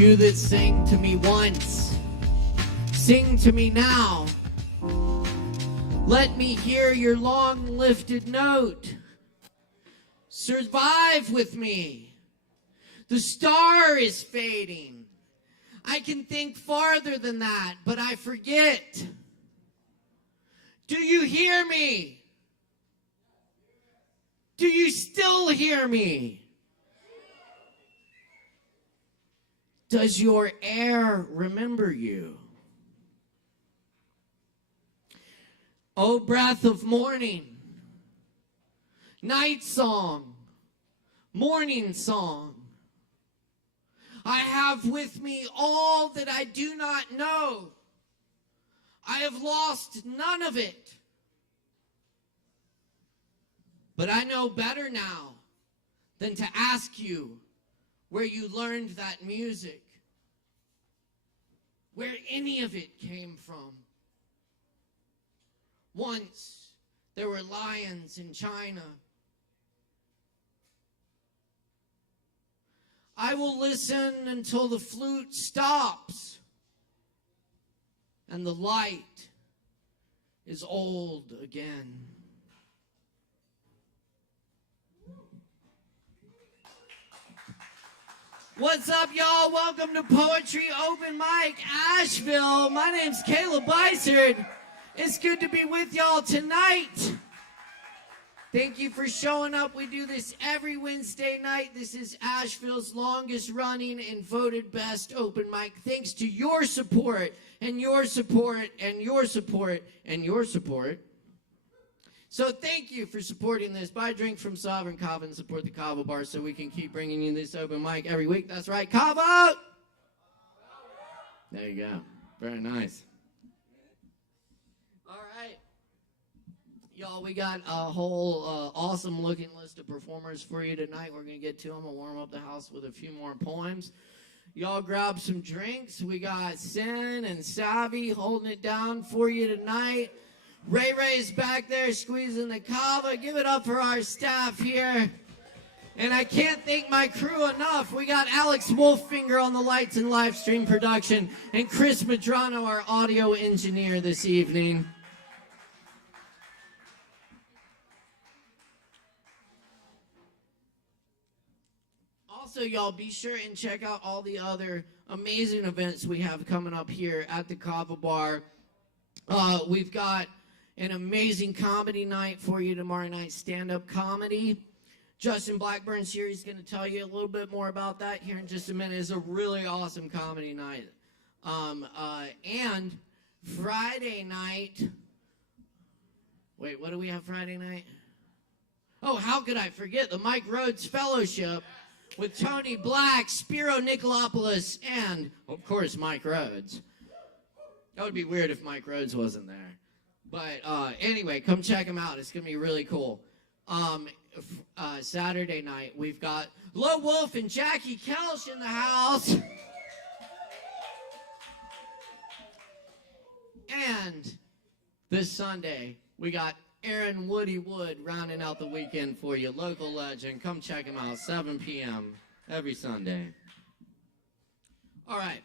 You that sang to me once, sing to me now. Let me hear your long lifted note. Survive with me. The star is fading. I can think farther than that, but I forget. Do you hear me? Do you still hear me? Does your air remember you? O breath of morning, night song, morning song, I have with me all that I do not know. I have lost none of it. But I know better now than to ask you where you learned that music, where any of it came from. Once there were lions in China. I will listen until the flute stops and the light is old again. What's up, y'all? Welcome to Poetry Open Mic, Asheville. My name's Caleb Beissert. It's good to be with y'all tonight. Thank you for showing up. We do this every Wednesday night. This is Asheville's longest running and voted best open mic. Thanks to your support and your support and your support and your support. So thank you for supporting this. Buy a drink from Sovereign Kava and support the Kava bar so we can keep bringing you this open mic every week. That's right, Kava! There you go. Very nice. All right. Y'all, we got a whole awesome looking list of performers for you tonight. We're going to get to them and warm up the house with a few more poems. Y'all grab some drinks. We got Sin and Savvy holding it down for you tonight. Ray Ray's back there squeezing the Kava. Give it up for our staff here. And I can't thank my crew enough. We got Alex Wolfinger on the lights and live stream production, and Chris Medrano, our audio engineer this evening. Also, y'all, be sure and check out all the other amazing events we have coming up here at the Kava Bar. We've got an amazing comedy night for you tomorrow night, stand-up comedy. Justin Blackburn's here. He's going to tell you a little bit more about that here in just a minute. It's a really awesome comedy night. And Friday night, wait, what do we have Friday night? Oh, how could I forget? The Mike Rhodes Fellowship with Tony Black, Spiro Nicolopoulos, and, of course, Mike Rhodes. That would be weird if Mike Rhodes wasn't there. But anyway, come check him out. It's going to be really cool. Saturday night, we've got Low Wolf and Jackie Kelch in the house. And this Sunday, we got Aaron Woody Wood rounding out the weekend for you. Local legend. Come check him out. 7 p.m. every Sunday. All right.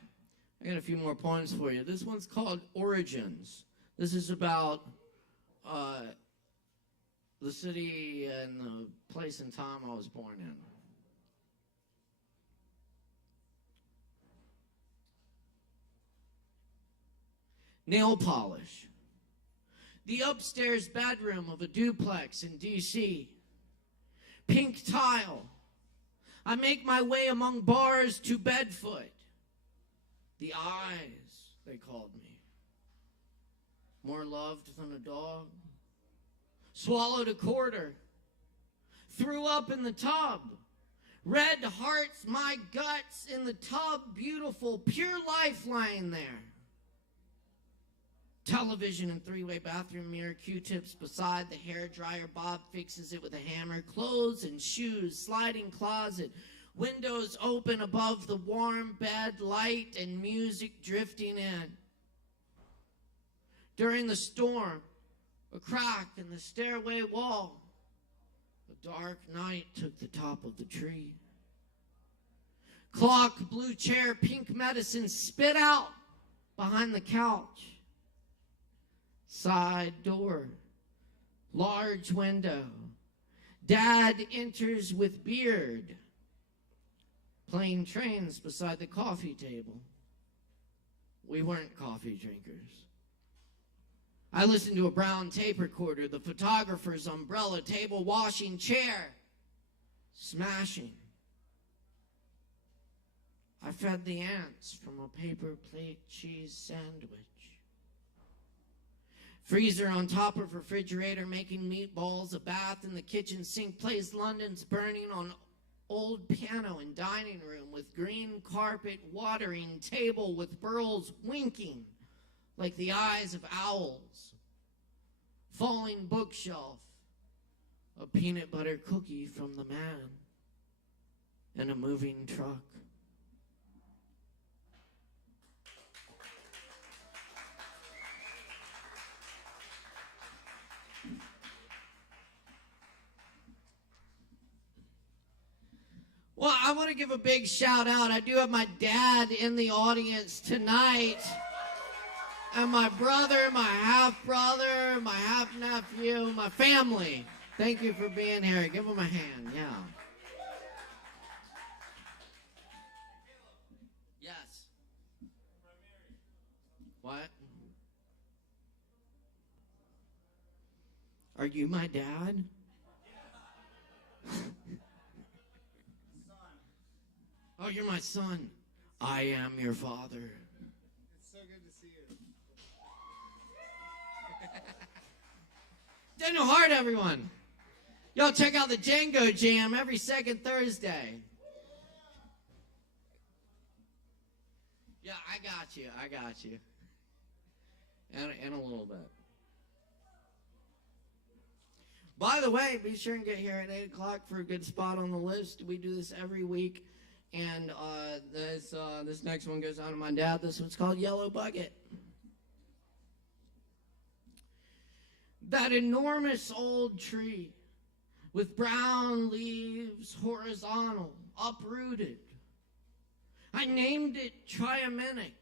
I got a few more poems for you. This one's called Origins. This is about the city and the place and time I was born in. Nail polish. The upstairs bedroom of a duplex in D.C. Pink tile. I make my way among bars to Bedfoot. The eyes, they called me. More loved than a dog. Swallowed a quarter. Threw up in the tub. Red hearts, my guts in the tub. Beautiful, pure life lying there. Television and three-way bathroom mirror. Q-tips beside the hair dryer. Bob fixes it with a hammer. Clothes and shoes. Sliding closet. Windows open above the warm bed. Light and music drifting in. During the storm, a crack in the stairway wall. A dark night took the top of the tree. Clock, blue chair, pink medicine, spit out behind the couch. Side door, large window. Dad enters with beard, playing trains beside the coffee table. We weren't coffee drinkers. I listened to a brown tape recorder, the photographer's umbrella, table washing, chair smashing. I fed the ants from a paper plate cheese sandwich. Freezer on top of refrigerator making meatballs, a bath in the kitchen sink, plays London's Burning on old piano in dining room with green carpet, watering table with burls winking like the eyes of owls, falling bookshelf, a peanut butter cookie from the man, and a moving truck. Well, I want to give a big shout out. I do have my dad in the audience tonight. And my brother, my half-brother, my half-nephew, my family. Thank you for being here. Give them a hand, yeah. Yes. What? Are you my dad? Oh, you're my son. I am your father. It's so good to see you. Daniel Hart, everyone. Y'all check out the Django Jam every second Thursday. Yeah, I got you. And a little bit. By the way, be sure and get here at 8 o'clock for a good spot on the list. We do this every week. And this next one goes out to my dad. This one's called Yellow Bucket. That enormous old tree with brown leaves, horizontal, uprooted. I named it Triamenic.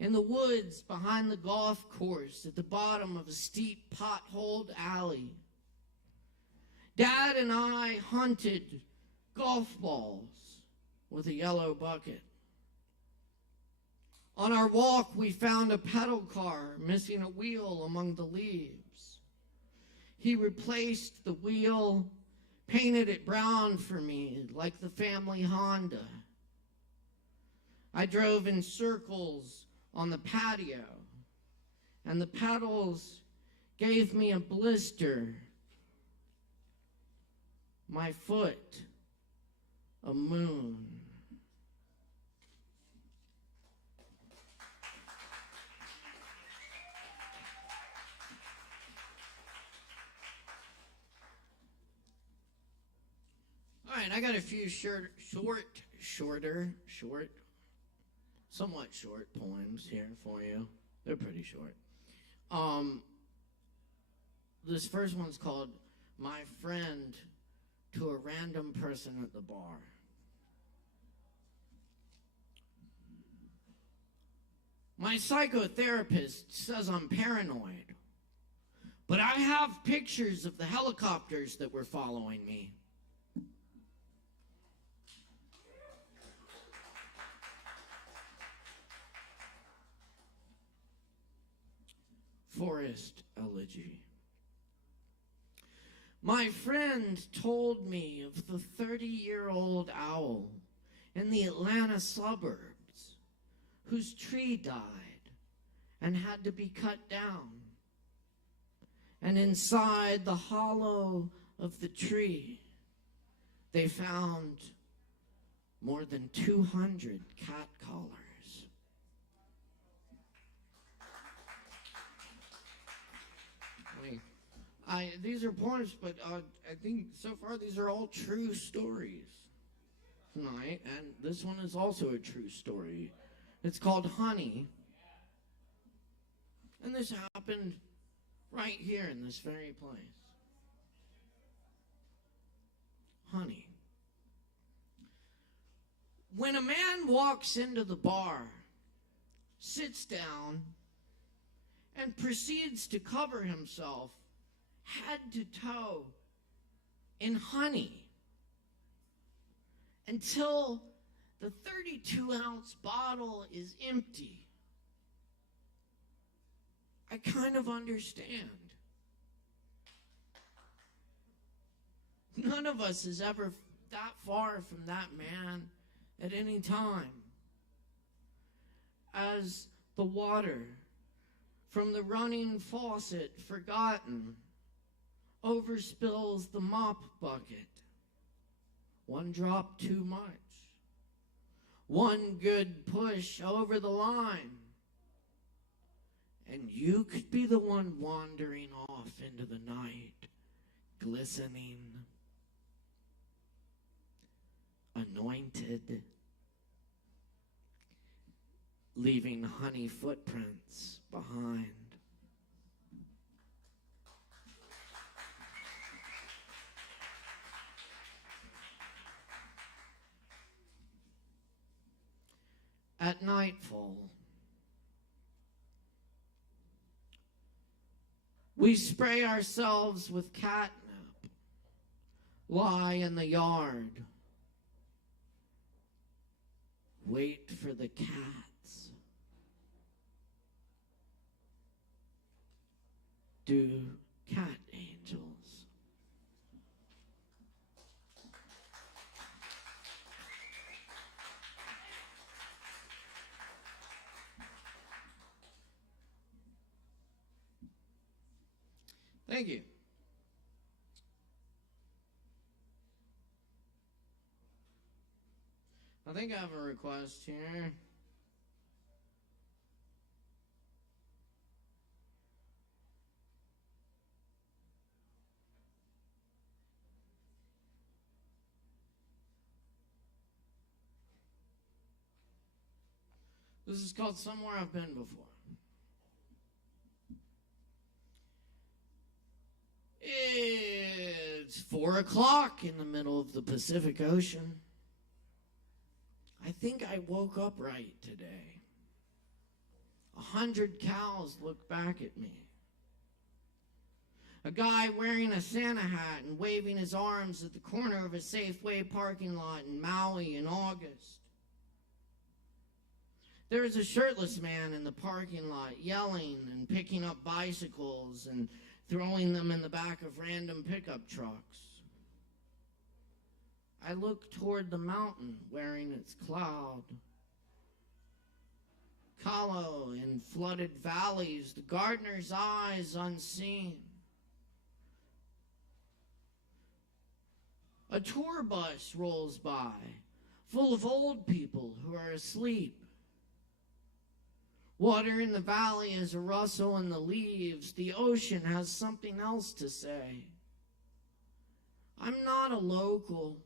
In the woods behind the golf course at the bottom of a steep potholed alley. Dad and I hunted golf balls with a yellow bucket. On our walk, we found a pedal car missing a wheel among the leaves. He replaced the wheel, painted it brown for me, like the family Honda. I drove in circles on the patio, and the pedals gave me a blister. My foot, a moon. All right, I got a few somewhat short poems here for you. They're pretty short. This first one's called My Friend to a Random Person at the Bar. My psychotherapist says I'm paranoid, but I have pictures of the helicopters that were following me. Forest elegy. My friend told me of the 30-year-old owl in the Atlanta suburbs whose tree died and had to be cut down. And inside the hollow of the tree, they found more than 200 cat collars. These are poems, but I think so far these are all true stories tonight, and this one is also a true story. It's called Honey, and this happened right here in this very place. Honey. When a man walks into the bar, sits down, and proceeds to cover himself head to toe in honey until the 32-ounce bottle is empty, I kind of understand. None of us is ever that far from that man at any time. As the water from the running faucet forgotten overspills the mop bucket, one drop too much, one good push over the line, and you could be the one wandering off into the night, glistening, anointed, leaving honey footprints behind. At nightfall, we spray ourselves with catnip, lie in the yard, wait for the cats, do cat angels. Thank you. I think I have a request here. This is called Somewhere I've Been Before. It's 4 o'clock in the middle of the Pacific Ocean. I think I woke up right today. 100 cows look back at me. A guy wearing a Santa hat and waving his arms at the corner of a Safeway parking lot in Maui in August. There is a shirtless man in the parking lot yelling and picking up bicycles and throwing them in the back of random pickup trucks. I look toward the mountain wearing its cloud. Hollow in flooded valleys, the gardener's eyes unseen. A tour bus rolls by, full of old people who are asleep. Water in the valley is a rustle in the leaves. The ocean has something else to say. I'm not a local,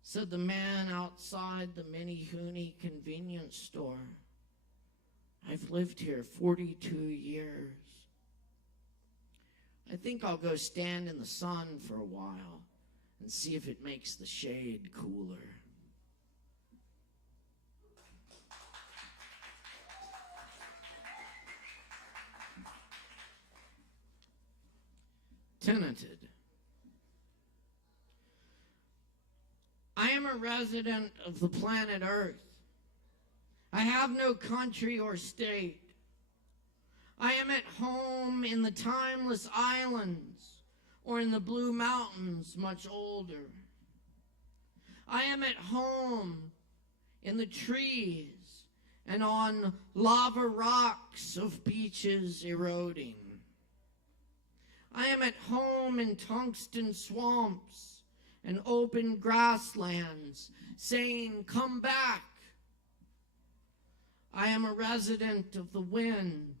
said the man outside the Minihuni convenience store. I've lived here 42 years. I think I'll go stand in the sun for a while and see if it makes the shade cooler. Tenanted. I am a resident of the planet Earth. I have no country or state. I am at home in the timeless islands or in the blue mountains much older. I am at home in the trees and on lava rocks of beaches eroding. I am at home in tungsten swamps and open grasslands, saying, "Come back." I am a resident of the wind.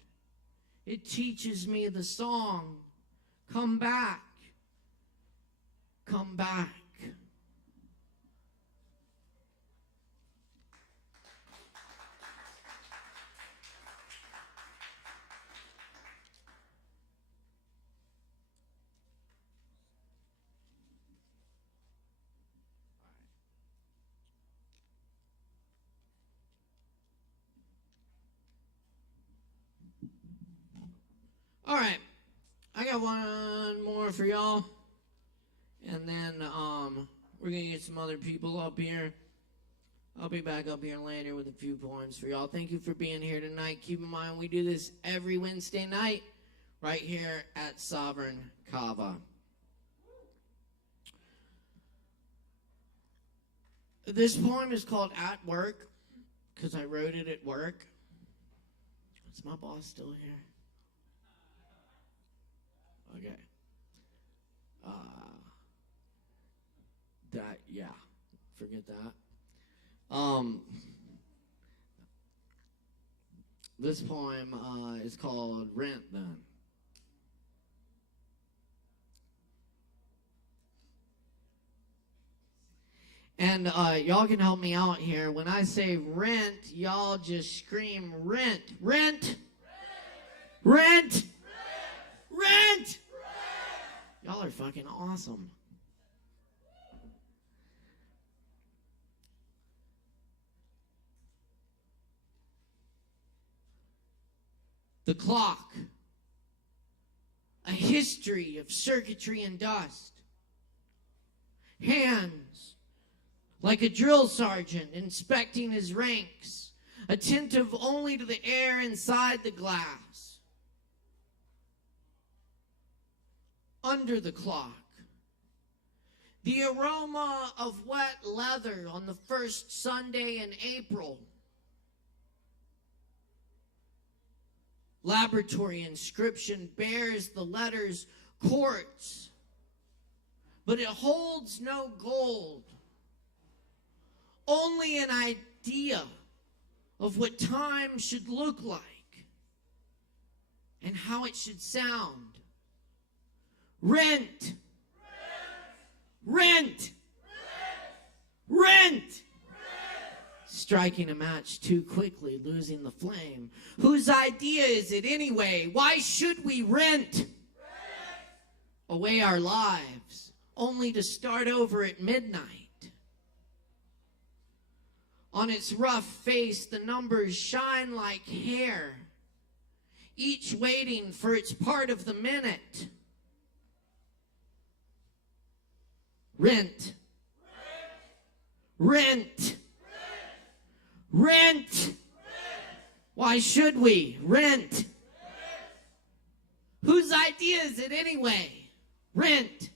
It teaches me the song, "Come back, come back." All right. I got one more for y'all. And then we're going to get some other people up here. I'll be back up here later with a few poems for y'all. Thank you for being here tonight. Keep in mind, we do this every Wednesday night right here at Sovereign Kava. This poem is called At Work because I wrote it at work. Is my boss still here? Okay. Forget that. This poem is called Rent Then. And y'all can help me out here. When I say rent, y'all just scream rent. Rent! Rent! Rent! Y'all are fucking awesome. The clock. A history of circuitry and dust. Hands. Like a drill sergeant inspecting his ranks, attentive only to the air inside the glass. Under the clock, the aroma of wet leather on the first Sunday in April. Laboratory inscription bears the letters quartz, but it holds no gold. Only an idea of what time should look like and how it should sound. Rent. Rent. Rent. Striking a match too quickly, losing the flame. Whose idea is it anyway? Why should we rent away our lives only to start over at midnight? On its rough face, the numbers shine like hair, each waiting for its part of the minute. Rent. Rent. Rent. Why should we rent? Whose idea is it anyway? Rent.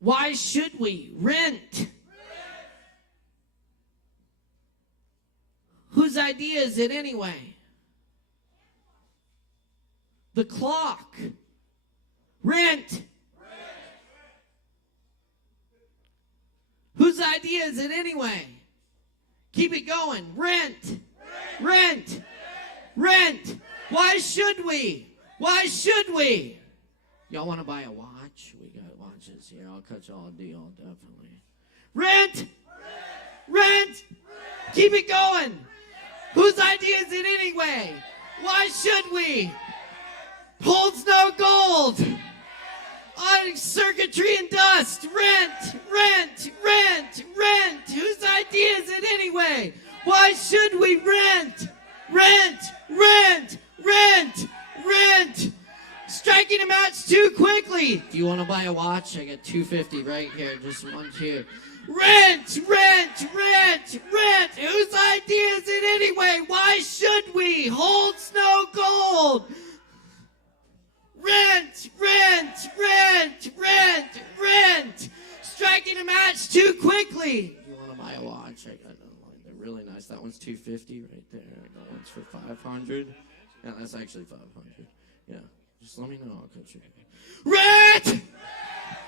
Why should we rent? Whose idea is it anyway? The clock. Rent. Whose idea is it anyway? Keep it going. Rent. Rent. Rent. Why should we? Why should we? Y'all want to buy a watch? We got watches here. I'll cut y'all a deal, definitely. Rent! Rent! Keep it going! Whose idea is it anyway? Why should we? Holds no gold! On circuitry and dust! Rent! Rent! Rent! Rent! Whose idea is it anyway? Why should we rent? Rent! Rent! Rent! Rent! Striking a match too quickly. Do you want to buy a watch? I got $2.50 right here. Just one here. Rent, rent, rent, rent. Whose idea is it anyway? Why should we? Holds no gold. Rent, rent, rent, rent, rent. Striking a match too quickly. You want to buy a watch? I got one. They're really nice. That one's $2.50 right there. That one's for $500. Yeah, that's actually $500. Yeah. Just let me know. I'll cut you. Rent!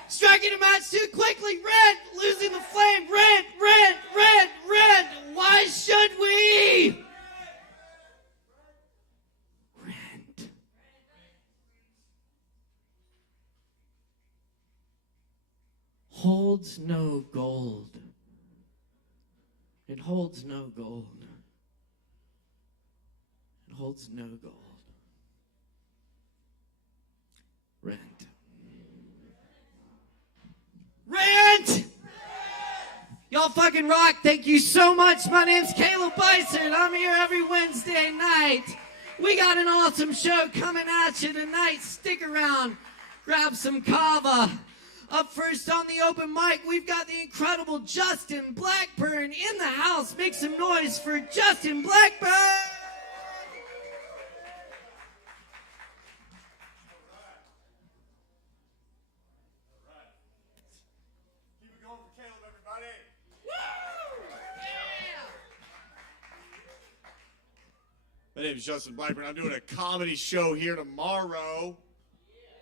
Striking a match too quickly. Rent! Losing the flame. Rent! Rent! Rent! Rent! Why should we? Rent. Holds no gold. It holds no gold. It holds no gold. Rent. Rent! Y'all fucking rock. Thank you so much. My name's Caleb Beissert. I'm here every Wednesday night. We got an awesome show coming at you tonight. Stick around. Grab some Kava. Up first on the open mic, we've got the incredible Justin Blackburn in the house. Make some noise for Justin Blackburn. My name is Justin Blackburn. I'm doing a comedy show here tomorrow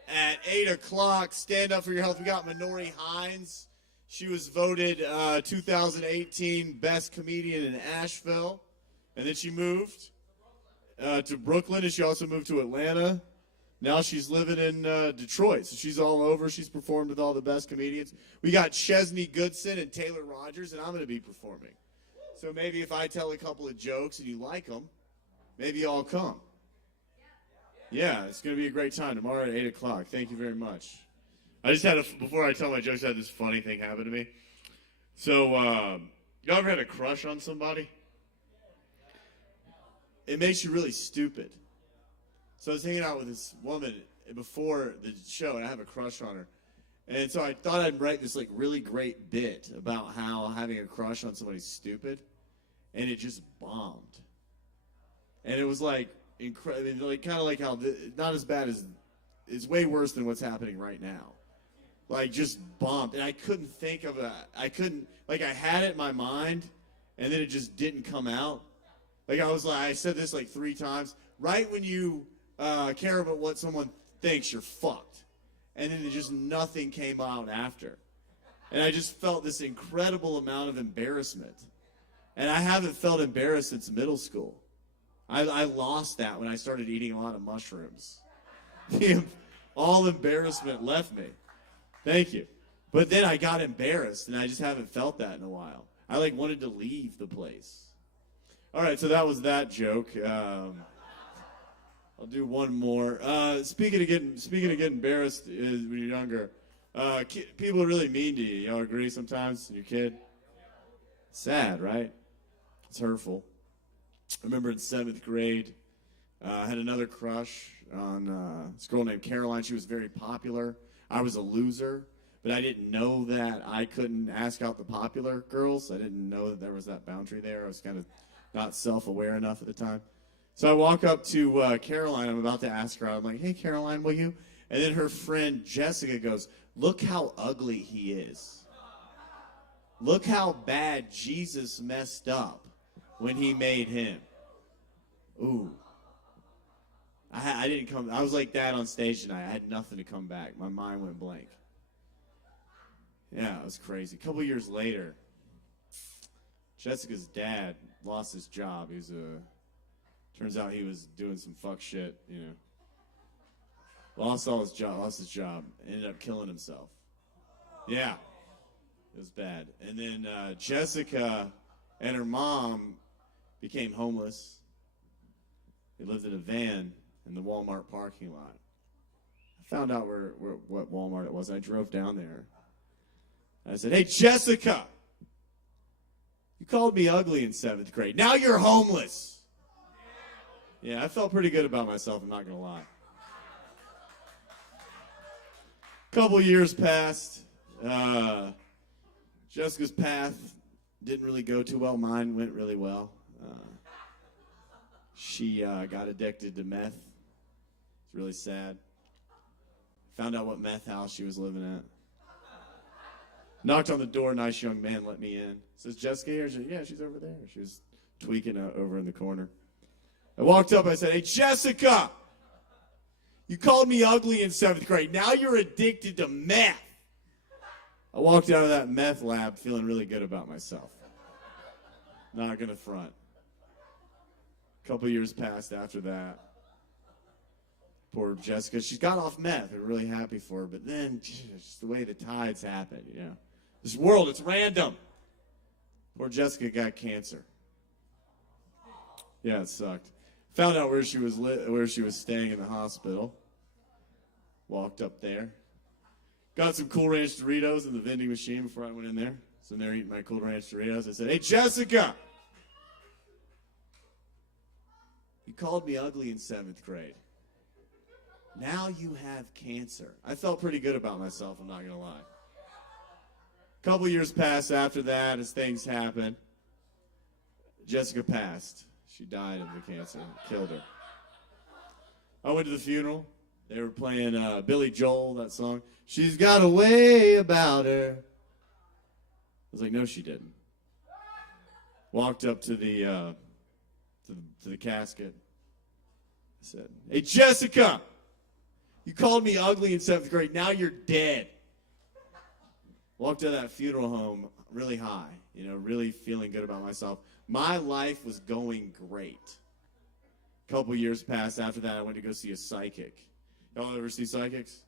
at 8 o'clock. Stand Up for Your Health. We got Minori Hines. She was voted 2018 Best Comedian in Asheville. And then she moved to Brooklyn, and she also moved to Atlanta. Now she's living in Detroit. So she's all over. She's performed with all the best comedians. We got Chesney Goodson and Taylor Rogers, and I'm going to be performing. So maybe if I tell a couple of jokes and you like them, maybe y'all come. Yeah, it's going to be a great time tomorrow at 8 o'clock. Thank you very much. I just had before I tell my jokes, I had this funny thing happen to me. So, y'all ever had a crush on somebody? It makes you really stupid. So I was hanging out with this woman before the show, and I have a crush on her. And so I thought I'd write this like really great bit about how having a crush on somebody's stupid, and it just bombed. And it was like incredible, I mean, like kind of like how not as bad as, it's way worse than what's happening right now. Like just bombed, and I couldn't think of I had it in my mind, and then it just didn't come out. Like I said this like 3 times. Right when you care about what someone thinks, you're fucked, and then just nothing came out after, and I just felt this incredible amount of embarrassment, and I haven't felt embarrassed since middle school. I lost that when I started eating a lot of mushrooms. All embarrassment left me. Thank you. But then I got embarrassed, and I just haven't felt that in a while. I wanted to leave the place. All right, so that was that joke. I'll do one more. Speaking of getting embarrassed when you're younger, people are really mean to you. Y'all agree sometimes? Your kid? Sad, right? It's hurtful. I remember in 7th grade, I had another crush on this girl named Caroline. She was very popular. I was a loser, but I didn't know that I couldn't ask out the popular girls. I didn't know that there was that boundary there. I was kind of not self-aware enough at the time. So I walk up to Caroline. I'm about to ask her out. I'm like, hey, Caroline, will you? And then her friend Jessica goes, look how ugly he is. Look how bad Jesus messed up when he made him. Ooh. I didn't come. I was like that on stage tonight. I had nothing to come back. My mind went blank. Yeah, it was crazy. A couple years later, Jessica's dad lost his job. He was turns out he was doing some fuck shit, you know. Lost his job, ended up killing himself. Yeah. It was bad. And then Jessica and her mom became homeless. They lived in a van in the Walmart parking lot. I found out what Walmart it was. I drove down there. I said, hey, Jessica, you called me ugly in 7th grade. Now you're homeless. Yeah, I felt pretty good about myself, I'm not going to lie. A couple years passed. Jessica's path didn't really go too well. Mine went really well. She got addicted to meth. It's really sad. Found out what meth house she was living at. Knocked on the door, nice young man let me in. Says, Jessica here? She said, yeah, she's over there. She was tweaking over in the corner. I walked up, I said, hey, Jessica, you called me ugly in 7th grade. Now you're addicted to meth. I walked out of that meth lab feeling really good about myself. Not going to front. A couple years passed after that. Poor Jessica, she got off meth. I'm really happy for her. But then, just the way the tides happen, you know. This world, it's random. Poor Jessica got cancer. Yeah, it sucked. Found out where she was staying in the hospital. Walked up there. Got some Cool Ranch Doritos in the vending machine before I went in there. So they're eating my Cool Ranch Doritos. I said, hey, Jessica! You called me ugly in 7th grade. Now you have cancer. I felt pretty good about myself, I'm not going to lie. A couple years passed after that as things happened. Jessica passed. She died of the cancer. Killed her. I went to the funeral. They were playing Billy Joel, that song. She's got a way about her. I was like, no, she didn't. Walked up to the casket. I said, hey, Jessica, you called me ugly in 7th grade. Now you're dead. Walked to that funeral home really high, really feeling good about myself. My life was going great. A couple years passed after that. I went to go see a psychic. Y'all ever see psychics?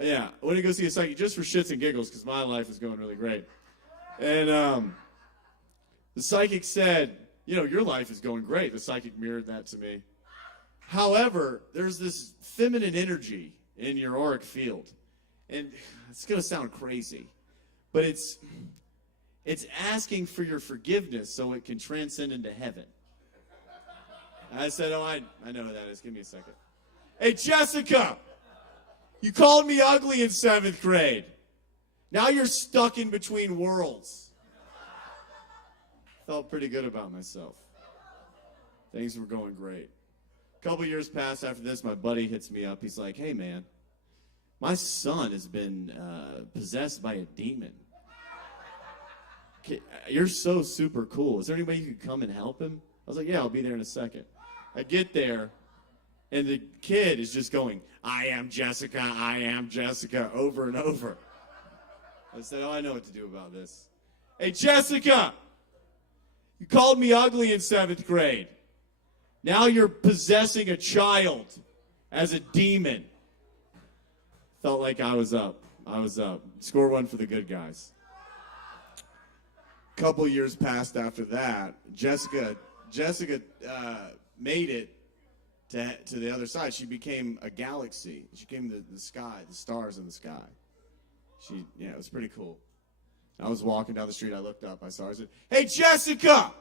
Yeah, I went to go see a psychic just for shits and giggles because my life was going really great. And the psychic said, your life is going great. The psychic mirrored that to me. However, there's this feminine energy in your auric field. And it's going to sound crazy, but it's asking for your forgiveness so it can transcend into heaven. I said, oh, I know who that is. Give me a second. Hey, Jessica, you called me ugly in 7th grade. Now you're stuck in between worlds. Felt pretty good about myself. Things were going great. A couple years passed after this, my buddy hits me up. He's like, hey, man, my son has been possessed by a demon. You're so super cool. Is there anybody you could come and help him? I was like, yeah, I'll be there in a second. I get there, and the kid is just going, I am Jessica, over and over. I said, oh, I know what to do about this. Hey, Jessica, you called me ugly in 7th grade. Now you're possessing a child as a demon. Felt like I was up. Score one for the good guys. A couple years passed after that. Jessica made it to the other side. She became a galaxy. She became the sky, the stars in the sky. It was pretty cool. I was walking down the street. I looked up. I saw her. I said, hey, Jessica,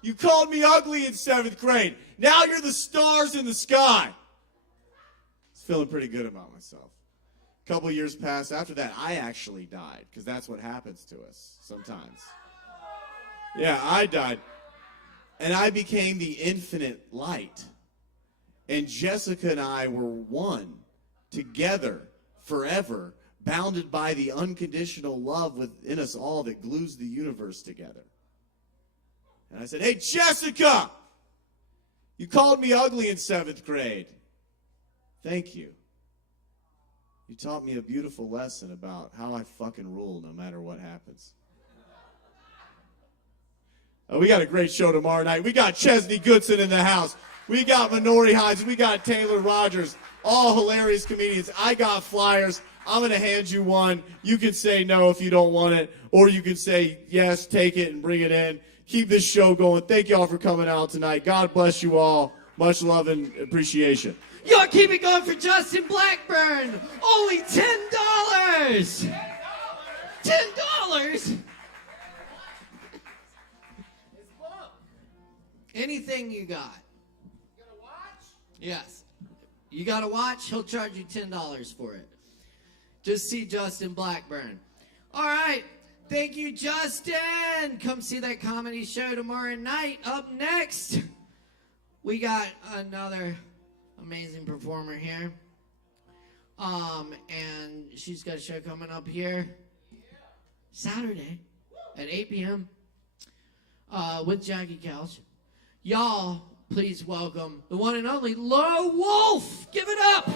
you called me ugly in 7th grade. Now you're the stars in the sky. I was feeling pretty good about myself. A couple years passed after that. I actually died because that's what happens to us sometimes. Yeah, I died. And I became the infinite light. And Jessica and I were one, together, forever, bounded by the unconditional love within us all that glues the universe together. And I said, hey, Jessica, you called me ugly in 7th grade. Thank you. You taught me a beautiful lesson about how I fucking rule no matter what happens. We got a great show tomorrow night. We got Chesney Goodson in the house. We got Minori Hines. We got Taylor Rogers. All hilarious comedians. I got flyers. I'm going to hand you one. You can say no if you don't want it, or you can say yes, take it, and bring it in. Keep this show going. Thank you all for coming out tonight. God bless you all. Much love and appreciation. You're keeping going for Justin Blackburn. Only $10. $10. Anything you got. You got a watch? Yes. You got a watch? He'll charge you $10 for it. Just see Justin Blackburn. All right. Thank you, Justin. Come see that comedy show tomorrow night. Up next, we got another amazing performer here. And she's got a show coming up here Saturday at 8 p.m. With Jackie Couch. Y'all, please welcome the one and only Laura Wolf. Give it up.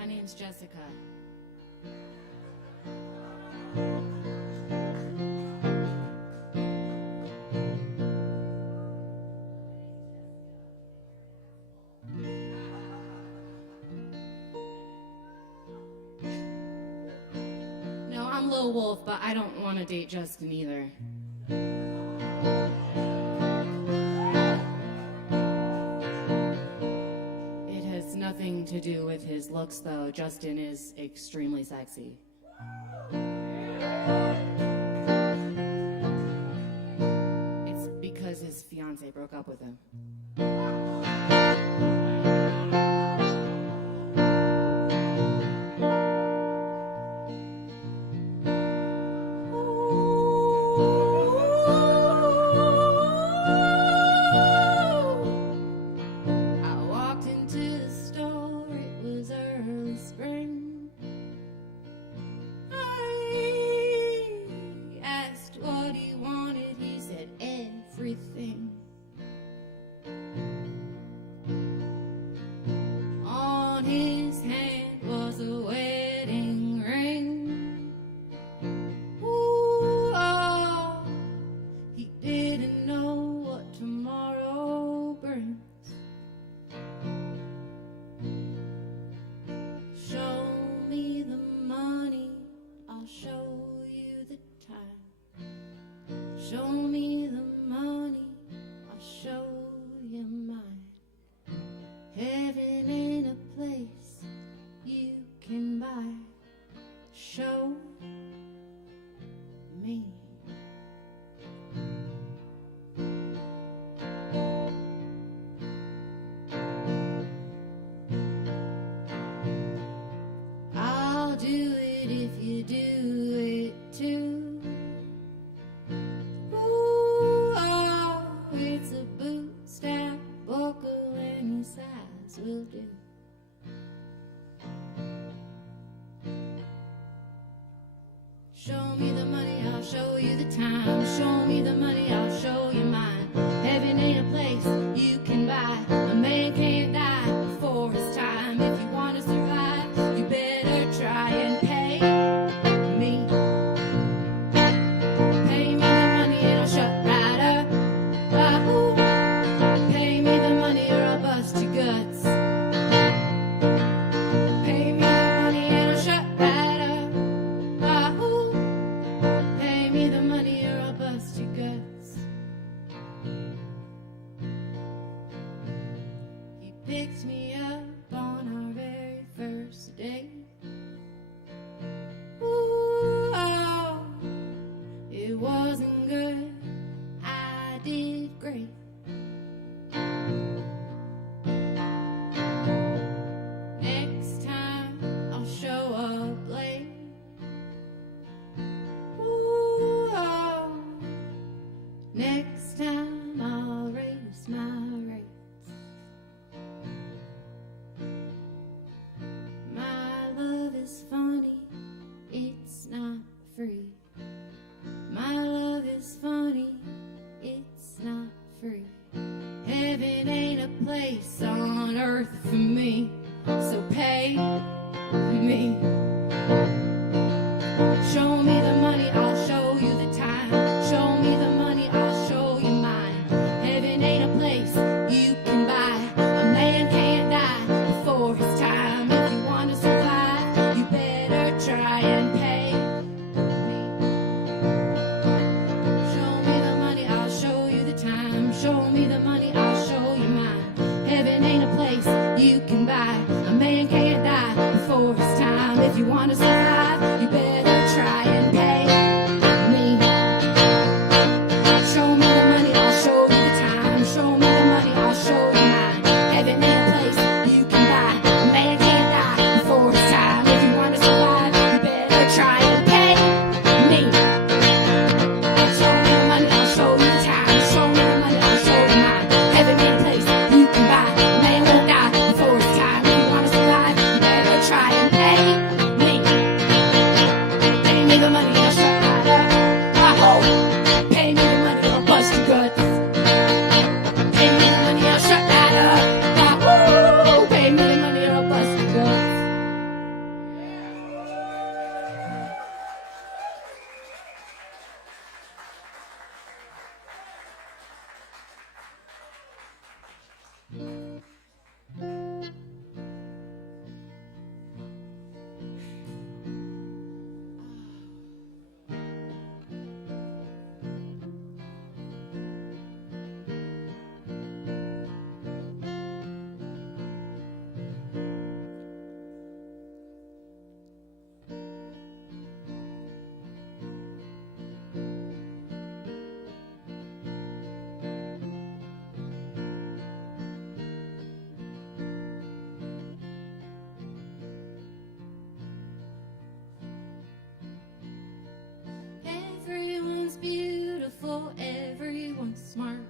My name's Jessica. No, I'm Lil Wolf, but I don't want to date Justin either. It has nothing to do with his looks, though. Justin is extremely sexy. It's because his fiance broke up with him. Show me the money, I'll show you mine. Heaven ain't a place you can buy. Show me. I'll do it if you do it too. It's a boot, strap, buckle, any size will do. Show me the money, I'll show you the time. Show me the money, I'll show you mine. Heaven ain't a place you can buy. A man can't die before his time. If you want to survive, you better try and pay me. Pay me the money and I'll shut right up. Wahoo. Pay me the money or I'll bust your guts. Pay me the money and I'll shut right up. Wahoo. Pay me the money or I'll bust your guts. He picked me up on our very first date. Ooh, oh, it wasn't good. I did great. Next time I'll show up late. Ooh, oh. Next time I'll raise my rates. My love is funny, it's not free. My love is funny, it's not free. Heaven ain't a place on earth for me, so pay me. Show me the money, I'll show you the time. Show me the money, I'll show you mine. Heaven ain't a place you can buy. A man can't die before his time. If you want to survive, you better try and pay me. Show me the money, I'll show you the time. Show me the money, I'll show you mine. Heaven ain't a place you can buy. A man can't die before his time. beautiful, everyone's smart.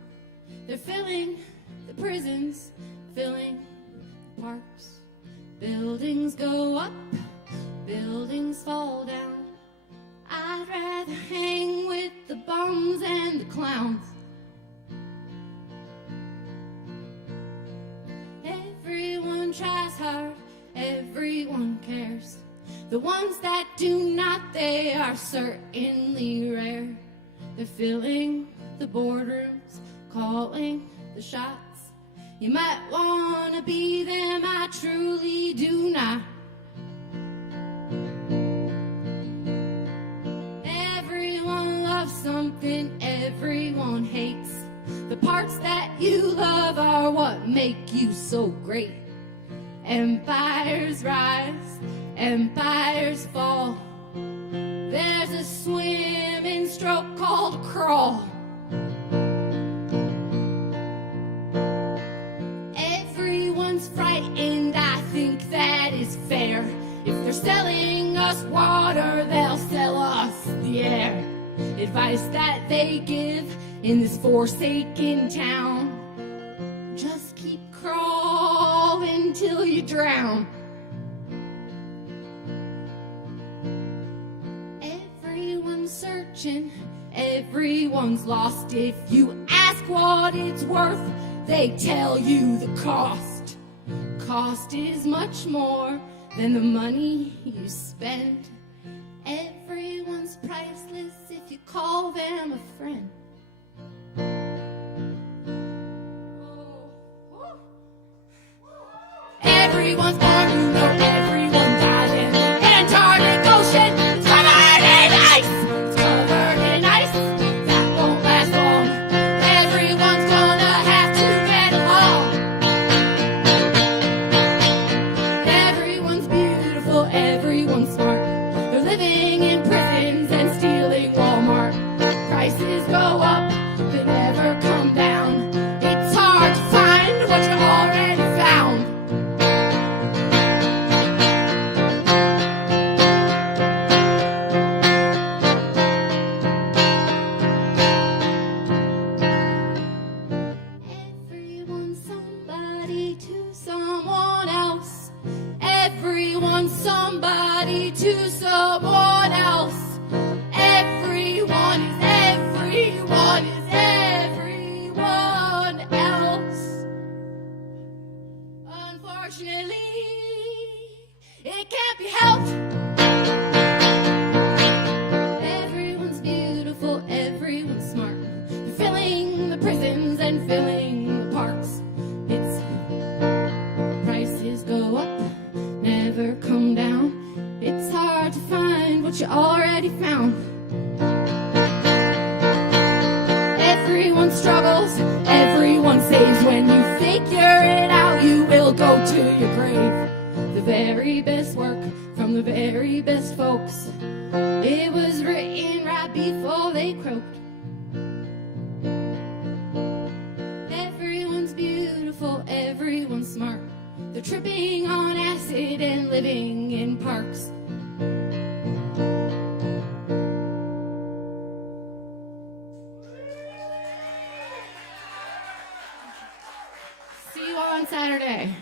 They're filling the prisons, filling the parks. Buildings go up, buildings fall down. I'd rather hang with the bums and the clowns. Everyone tries hard, everyone cares. The ones that do not, they are certainly rare. They're filling the boardrooms, calling the shots. You might want to be them, I truly do not. Everyone loves something, everyone hates. The parts that you love are what make you so great. Empires rise, empires fall. There's a swimming stroke called crawl. Everyone's frightened, I think that is fair. If they're selling us water, they'll sell us the air. Advice that they give in this forsaken town: just keep crawling till you drown. Everyone's searching, everyone's lost. If you ask what it's worth, they tell you the cost. Cost is much more than the money you spend. Everyone's priceless if you call them a friend. Everyone's born, you know everyone dies in the Antarctic Ocean. It's covered in ice. It's covered in ice. That won't last long. Everyone's gonna have to get along. Everyone's beautiful, everyone's smart. They're living in prisons and stealing Walmart. Prices go up, they never come down. It's hard to find what you already found. Everyone's somebody to someone else. Everyone's somebody to someone else. Everyone is everyone is everyone else. Unfortunately, it can't be helped. Everyone's beautiful, everyone's smart. They're filling the prisons and filling the parks. It's prices go up, never come down. It's hard to find what you already found. Everyone struggles, everyone saves. When you figure it out, you will go to your grave. The very best work from the very best folks. It was written right before they croaked. Everyone's beautiful, everyone's smart. They're tripping on acid and living in parks. See you all on Saturday.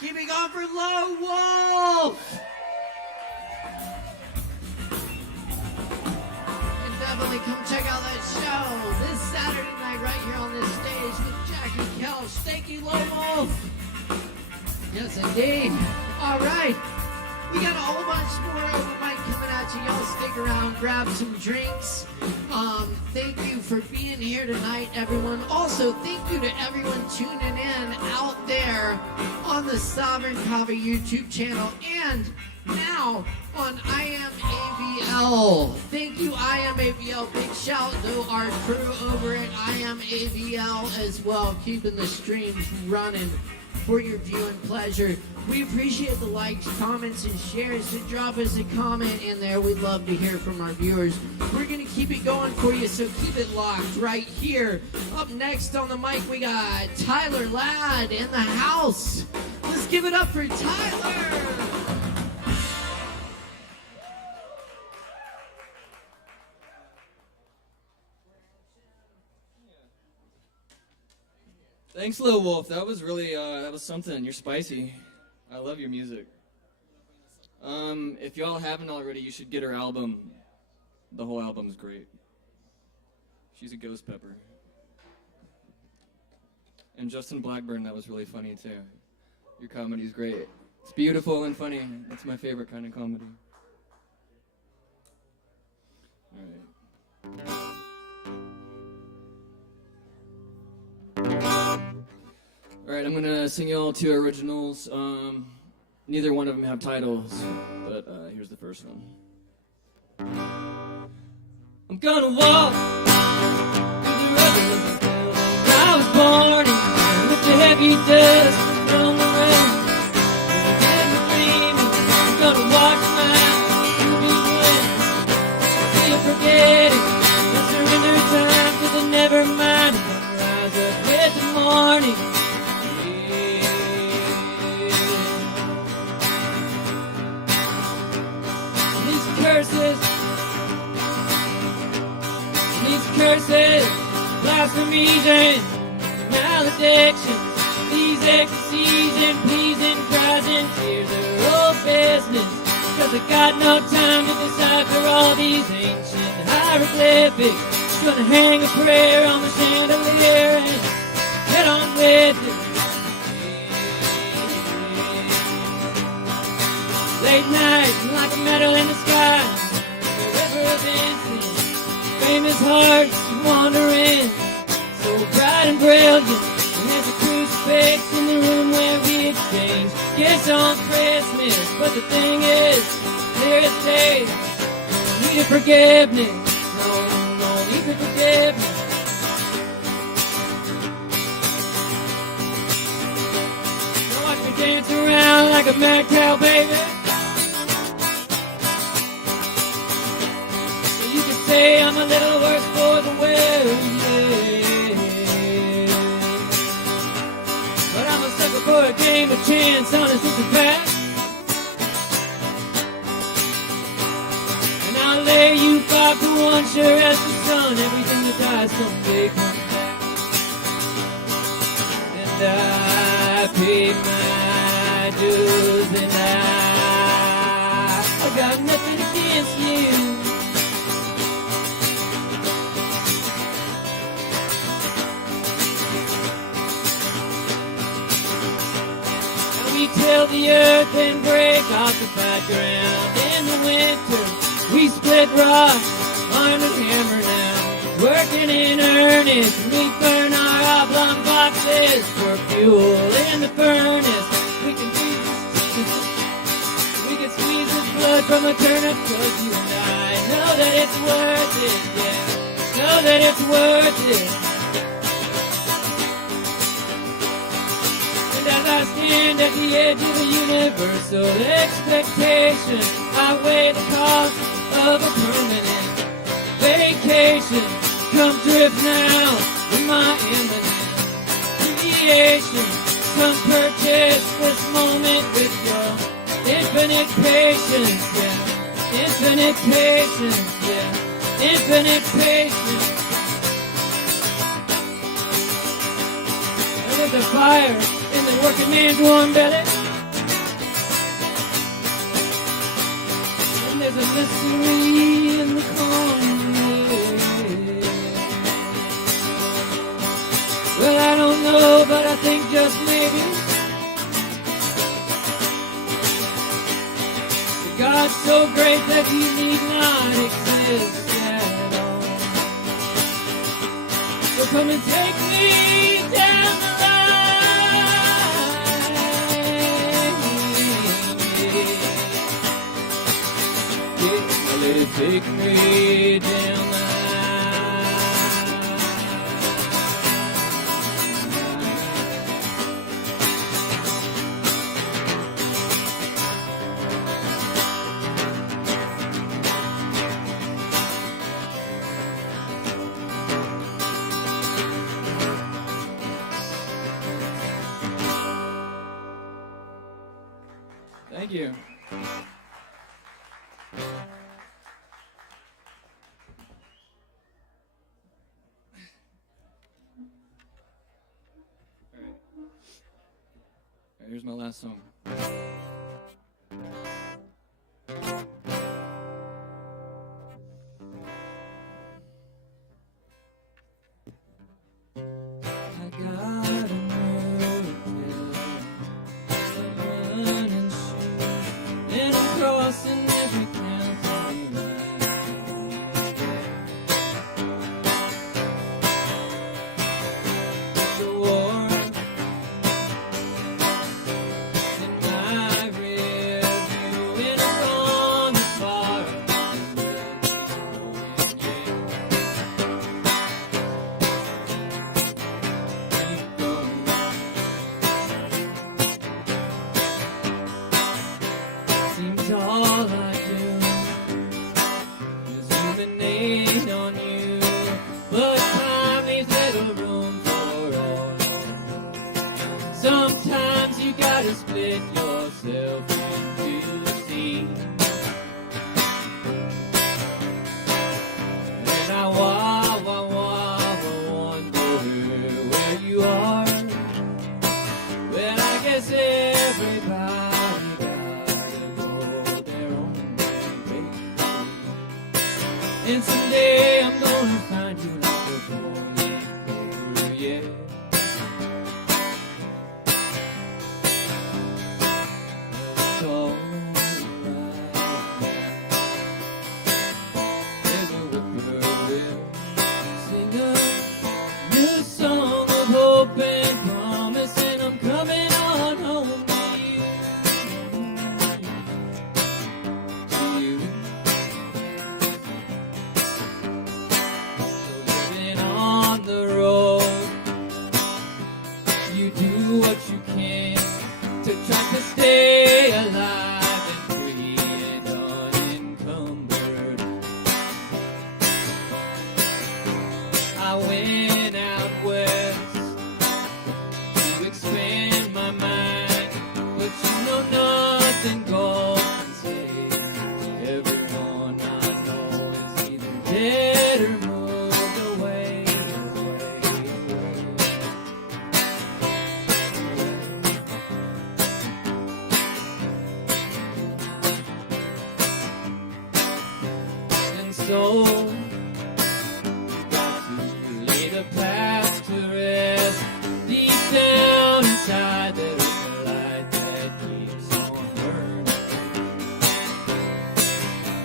Keeping on for Lone Wolf. And definitely come check out that show this Saturday night right here on this stage with Jackie Kelch. Thank you, Lone Wolf. Yes, indeed. All right. We got a whole bunch more open mic coming at you. Y'all stick around, grab some drinks. Thank you for being here tonight, everyone. Also, thank you to everyone tuning in out there on the Sovereign Kava YouTube channel and now on ASHEViLLE. Thank you, ASHEViLLE. Big shout to our crew over at ASHEViLLE as well, keeping the streams running for your viewing pleasure. We appreciate the likes, comments, and shares. So drop us a comment in there. We'd love to hear from our viewers. We're going to keep it going for you, so keep it locked right here. Up next on the mic, we got Tyler Ladd in the house. Let's give it up for Tyler. Thanks, Lil Wolf. That was really, that was something. You're spicy. I love your music. If y'all haven't already, you should get her album. The whole album's great. She's a ghost pepper. And Justin Blackburn, that was really funny too. Your comedy's great. It's beautiful and funny. That's my favorite kind of comedy. Alright, I'm gonna sing y'all two originals. Neither one of them have titles, but here's the first one. I'm gonna walk through the rubble of the building I was born in, with the heavy dust from the rain. And the dreaming, I'm gonna watch my eyes to be wet. Still forgetting, I surrender time to the never mind. I'm gonna rise up with the morning. Curses, blasphemies, and maledictions. These ecstasies and pleas and cries and tears are all business. Cause I got no time to decipher all these ancient hieroglyphics. Gonna hang a prayer on the chandelier and get on with it. Late night, like a metal in the sky, the river of incense. Famous hearts wandering, so bright and brilliant. And there's a crucifix in the room where we exchange gifts on Christmas. But the thing is, clear as day, no need of forgiveness. No need for forgiveness. Don't watch me dance around like a mad cow, baby. Say I'm a little worse for the wear, yeah. But I'm a sucker for a game of chance on a sister pack. And I'll lay you 5-1, sure as the sun. Everything that dies someday comes back. And I paid my dues, and I got nothing against you. Till the earth and break off the fat ground. In the winter, we split rocks, arm and hammer now. Working in earnest, we burn our oblong boxes for fuel in the furnace. We can squeeze this blood from a turnip, cause you and I know that it's worth it, yeah. Know that it's worth it. As I stand at the edge of a universal expectation, I weigh the cost of a permanent vacation. Come drift now in my imminent deviation. Come purchase this moment with your infinite patience, yeah. Infinite patience, yeah. Infinite patience. And there's a fire in the working man's warm belly. And there's a mystery in the corner. Well, I don't know, but I think just maybe the God's so great that he need not exist at all. So come and take me down the line. Let it take me down the Thank you. here's my last song. I got a motorcade, a running shoe, and I'm crossing every county line. It's a war in my rear view, and I'm gone as far as the keep going, keep going. Seems all I do is ruminate on you, but time leaves little room for all. Sometimes you gotta split yourself into scenes, and I wonder where you are. Well, I guess everybody gotta go their own way. And someday I'm gonna find you like a four-leaf clover, yeah. It's all right now. There's a whippoorwill sing a new song of hope and promise, and I'm coming on home to you. So living on the road, you do what you can to try to stay alive and free and unencumbered. I went out west to expand my mind, but you know nothing goes can say. Everyone I know is either dead or moved away, and so you got to lay the past to rest. Deep down inside, there's a light that keeps on burning.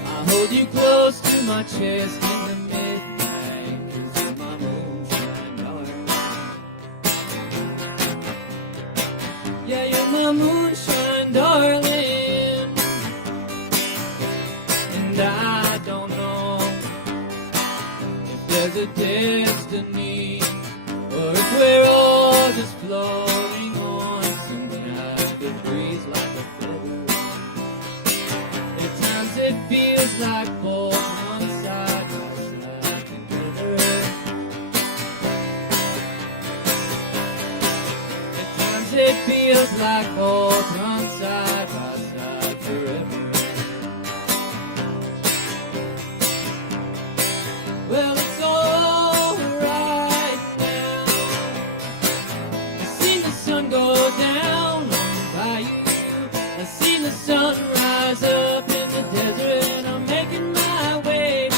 I hold you close to my chest in the midnight, 'cause you're my moonshine darling. Yeah, you're my moonshine darling. And I don't know if there's a destiny, or if we're all just floating on some kind of breeze like a float. At times it feels like both run side by side together. At times it feels like both run side by side forever. Well, it's all right now. I've seen the sun go down on the bayou. I've seen the sun rise up in the desert, and I'm making my way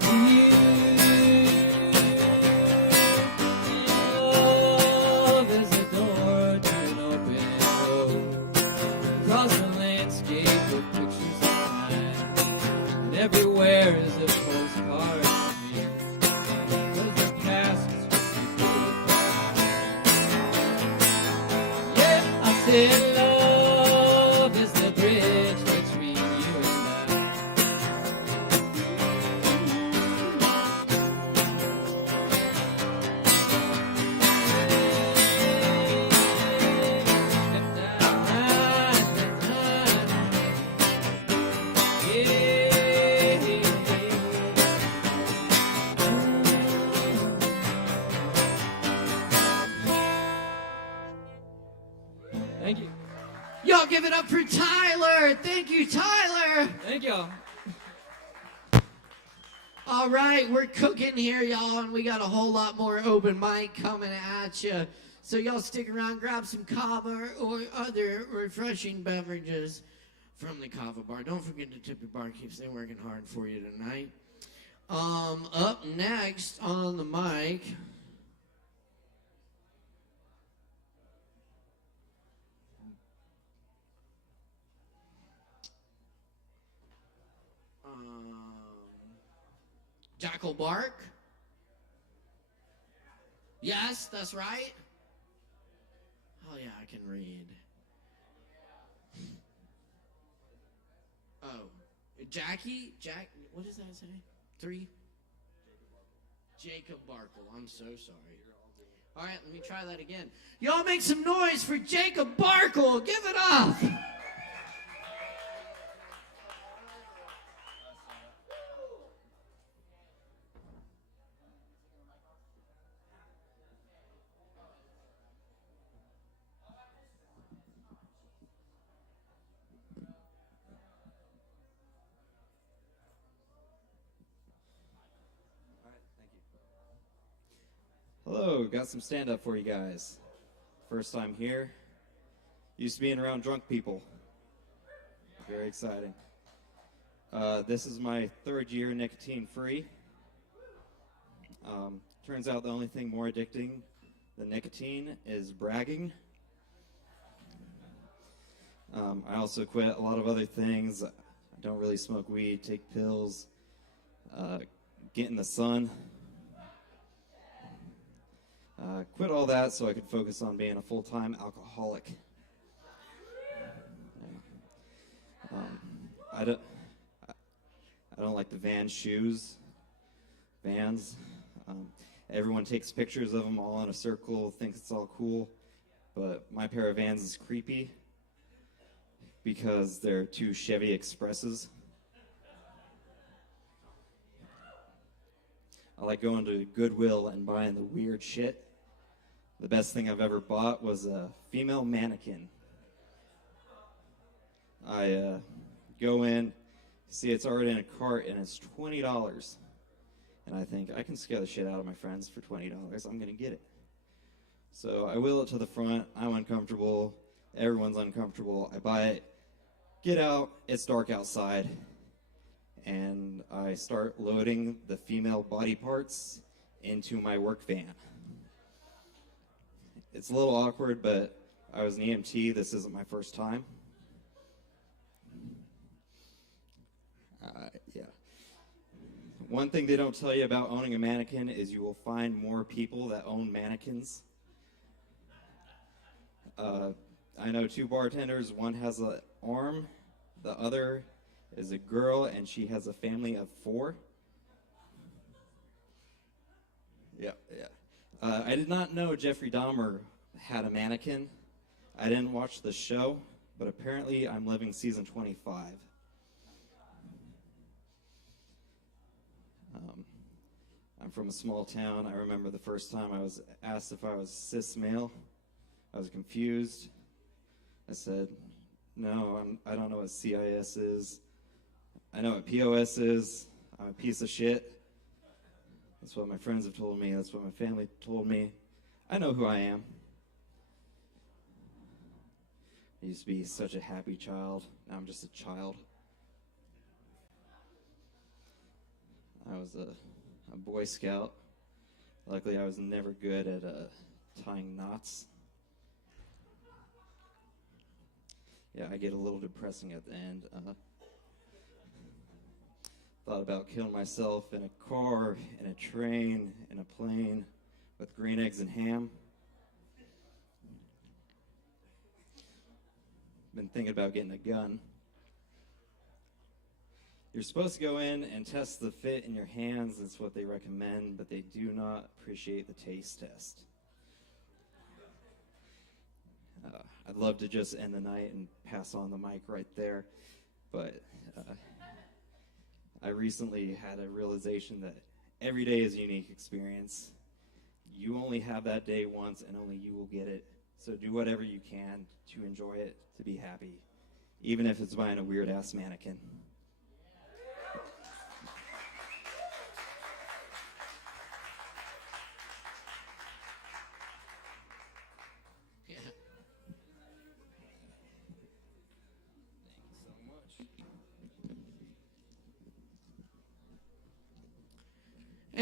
to you. Oh, there's a door to an open road across the landscape of pictures of time, and everywhere is a postcard of me, 'cause the past is what people find. Yeah, I said love is the bridge between you and I. Thank you. Y'all give it up for Tyler. Thank you, Tyler. Thank y'all. All right, we're cooking here, y'all, and we got a whole lot more open mic coming at you. So y'all stick around, grab some Kava or other refreshing beverages from the Kava bar. Don't forget to tip your barkeeps. They're working hard for you tonight. Up next on the mic, Jackal Bark. Yes, that's right. Oh yeah, I can read. Oh, Jack, what does that say? 3? Jacob Barkle, I'm so sorry. All right, let me try that again. Y'all make some noise for Jacob Barkle. Give it up. Hello, got some stand-up for you guys. First time here. Used to being around drunk people. Very exciting. This is my 3rd year nicotine-free. Turns out the only thing more addicting than nicotine is bragging. I also quit a lot of other things. I don't really smoke weed, take pills, get in the sun. Quit all that so I could focus on being a full-time alcoholic. I don't like the Vans shoes. Vans. Everyone takes pictures of them all in a circle, thinks it's all cool, but my pair of Vans is creepy because they're 2 Chevy Expresses. I like going to Goodwill and buying the weird shit. The best thing I've ever bought was a female mannequin. I go in, see it's already in a cart, and it's $20. And I think, I can scare the shit out of my friends for $20. I'm going to get it. So I wheel it to the front. I'm uncomfortable. Everyone's uncomfortable. I buy it. Get out. It's dark outside. And I start loading the female body parts into my work van. It's a little awkward, but I was an EMT. This isn't my first time. Yeah. One thing they don't tell you about owning a mannequin is you will find more people that own mannequins. I know 2 bartenders. One has an arm. The other is a girl, and she has a family of 4. Yeah. I did not know Jeffrey Dahmer had a mannequin. I didn't watch the show, but apparently I'm living season 25. I'm from a small town. I remember the first time I was asked if I was cis male. I was confused. I said, no, I don't know what CIS is. I know what POS is. I'm a piece of shit. That's what my friends have told me. That's what my family told me. I know who I am. I used to be such a happy child. Now I'm just a child. I was a Boy Scout. Luckily, I was never good at tying knots. Yeah, I get a little depressing at the end. Thought about killing myself in a car, in a train, in a plane, with green eggs and ham. Been thinking about getting a gun. You're supposed to go in and test the fit in your hands. That's what they recommend, but they do not appreciate the taste test. I'd love to just end the night and pass on the mic right there, but I recently had a realization that every day is a unique experience. You only have that day once, and only you will get it. So do whatever you can to enjoy it, to be happy, even if it's buying a weird-ass mannequin.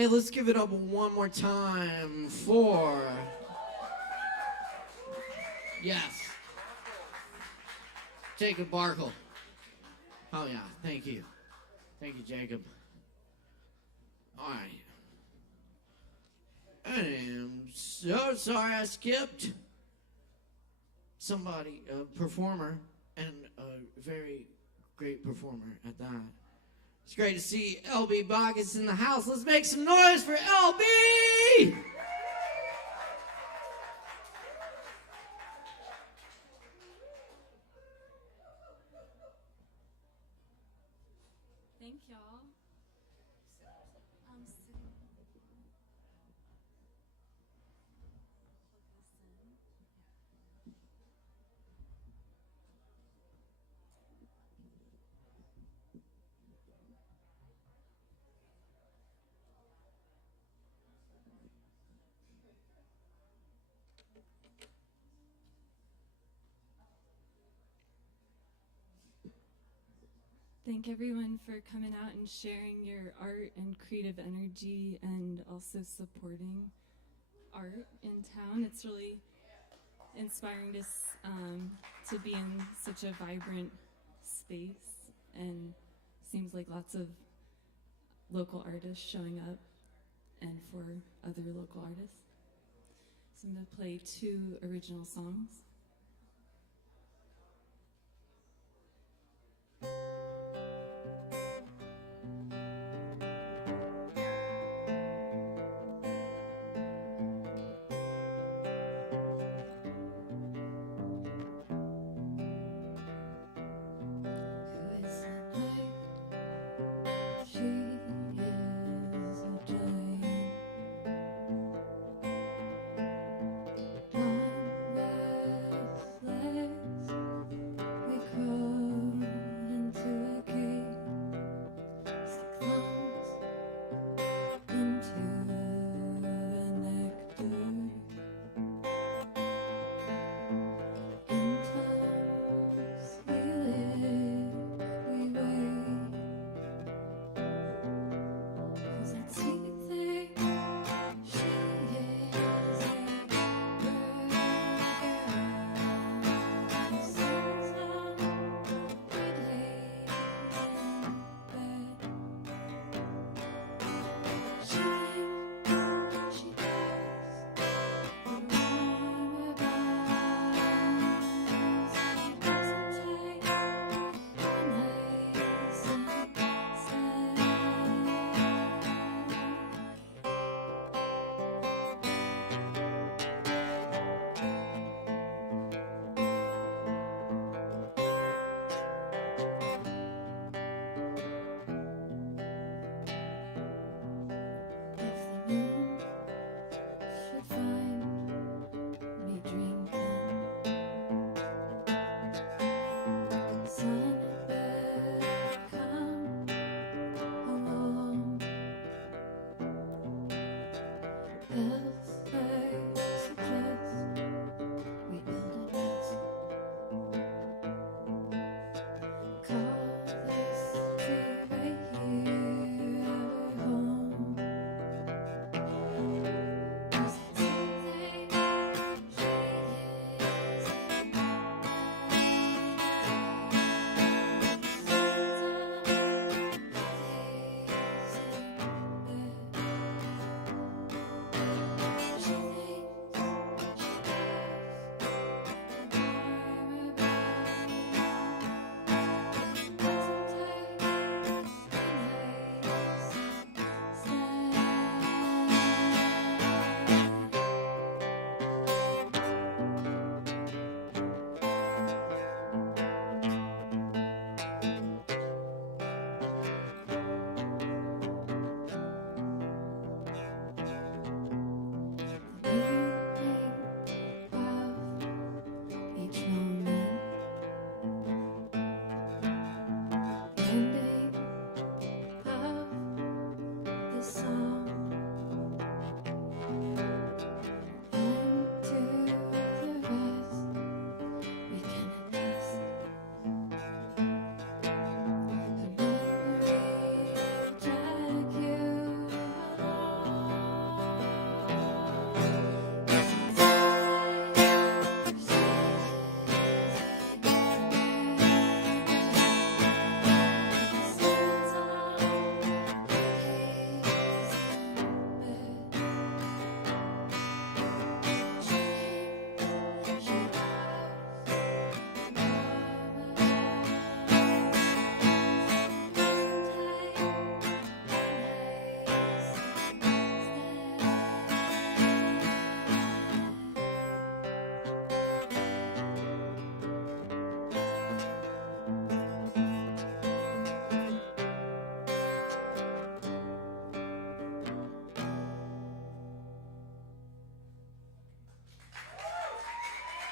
Hey, let's give it up one more time for... Yes. Jacob Barkle. Oh, yeah. Thank you. Thank you, Jacob. All right. I am so sorry I skipped somebody, a performer, and a very great performer at that. It's great to see LB Bacchus in the house. Let's make some noise for LB! Thank y'all. Thank everyone for coming out and sharing your art and creative energy and also supporting art in town. It's really inspiring to be in such a vibrant space, and seems like lots of local artists showing up and for other local artists. So I'm going to play 2 original songs.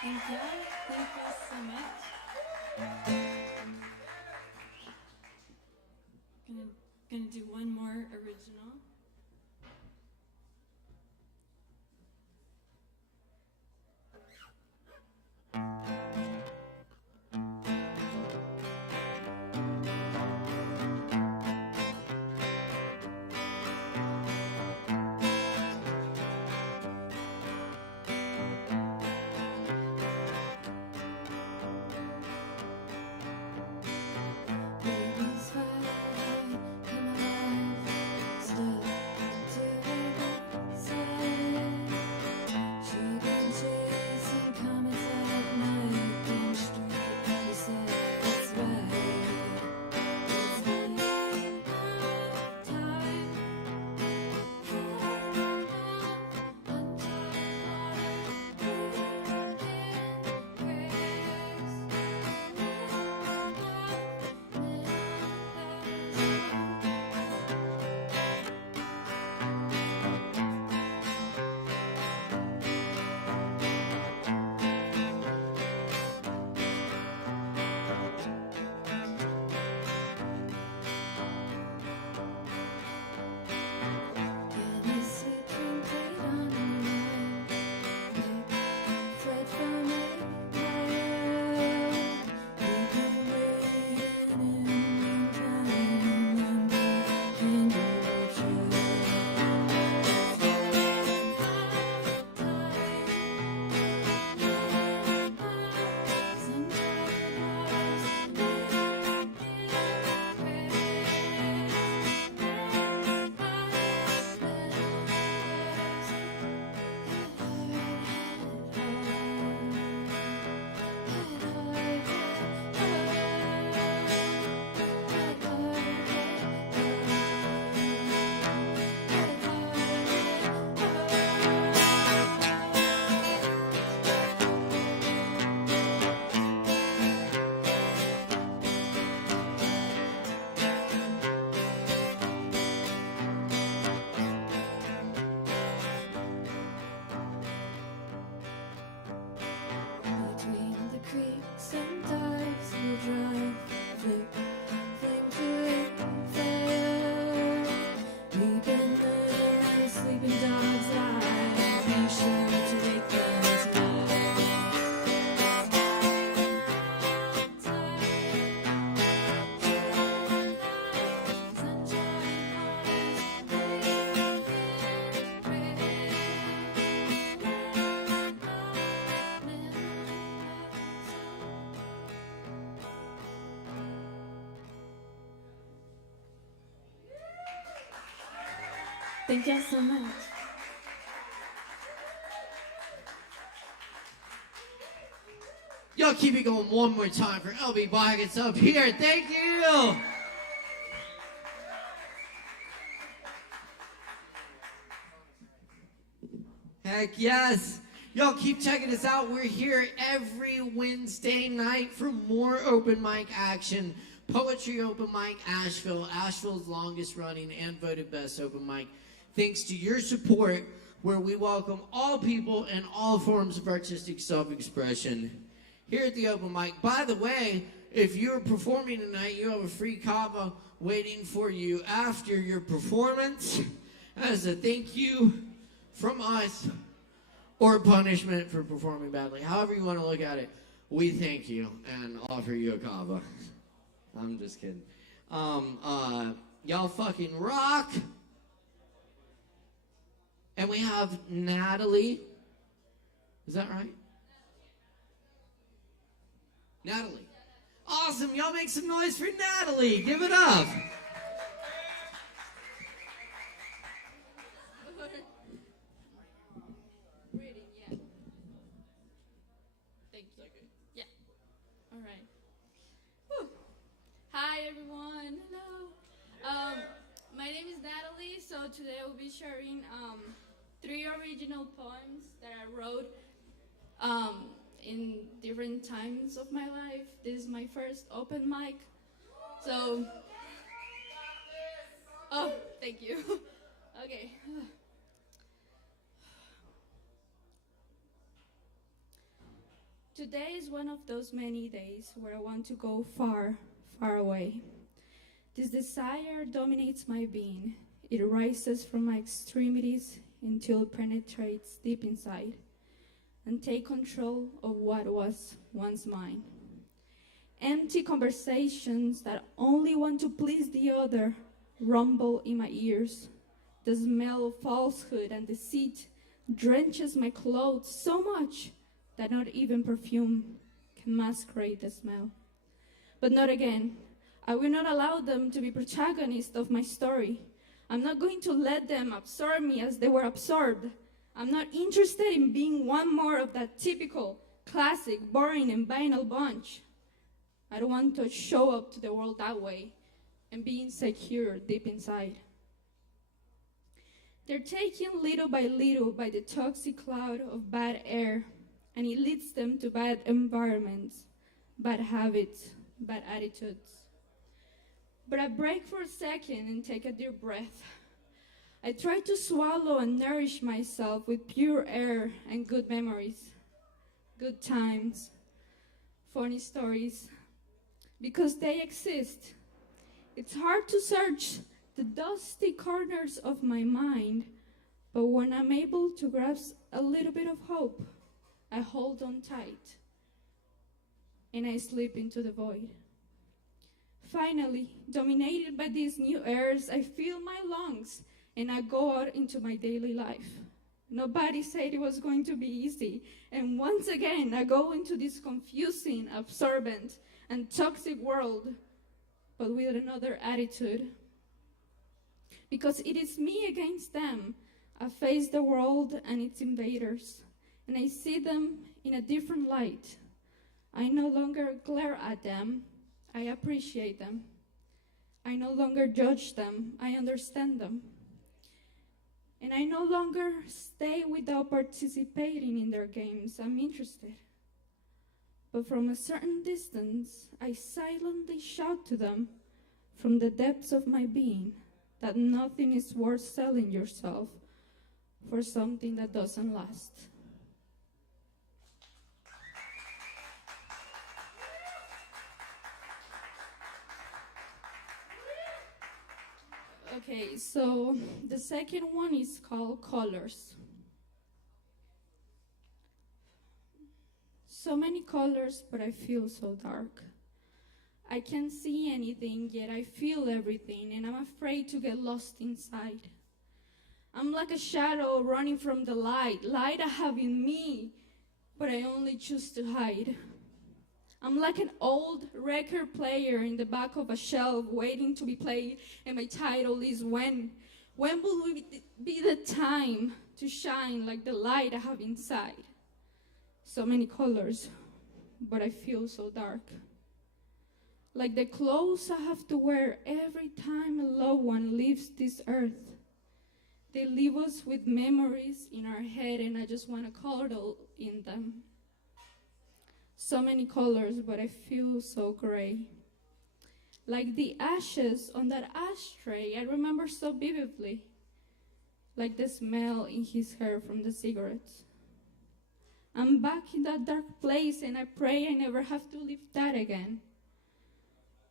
Thank you. Thank you so much. Gonna do one more original. Baby's fine, come alive, step to the side. She been chasing comets at night, then straight he said it's right. It's been a time, between the creeks and dives, we'll drive flip, flame to fire. We've been learning the sleeping dogs' lives. Be sure to wake them tonight. Thank you so much. Y'all keep it going one more time for LB Buckets up here. Thank you. Heck yes. Y'all keep checking us out. We're here every Wednesday night for more open mic action. Poetry Open Mic Asheville, Asheville's longest running and voted best open mic. Thanks to your support, where we welcome all people and all forms of artistic self-expression here at the open mic. By the way, if you're performing tonight, you have a free Kava waiting for you after your performance as a thank you from us or punishment for performing badly. However you want to look at it, we thank you and offer you a Kava. I'm just kidding. Y'all fucking rock. And we have Natalie. Is that right? Natalie. Awesome. Y'all make some noise for Natalie. Give it up. Reading, yeah. Thank you. Yeah. All right. Whew. Hi, everyone. Hello. My name is Natalie. So today I will be sharing 3 original poems that I wrote in different times of my life. This is my first open mic. So, oh, thank you. Okay. Today is one of those many days where I want to go far, far away. This desire dominates my being. It rises from my extremities until it penetrates deep inside and take control of what was once mine. Empty conversations that only want to please the other rumble in my ears. The smell of falsehood and deceit drenches my clothes so much that not even perfume can masquerade the smell. But not again. I will not allow them to be protagonists of my story. I'm not going to let them absorb me as they were absorbed. I'm not interested in being one more of that typical, classic, boring, and banal bunch. I don't want to show up to the world that way and be insecure deep inside. They're taken little by the toxic cloud of bad air, and it leads them to bad environments, bad habits, bad attitudes. But I break for a second and take a deep breath. I try to swallow and nourish myself with pure air and good memories, good times, funny stories, because they exist. It's hard to search the dusty corners of my mind, but when I'm able to grasp a little bit of hope, I hold on tight and I slip into the void. Finally, dominated by these new airs, I fill my lungs and I go out into my daily life. Nobody said it was going to be easy. And once again, I go into this confusing, absorbent, and toxic world, but with another attitude. Because it is me against them. I face the world and its invaders, and I see them in a different light. I no longer glare at them. I appreciate them. I no longer judge them. I understand them. And I no longer stay without participating in their games. I'm interested. But from a certain distance, I silently shout to them from the depths of my being that nothing is worth selling yourself for something that doesn't last. Okay, so the second one is called colors. So many colors, but I feel so dark. I can't see anything, yet I feel everything, and I'm afraid to get lost inside. I'm like a shadow running from the light I have in me, but I only choose to hide. I'm like an old record player in the back of a shelf waiting to be played, and my title is When. When will it be the time to shine like the light I have inside? So many colors, but I feel so dark. Like the clothes I have to wear every time a loved one leaves this earth. They leave us with memories in our head, and I just want to cuddle in them. So many colors, but I feel so gray. Like the ashes on that ashtray, I remember so vividly. Like the smell in his hair from the cigarettes. I'm back in that dark place, and I pray I never have to live that again.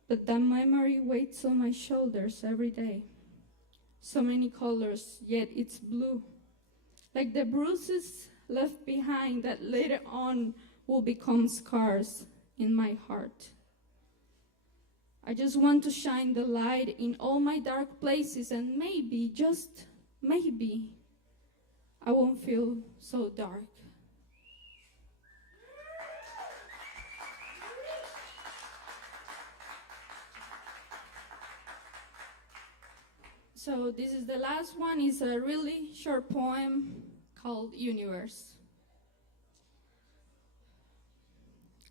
But that memory weighs on my shoulders every day. So many colors, yet it's blue. Like the bruises left behind that later on will become scars in my heart. I just want to shine the light in all my dark places, and maybe, just maybe, I won't feel so dark. So this is the last one. It's a really short poem called Universe.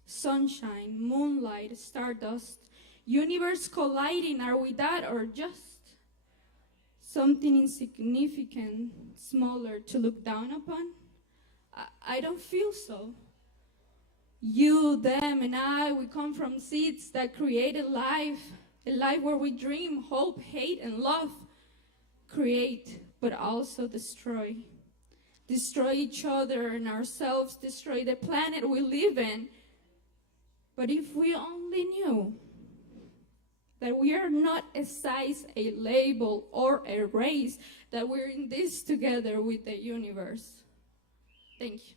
Sunshine, moonlight, stardust, universe colliding. Are we that, or just something insignificant, smaller to look down upon? I don't feel so. You, them, and I, we come from seeds that created life, a life where we dream, hope, hate, and love. Create, but also destroy. destroy each other and ourselves, destroy the planet we live in. But if we only knew that we are not a size, a label, or a race, that we're in this together with the universe. Thank you.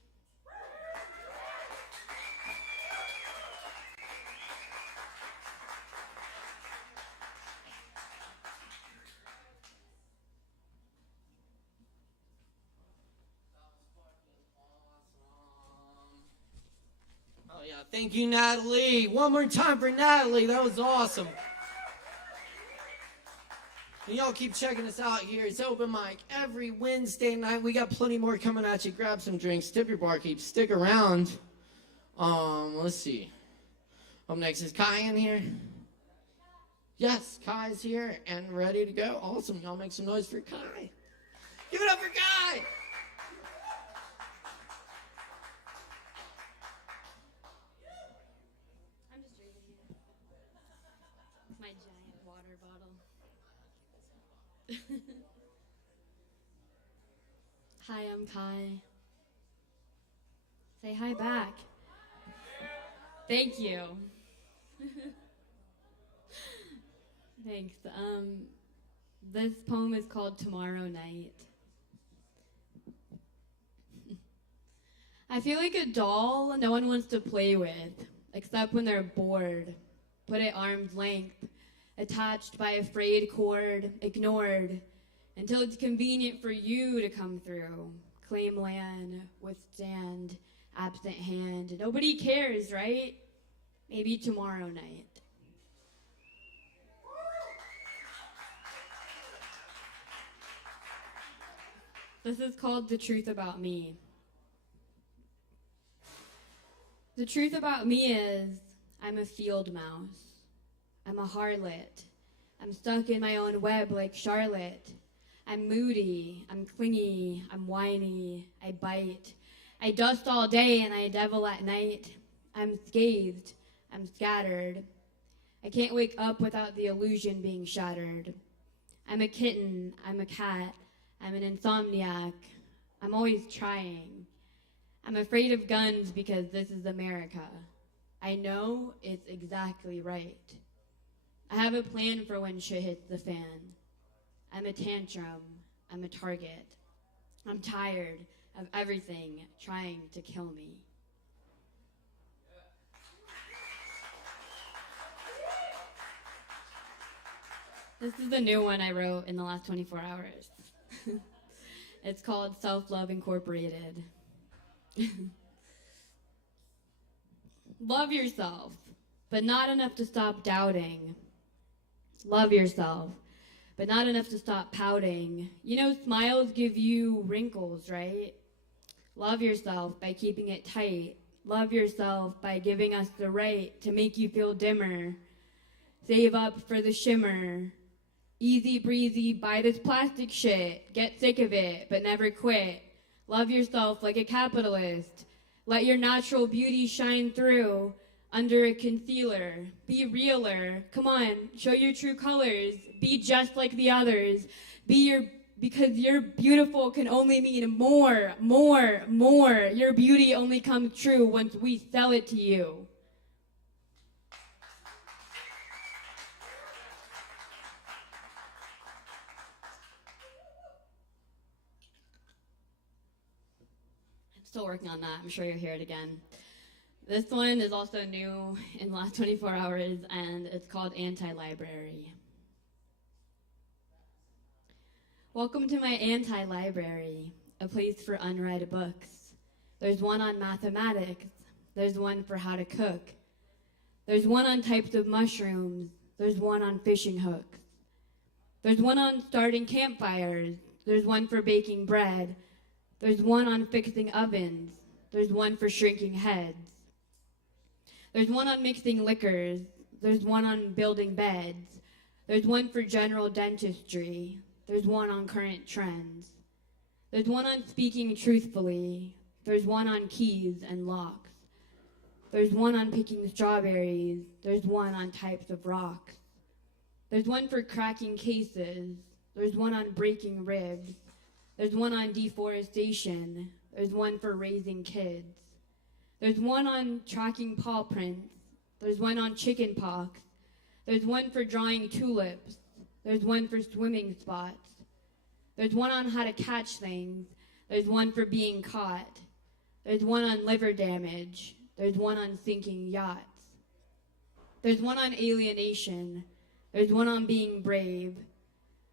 Oh, yeah. Thank you, Natalie. One more time for Natalie. That was awesome. And y'all keep checking us out here. It's open mic every Wednesday night. We got plenty more coming at you. Grab some drinks. Tip your barkeep. Stick around. Let's see. Up next is Kai in here. Yes, Kai's here and ready to go. Awesome. Y'all make some noise for Kai. Give it up for Kai. I'm just drinking it. My giant water bottle. Hi, I'm Kai. Say hi back. Thank you. Thanks. This poem is called Tomorrow Night. I feel like a doll no one wants to play with, except when they're bored. Put at arm's length, attached by a frayed cord, ignored, until it's convenient for you to come through. Claim land, withstand, absent hand. Nobody cares, right? Maybe tomorrow night. This is called The Truth About Me. The truth about me is I'm a field mouse. I'm a harlot. I'm stuck in my own web like Charlotte. I'm moody, I'm clingy, I'm whiny, I bite. I dust all day and I devil at night. I'm scathed, I'm scattered. I can't wake up without the illusion being shattered. I'm a kitten, I'm a cat, I'm an insomniac. I'm always trying. I'm afraid of guns because this is America. I know it's exactly right. I have a plan for when shit hits the fan. I'm a tantrum. I'm a target. I'm tired of everything trying to kill me. This is the new one I wrote in the last 24 hours. It's called Self-Love Incorporated. Love yourself, but not enough to stop doubting. Love yourself, but not enough to stop pouting. You know, smiles give you wrinkles, right? Love yourself by keeping it tight. Love yourself by giving us the right to make you feel dimmer. Save up for the shimmer. Easy breezy, buy this plastic shit. Get sick of it, but never quit. Love yourself like a capitalist. Let your natural beauty shine through under a concealer. Be realer. Come on, show your true colors. Be just like the others. Because your beautiful can only mean more, more, more. Your beauty only comes true once we sell it to you. Still working on that. I'm sure you'll hear it again. This one is also new in the last 24 hours, and it's called Anti-Library. Welcome to my anti-library, a place for unread books. There's one on mathematics. There's one for how to cook. There's one on types of mushrooms. There's one on fishing hooks. There's one on starting campfires. There's one for baking bread. There's one on fixing ovens. There's one for shrinking heads. There's one on mixing liquors. There's one on building beds. There's one for general dentistry. There's one on current trends. There's one on speaking truthfully. There's one on keys and locks. There's one on picking strawberries. There's one on types of rocks. There's one for cracking cases. There's one on breaking ribs. There's one on deforestation. There's one for raising kids. There's one on tracking paw prints. There's one on chicken pox. There's one for drawing tulips. There's one for swimming spots. There's one on how to catch things. There's one for being caught. There's one on liver damage. There's one on sinking yachts. There's one on alienation. There's one on being brave.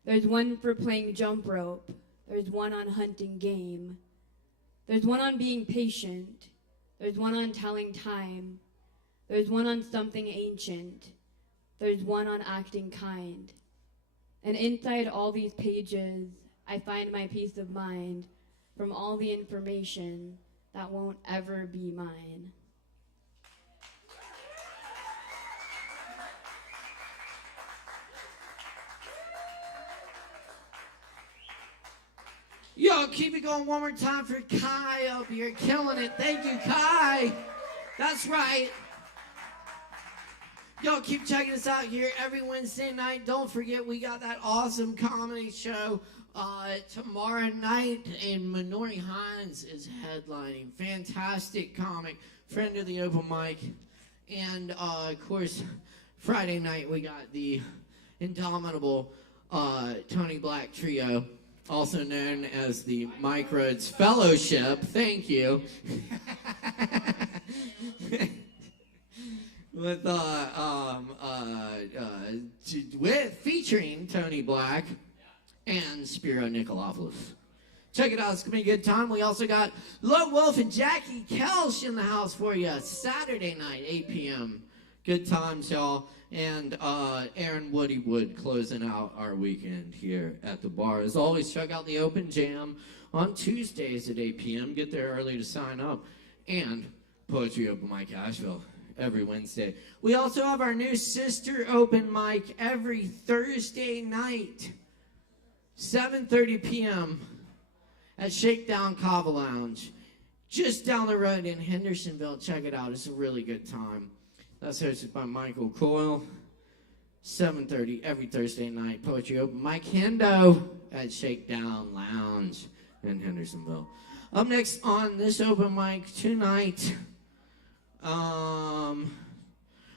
There's one for playing jump rope. There's one on hunting game. There's one on being patient. There's one on telling time. There's one on something ancient. There's one on acting kind. And inside all these pages, I find my peace of mind from all the information that won't ever be mine. Yo, keep it going one more time for Kai up here. Killing it. Thank you, Kai. That's right. Yo, keep checking us out here every Wednesday night. Don't forget, we got that awesome comedy show tomorrow night, and Minori Hines is headlining. Fantastic comic, friend of the open mic. And, of course, Friday night we got the indomitable Tony Black Trio, also known as the Mike Rhodes Fellowship. Thank you. With featuring Tony Black and Spiro Nicolopoulos. Check it out. It's going to be a good time. We also got Low Wolf and Jackie Kelsch in the house for you Saturday night, 8 p.m. Good times, y'all. And Aaron Woody Wood closing out our weekend here at the bar. As always, check out the Open Jam on Tuesdays at 8 p.m. Get there early to sign up. And Poetry Open Mic Asheville every Wednesday. We also have our new sister open mic every Thursday night, 7:30 p.m. at Shakedown Kava Lounge, just down the road in Hendersonville. Check it out. It's a really good time. That's hosted by Michael Coyle. 7:30 every Thursday night. Poetry Open Mic Hendo at Shakedown Lounge in Hendersonville. Up next on this open mic tonight,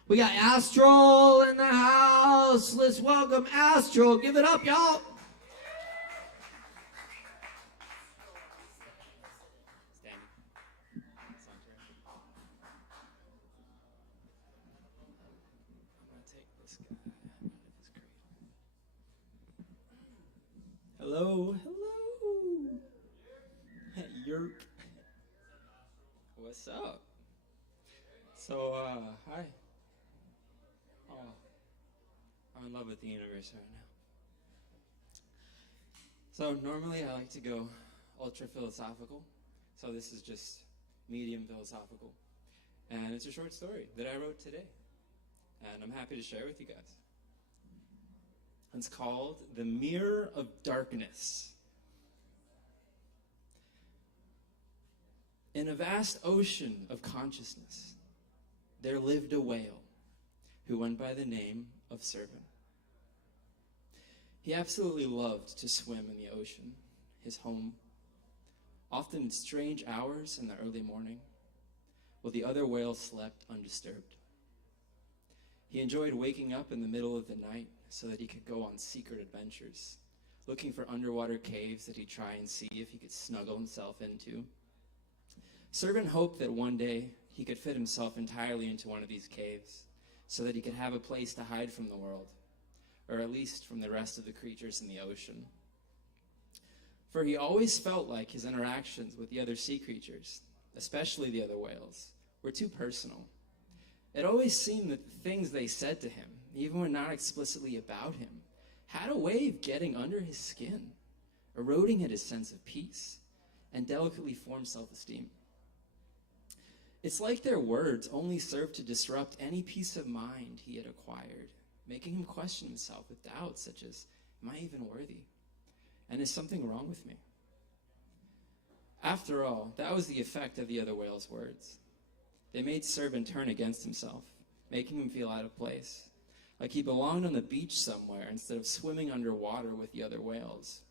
we got Astral in the house. Let's welcome Astral. Give it up, y'all. Hello, hello. Yerp. What's up? So, hi. Oh, I'm in love with the universe right now. So, normally I like to go ultra philosophical. So this is just medium philosophical. And it's a short story that I wrote today. And I'm happy to share with you guys. It's called The Mirror of Darkness. In a vast ocean of consciousness, there lived a whale who went by the name of Serpent. He absolutely loved to swim in the ocean, his home, often in strange hours in the early morning, while the other whales slept undisturbed. He enjoyed waking up in the middle of the night so that he could go on secret adventures, looking for underwater caves that he'd try and see if he could snuggle himself into. Serpent hoped that one day he could fit himself entirely into one of these caves so that he could have a place to hide from the world, or at least from the rest of the creatures in the ocean. For he always felt like his interactions with the other sea creatures, especially the other whales, were too personal. It always seemed that the things they said to him, even when not explicitly about him, had a way of getting under his skin, eroding at his sense of peace, and delicately formed self-esteem. It's like their words only served to disrupt any peace of mind he had acquired, making him question himself with doubts such as, am I even worthy? And is something wrong with me? After all, that was the effect of the other whale's words. They made Serpent turn against himself, making him feel out of place, like he belonged on the beach somewhere instead of swimming underwater with the other whales.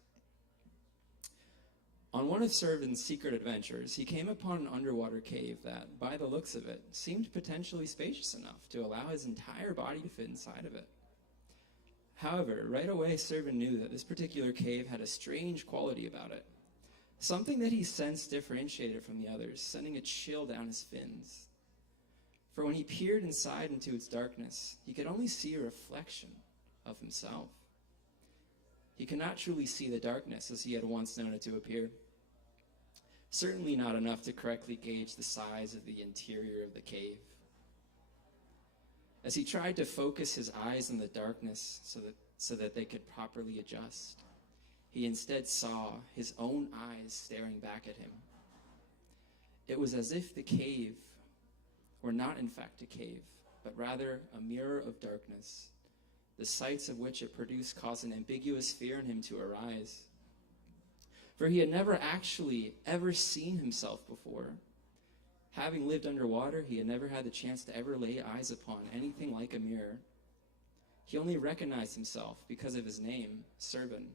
On one of Servan's secret adventures, he came upon an underwater cave that, by the looks of it, seemed potentially spacious enough to allow his entire body to fit inside of it. However, right away, Servan knew that this particular cave had a strange quality about it. Something that he sensed differentiated from the others, sending a chill down his fins. For when he peered inside into its darkness, he could only see a reflection of himself. He could not truly see the darkness as he had once known it to appear. Certainly not enough to correctly gauge the size of the interior of the cave. As he tried to focus his eyes in the darkness so that they could properly adjust, he instead saw his own eyes staring back at him. It was as if the cave were not in fact a cave, but rather a mirror of darkness, the sights of which it produced caused an ambiguous fear in him to arise. For he had never actually ever seen himself before. Having lived underwater, he had never had the chance to ever lay eyes upon anything like a mirror. He only recognized himself because of his name, Servan,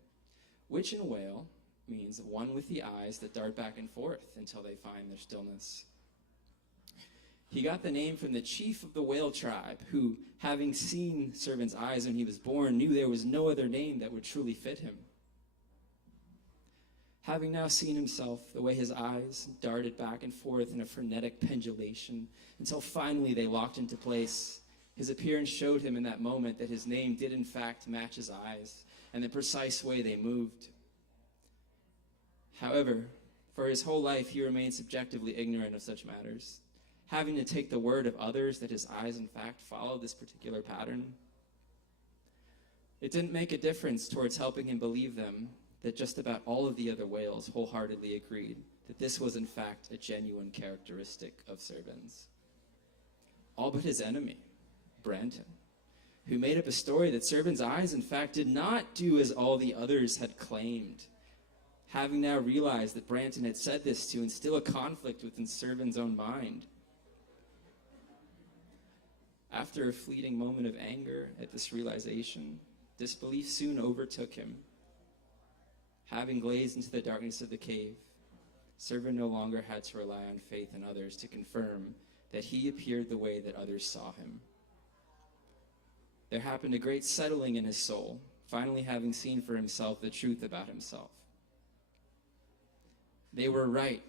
which in whale means one with the eyes that dart back and forth until they find their stillness. He got the name from the chief of the whale tribe, who, having seen Servan's eyes when he was born, knew there was no other name that would truly fit him. Having now seen himself the way his eyes darted back and forth in a frenetic pendulation until finally they locked into place, his appearance showed him in that moment that his name did in fact match his eyes and the precise way they moved. However, for his whole life he remained subjectively ignorant of such matters, having to take the word of others that his eyes in fact followed this particular pattern. It didn't make a difference towards helping him believe them that just about all of the other whales wholeheartedly agreed that this was in fact a genuine characteristic of Servan's. All but his enemy, Branton, who made up a story that Servan's eyes in fact did not do as all the others had claimed, having now realized that Branton had said this to instill a conflict within Servan's own mind. After a fleeting moment of anger at this realization, disbelief soon overtook him. Having glazed into the darkness of the cave, Servan no longer had to rely on faith in others to confirm that he appeared the way that others saw him. There happened a great settling in his soul, finally having seen for himself the truth about himself. "They were right,"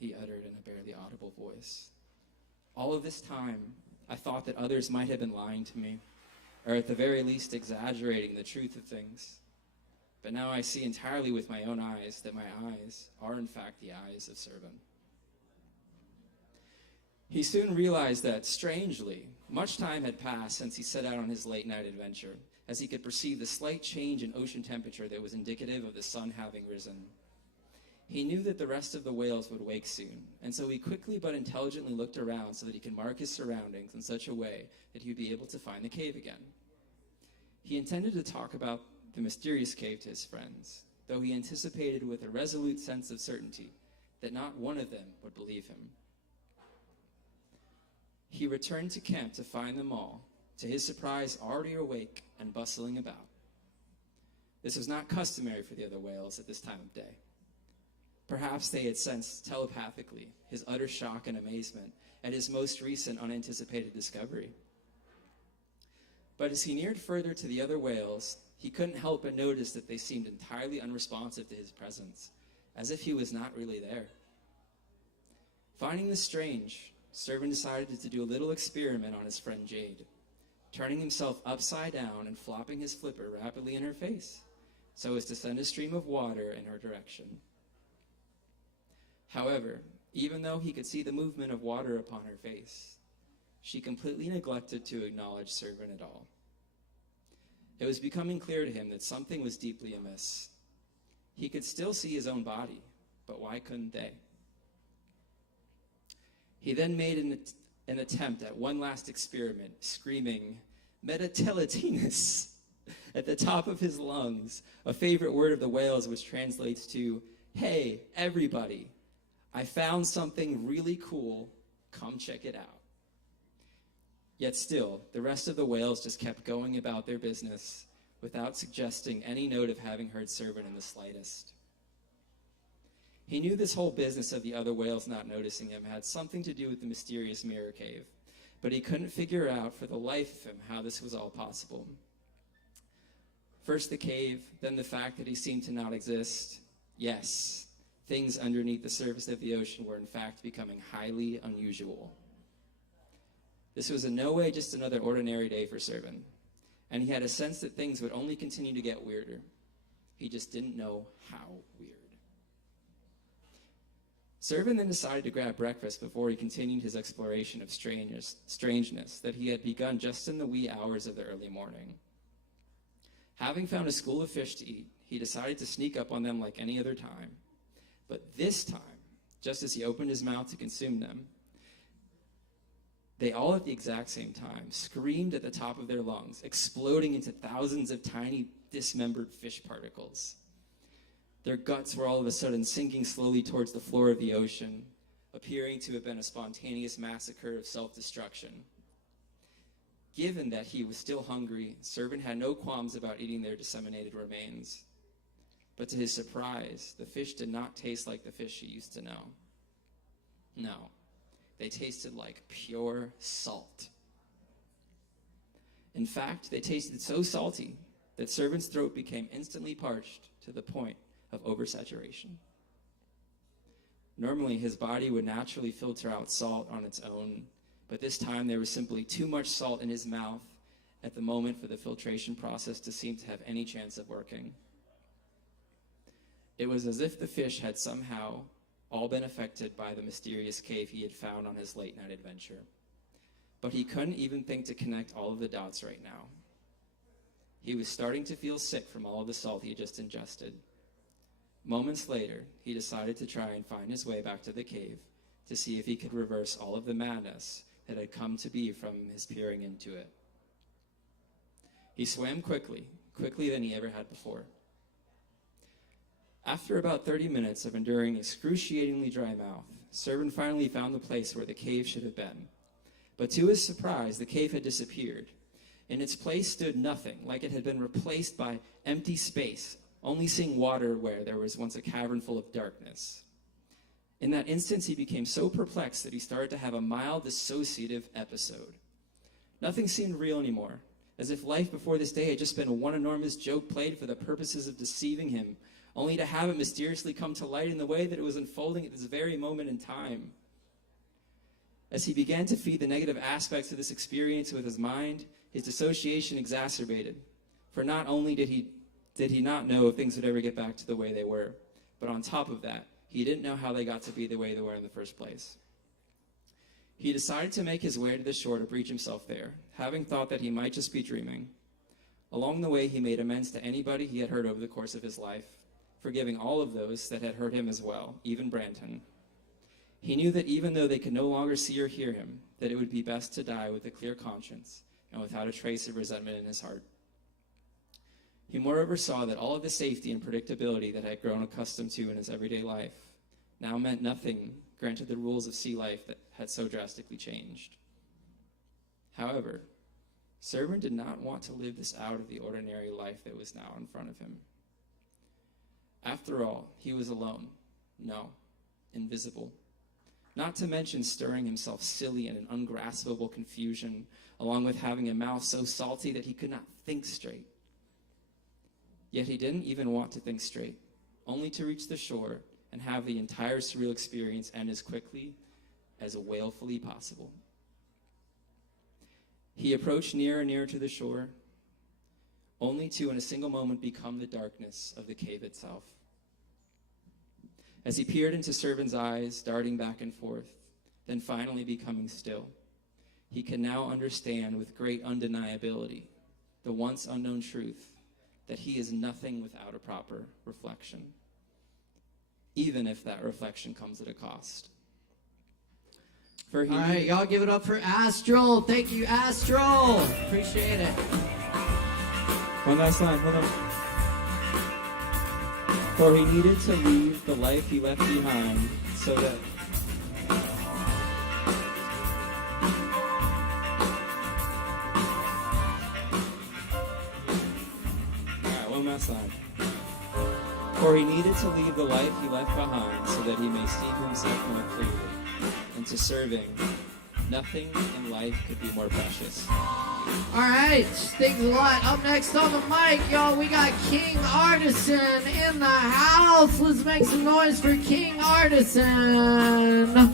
he uttered in a barely audible voice. "All of this time, I thought that others might have been lying to me, or at the very least exaggerating the truth of things. But now I see entirely with my own eyes that my eyes are in fact the eyes of Servan." He soon realized that, strangely, much time had passed since he set out on his late-night adventure, as he could perceive the slight change in ocean temperature that was indicative of the sun having risen. He knew that the rest of the whales would wake soon, and so he quickly but intelligently looked around so that he could mark his surroundings in such a way that he would be able to find the cave again. He intended to talk about the mysterious cave to his friends, though he anticipated with a resolute sense of certainty that not one of them would believe him. He returned to camp to find them all, to his surprise, already awake and bustling about. This was not customary for the other whales at this time of day. Perhaps they had sensed telepathically his utter shock and amazement at his most recent unanticipated discovery. But as he neared further to the other whales, he couldn't help but notice that they seemed entirely unresponsive to his presence, as if he was not really there. Finding this strange, Servan decided to do a little experiment on his friend Jade, turning himself upside down and flopping his flipper rapidly in her face, so as to send a stream of water in her direction. However, even though he could see the movement of water upon her face, she completely neglected to acknowledge Servan at all. It was becoming clear to him that something was deeply amiss. He could still see his own body, but why couldn't they? He then made an attempt at one last experiment, screaming, "Metateletinus," at the top of his lungs, a favorite word of the whales which translates to, "Hey, everybody, I found something really cool, come check it out." Yet still, the rest of the whales just kept going about their business without suggesting any note of having heard Servan in the slightest. He knew this whole business of the other whales not noticing him had something to do with the mysterious mirror cave, but he couldn't figure out for the life of him how this was all possible. First the cave, then the fact that he seemed to not exist. Yes, things underneath the surface of the ocean were in fact becoming highly unusual. This was in no way just another ordinary day for Servan, and he had a sense that things would only continue to get weirder. He just didn't know how weird. Servan then decided to grab breakfast before he continued his exploration of strangeness that he had begun just in the wee hours of the early morning. Having found a school of fish to eat, he decided to sneak up on them like any other time. But this time, just as he opened his mouth to consume them, they all at the exact same time screamed at the top of their lungs, exploding into thousands of tiny dismembered fish particles. Their guts were all of a sudden sinking slowly towards the floor of the ocean, appearing to have been a spontaneous massacre of self-destruction. Given that he was still hungry, Servan had no qualms about eating their disseminated remains. But to his surprise, the fish did not taste like the fish he used to know. No, they tasted like pure salt. In fact, they tasted so salty that Servan's throat became instantly parched to the point of oversaturation. Normally, his body would naturally filter out salt on its own, but this time there was simply too much salt in his mouth at the moment for the filtration process to seem to have any chance of working. It was as if the fish had somehow all been affected by the mysterious cave he had found on his late-night adventure. But he couldn't even think to connect all of the dots right now. He was starting to feel sick from all of the salt he had just ingested. Moments later, he decided to try and find his way back to the cave to see if he could reverse all of the madness that had come to be from his peering into it. He swam quickly than he ever had before. After about 30 minutes of enduring excruciatingly dry mouth, Servan finally found the place where the cave should have been. But to his surprise, the cave had disappeared. In its place stood nothing, like it had been replaced by empty space, only seeing water where there was once a cavern full of darkness. In that instance, he became so perplexed that he started to have a mild dissociative episode. Nothing seemed real anymore, as if life before this day had just been one enormous joke played for the purposes of deceiving him, only to have it mysteriously come to light in the way that it was unfolding at this very moment in time. As he began to feed the negative aspects of this experience with his mind, his dissociation exacerbated. For not only did he not know if things would ever get back to the way they were, but on top of that, he didn't know how they got to be the way they were in the first place. He decided to make his way to the shore to breach himself there, having thought that he might just be dreaming. Along the way, he made amends to anybody he had hurt over the course of his life, forgiving all of those that had hurt him as well, even Branton. He knew that even though they could no longer see or hear him, that it would be best to die with a clear conscience and without a trace of resentment in his heart. He moreover saw that all of the safety and predictability that had grown accustomed to in his everyday life now meant nothing, granted the rules of sea life that had so drastically changed. However, Servan did not want to live this out of the ordinary life that was now in front of him. After all, he was alone. No, invisible. Not to mention stirring himself silly in an ungraspable confusion, along with having a mouth so salty that he could not think straight. Yet he didn't even want to think straight, only to reach the shore and have the entire surreal experience end as quickly as wailfully possible. He approached nearer and nearer to the shore, only to, in a single moment, become the darkness of the cave itself. As he peered into Servan's eyes, darting back and forth, then finally becoming still, he could now understand with great undeniability the once unknown truth that he is nothing without a proper reflection, even if that reflection comes at a cost. All right, y'all give it up for Astral. Thank you, Astral. Appreciate it. One last line, hold on. For he needed to leave the life he left behind so that... All right, one last line. For he needed to leave the life he left behind so that he may see himself more clearly. And to serving, nothing in life could be more precious. All right, thanks a lot. Up next on the mic, y'all, we got King Artisan in the house. Let's make some noise for King Artisan.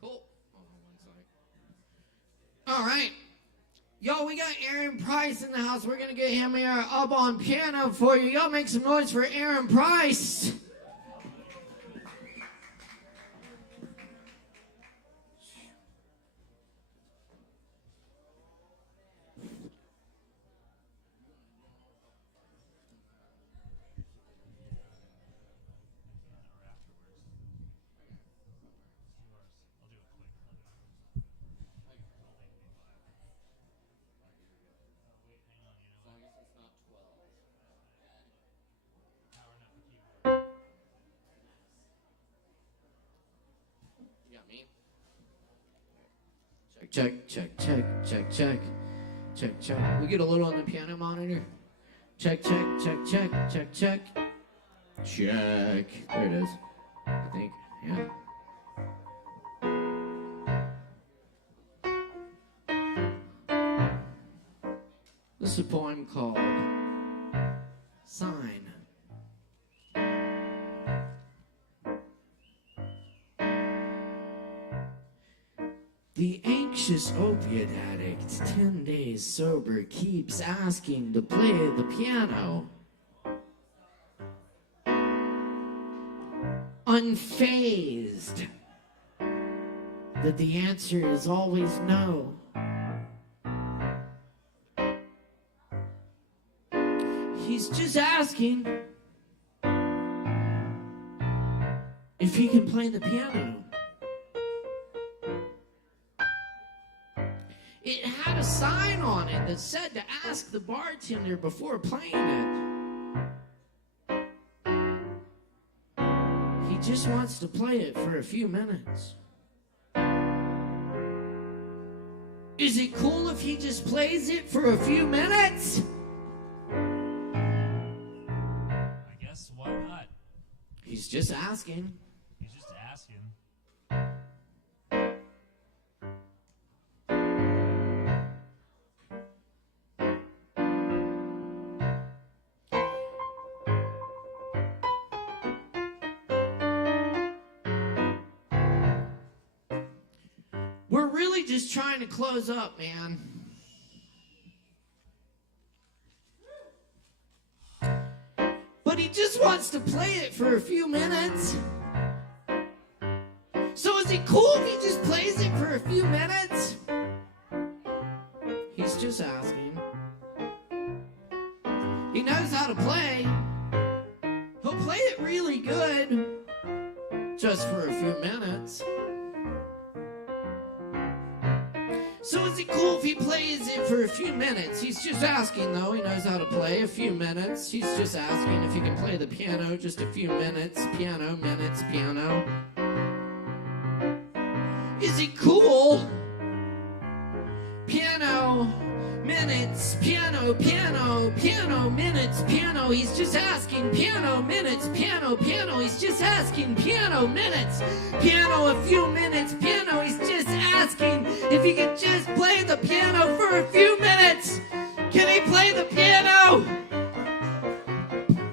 Cool. All right. Yo, we got Aaron Price in the house. We're going to get him here up on piano for you. Y'all make some noise for Aaron Price. Check, check, check, check, check, check, check. We get a little on the piano monitor. Check, check, check, check, check, check. Check. There it is. I think. Yeah. This is a poem called Sign. The anxious opiate addict, 10 days sober, keeps asking to play the piano. Unfazed that the answer is always no. He's just asking if he can play the piano. It had a sign on it that said to ask the bartender before playing it. He just wants to play it for a few minutes. Is it cool if he just plays it for a few minutes? I guess, why not? He's just asking. He's just asking. We're really just trying to close up, man. But he just wants to play it for a few minutes. So is it cool if he just plays it for a few minutes? He's just asking. He knows how to play. He'll play it really good. Just for a few minutes. So is it cool if he plays it for a few minutes? He's just asking, though. He knows how to play a few minutes. He's just asking if he can play the piano just a few minutes. Piano, minutes, piano. Is it cool? Piano, minutes, piano, piano, piano, minutes, piano. He's just asking piano, minutes, piano, piano. He's just asking piano, minutes, piano, a few minutes, piano. He's just asking if he could just play the piano for a few minutes. Can he play the piano?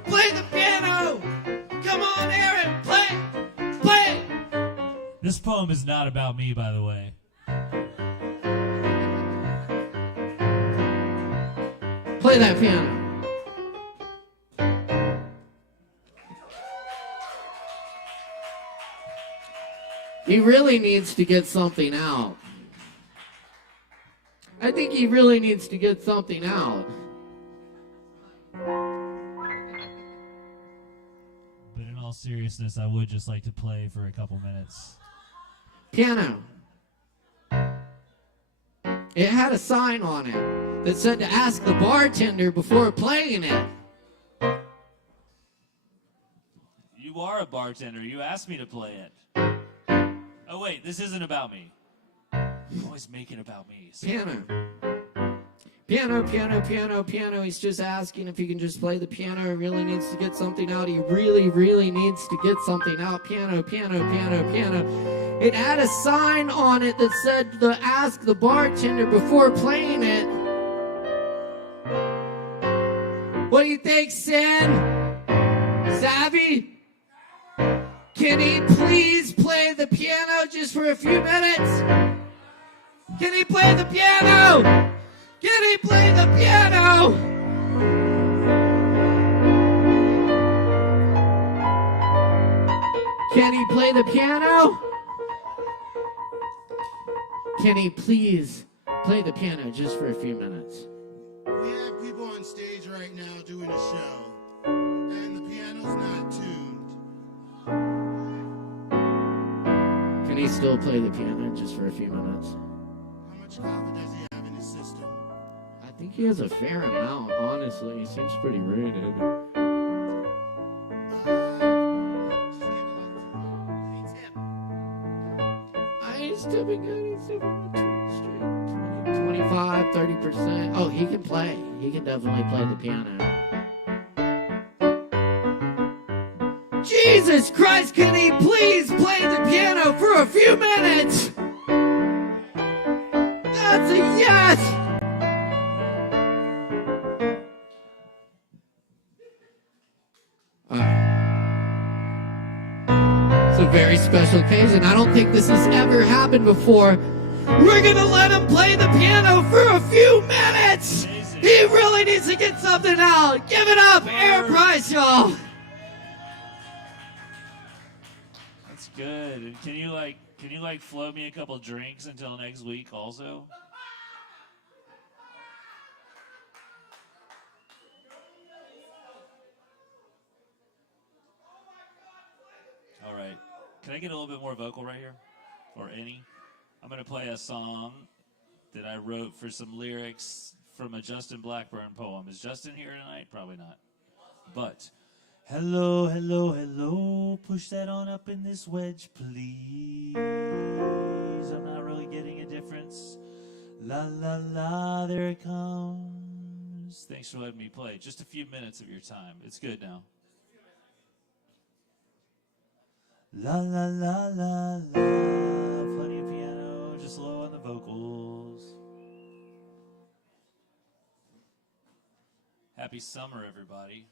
Play the piano. Come on, Aaron, play, play. This poem is not about me, by the way. Play that piano. He really needs to get something out. I think he really needs to get something out. But in all seriousness, I would just like to play for a couple minutes. Piano. It had a sign on it that said to ask the bartender before playing it. You are a bartender. You asked me to play it. Oh, wait, this isn't about me. You always make it about me. So. Piano. Piano, piano, piano, piano. He's just asking if he can just play the piano. He really needs to get something out. He really, really needs to get something out. Piano, piano, piano, piano. It had a sign on it that said to ask the bartender before playing it. What do you think, Sin? Savvy? Can he please play the piano just for a few minutes? Can he play the piano? Can he play the piano? Can he play the piano? Can he please play the piano just for a few minutes? We have people on stage right now doing a show, and the piano's not tuned. Can he still play the piano just for a few minutes? How much Kava does he have in his system? I think he has a fair amount, honestly. He seems pretty rated. He's tipping good. He's tipping straight. 25, 30%. Oh, he can play. He can definitely play the piano. Jesus Christ, can he please play the piano for a few minutes? That's a yes! It's a very special occasion. I don't think this has ever happened before. We're gonna let him play the piano for a few minutes! He really needs to get something out! Give it up, Air Price, y'all! That's good. And can you flow me a couple drinks until next week also? All right. Can I get a little bit more vocal right here? Or any? I'm going to play a song that I wrote for some lyrics from a Justin Blackburn poem. Is Justin here tonight? Probably not. But, hello, hello, hello. Push that on up in this wedge, please. I'm not really getting a difference. La, la, la, there it comes. Thanks for letting me play. Just a few minutes of your time. It's good now. La la la la la, plenty of piano, just low on the vocals. Happy summer, everybody.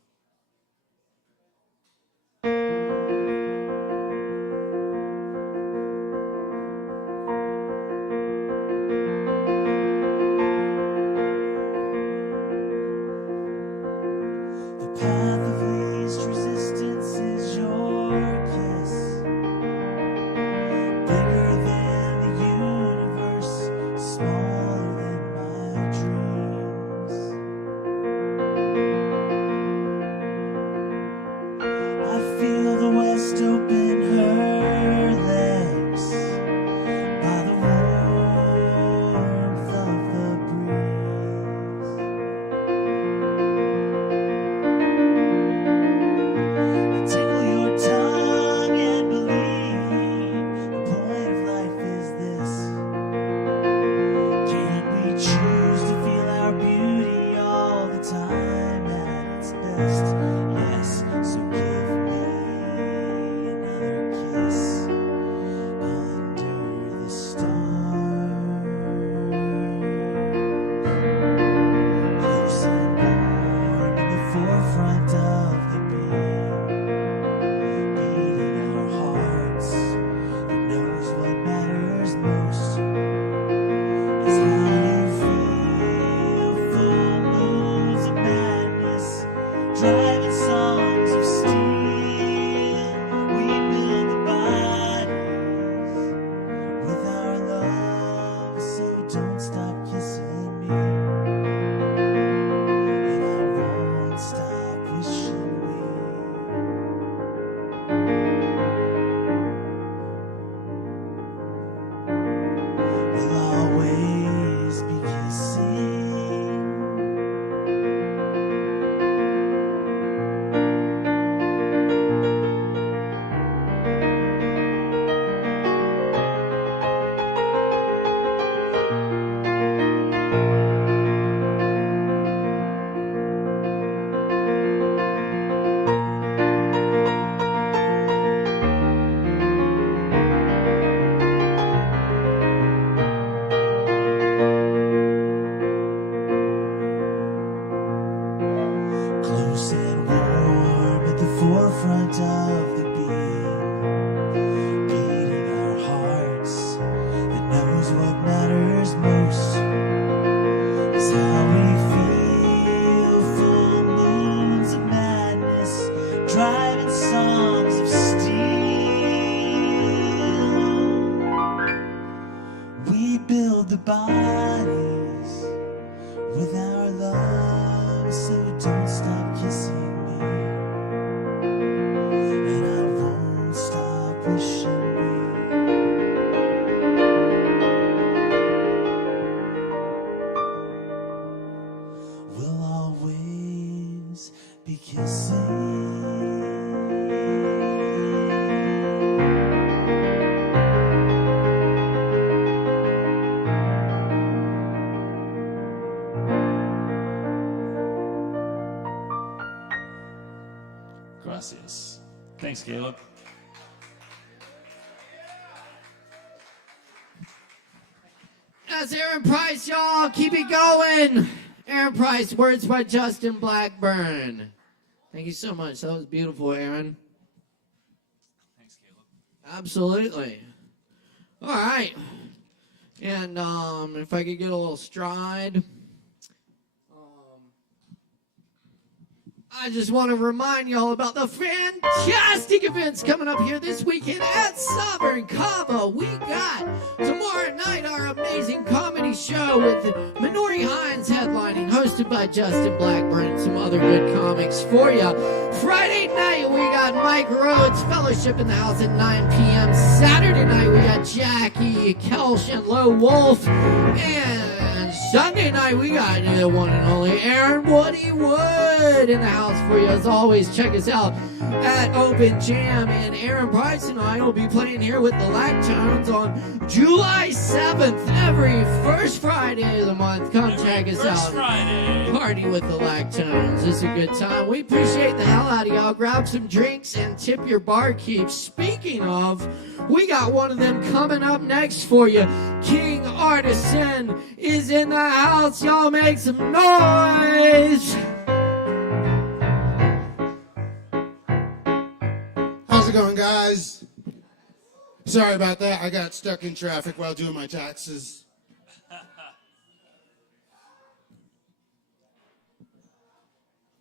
The path of least resistance is your kiss. Bigger than the universe, smaller than my dreams. I feel the west open her legs by the warmth of the breeze. Tickle your tongue and believe the point of life is this. Can we choose to feel our beauty all the time at its best? Yes, so give me another kiss under the stars. Close and born in the forefront of the beam, beating our hearts, that knows what matters most is how you feel. Full moons of madness, driving be kissing. Gracias. Thanks, Caleb. That's Aaron Price, y'all. Keep it going. Aaron Price, words by Justin Blackburn. Thank you so much. That was beautiful, Aaron. Thanks, Caleb. Absolutely. All right. And if I could get a little stride. I just want to remind y'all about the fantastic events coming up here this weekend at Sovereign Kava. We got tomorrow night our amazing comedy show with Minori Hines headlining, hosted by Justin Blackburn and some other good comics for you. Friday night we got Mike Rhodes Fellowship in the house at 9 p.m. Saturday night we got Jackie Kelsch and Low Wolf. And Sunday night we got the one and only Aaron Woody Wood in the house for you. As always, check us out at Open Jam. And Aaron Price and I will be playing here with the Lactones on July 7th, every first Friday of the month. Come check us out. Friday. Party with the Lactones. It's a good time. We appreciate the hell out of y'all. Grab some drinks and tip your barkeep. Speaking of, we got one of them coming up next for you. King Artisan is in the house. Y'all make some noise. How's it going, guys? Sorry about that. I got stuck in traffic while doing my taxes.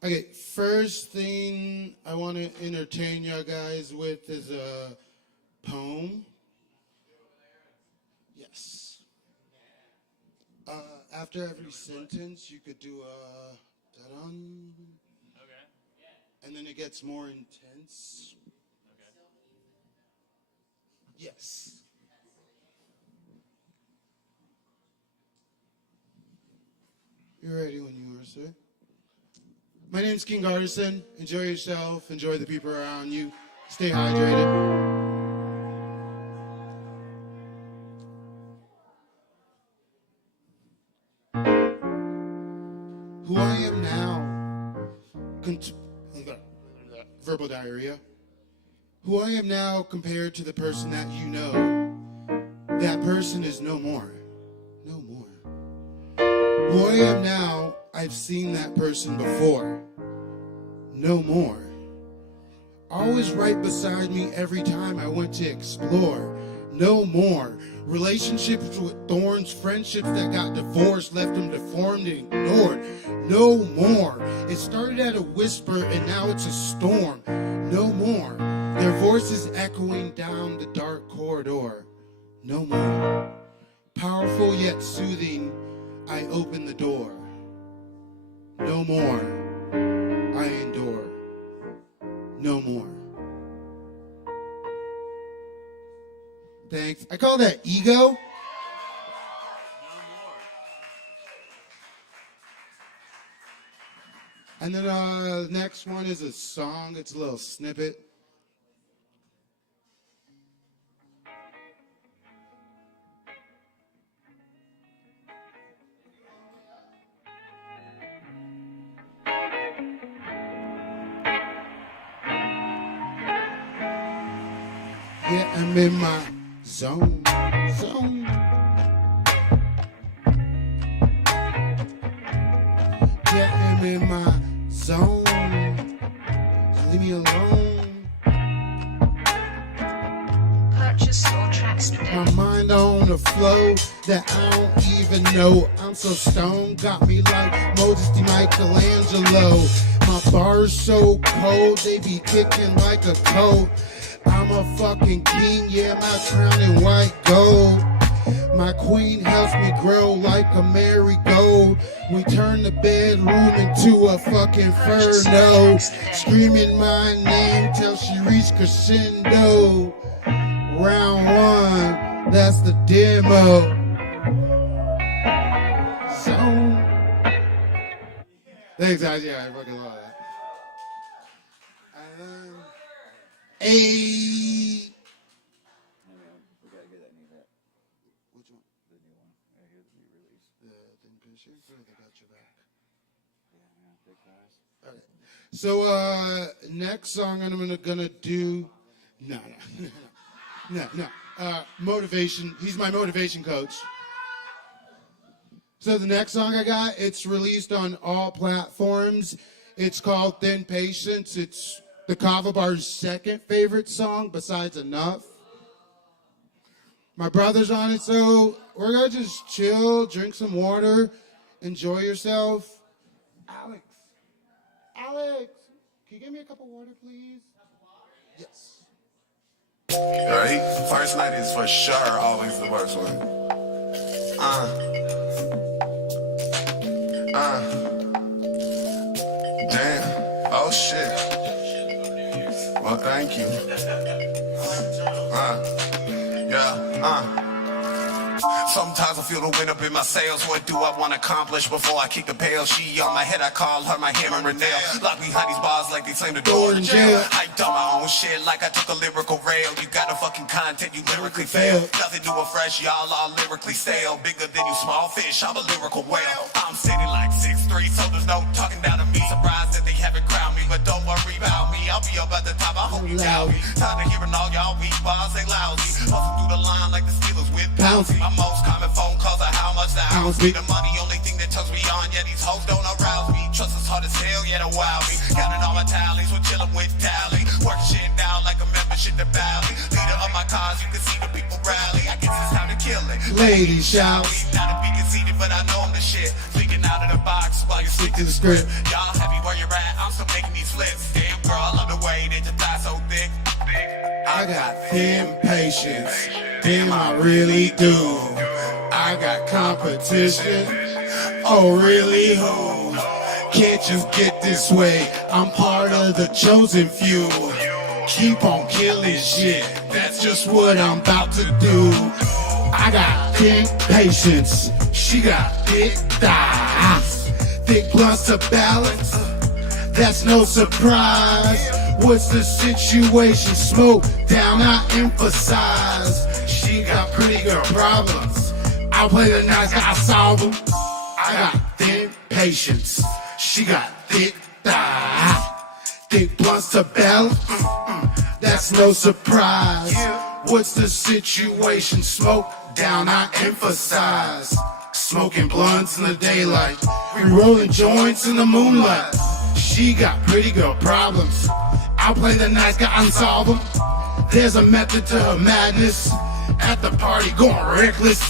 Okay, first thing I want to entertain you guys with is a poem. Yes. After every sentence, you could do a da-dun. Okay. And then it gets more intense. Okay. Yes. You're ready when you are, sir. My name's King Artisan. Enjoy yourself. Enjoy the people around you. Stay hydrated. Who I am now, verbal diarrhea. Who I am now compared to the person that you know, that person is no more. No more. Who I am now, I've seen that person before. No more. Always right beside me every time I went to explore. No more. Relationships with thorns, friendships that got divorced, left them deformed and ignored. No more. It started at a whisper and now it's a storm. No more. Their voices echoing down the dark corridor. No more. Powerful yet soothing, I open the door. No more. I endure. No more. Thanks. I call that ego. No more. And then the next one is a song. It's a little snippet. Yeah, I'm in my zone. Yeah, I'm in my zone. Leave me alone. Purchase your tracks today. My mind on a flow that I don't even know. I'm so stoned, got me like Moses D. Michelangelo. My bars so cold, they be kicking like a coat. I'm a fucking king, yeah, my crown in white gold. My queen helps me grow like a marigold. We turn the bedroom into a fucking inferno. Screaming my name till she reached crescendo. Round one, that's the demo. So, thanks guys, yeah, I fucking love that. A. Which one? The new one. Right here, the new release. The Thin Picture? Or They Got Your Back? Yeah, big guys. Okay. So, next song I'm gonna do. No. Motivation. He's my motivation coach. So the next song I got, it's released on all platforms. It's called Thin Patience. It's the Kava Bar's second favorite song besides Enough. My brother's on it, so we're gonna just chill, drink some water, enjoy yourself. Alex, can you give me a cup of water, please? Yes. Right? First night is for sure always the worst one. Damn. Oh shit. Well, thank you. Sometimes I feel the wind up in my sails. What do I want to accomplish before I kick the pail? She on my head, I call her my hammer and nail. Locked behind these bars like they slammed the door in jail. I done my own shit like I took a lyrical rail. You got a fucking content, you lyrically fail. Nothing new or fresh, y'all are lyrically stale. Bigger than you small fish, I'm a lyrical whale. I'm sitting like 6'3", so there's no talking down to me. Surprised that they haven't crowned me, but don't worry about me. I'll be up at the top, I hope you doubt me. Time to hearing all y'all weak bars, they lousy. Bustin' through the line like the Steelers with Bouncy. My most common phone calls are how much the ounce be. The money only thing that turns me on, yeah, these hoes don't arouse me. Trust is hard as hell, yeah, to wow me. Counting all my tallies, we're chillin' with Tally. Working shit down like a membership to Valley. Leader of my cause, you can see the people rally. I guess it's time to kill it. Ladies shouts. Not to be conceited, but I know I'm the shit. Speaking out of the box while you Stick to the script. Y'all happy where you're at, I'm still making these flips. Damn girl, I love the way that your thigh so thick. I got thin patience. Damn, I really do. I got competition. Oh, really? Who? Can't just get this way. I'm part of the chosen few. Keep on killing shit. That's just what I'm about to do. I got thin patience. She got thick thighs. Thick blunts to balance. That's no surprise. What's the situation? Smoke down, I emphasize. She got pretty girl problems. I play the nice guy, I solve them. I got thin patience. She got thick thighs. Thick blunts to balance. That's no surprise. What's the situation? Smoke down, I emphasize. Smoking blunts in the daylight. We rolling joints in the moonlight. She got pretty girl problems. I'll play the nice guy and solve them. There's a method to her madness. At the party going reckless.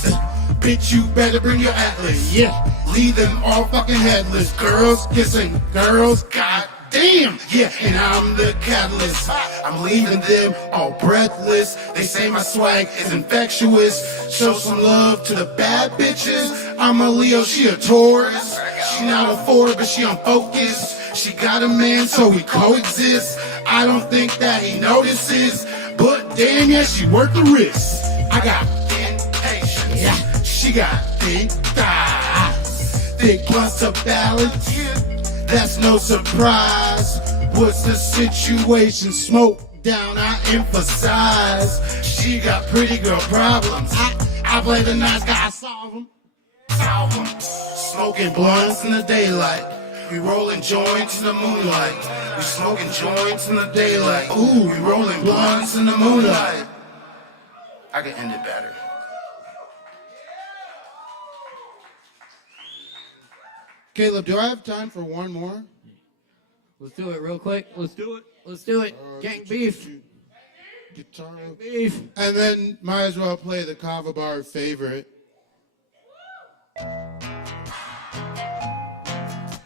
Bitch, you better bring your atlas. Yeah, leave them all fucking headless. Girls kissing girls, god damn. Yeah, and I'm the catalyst. I'm leaving them all breathless. They say my swag is infectious. Show some love to the bad bitches. I'm a Leo, she a Taurus. She not a Ford, but she unfocused. She got a man, so we coexist. I don't think that he notices, but damn, yeah, she worth the risk. I got thin patience. Yeah, she got thick thighs. Thick blunts to balance. That's no surprise. What's the situation? Smoke down, I emphasize. She got pretty girl problems. I play the nice guy, I solve them. Solve them. Smoking blunts in the daylight. We rolling joints in the moonlight. We smoking joints in the daylight. Ooh, we rolling blunts in the moonlight. I can end it better. Caleb, do I have time for one more? Let's do it real quick. Let's do it. Let's do it. Gang beef. Guitar. Beef. And then might as well play the Kava Bar favorite.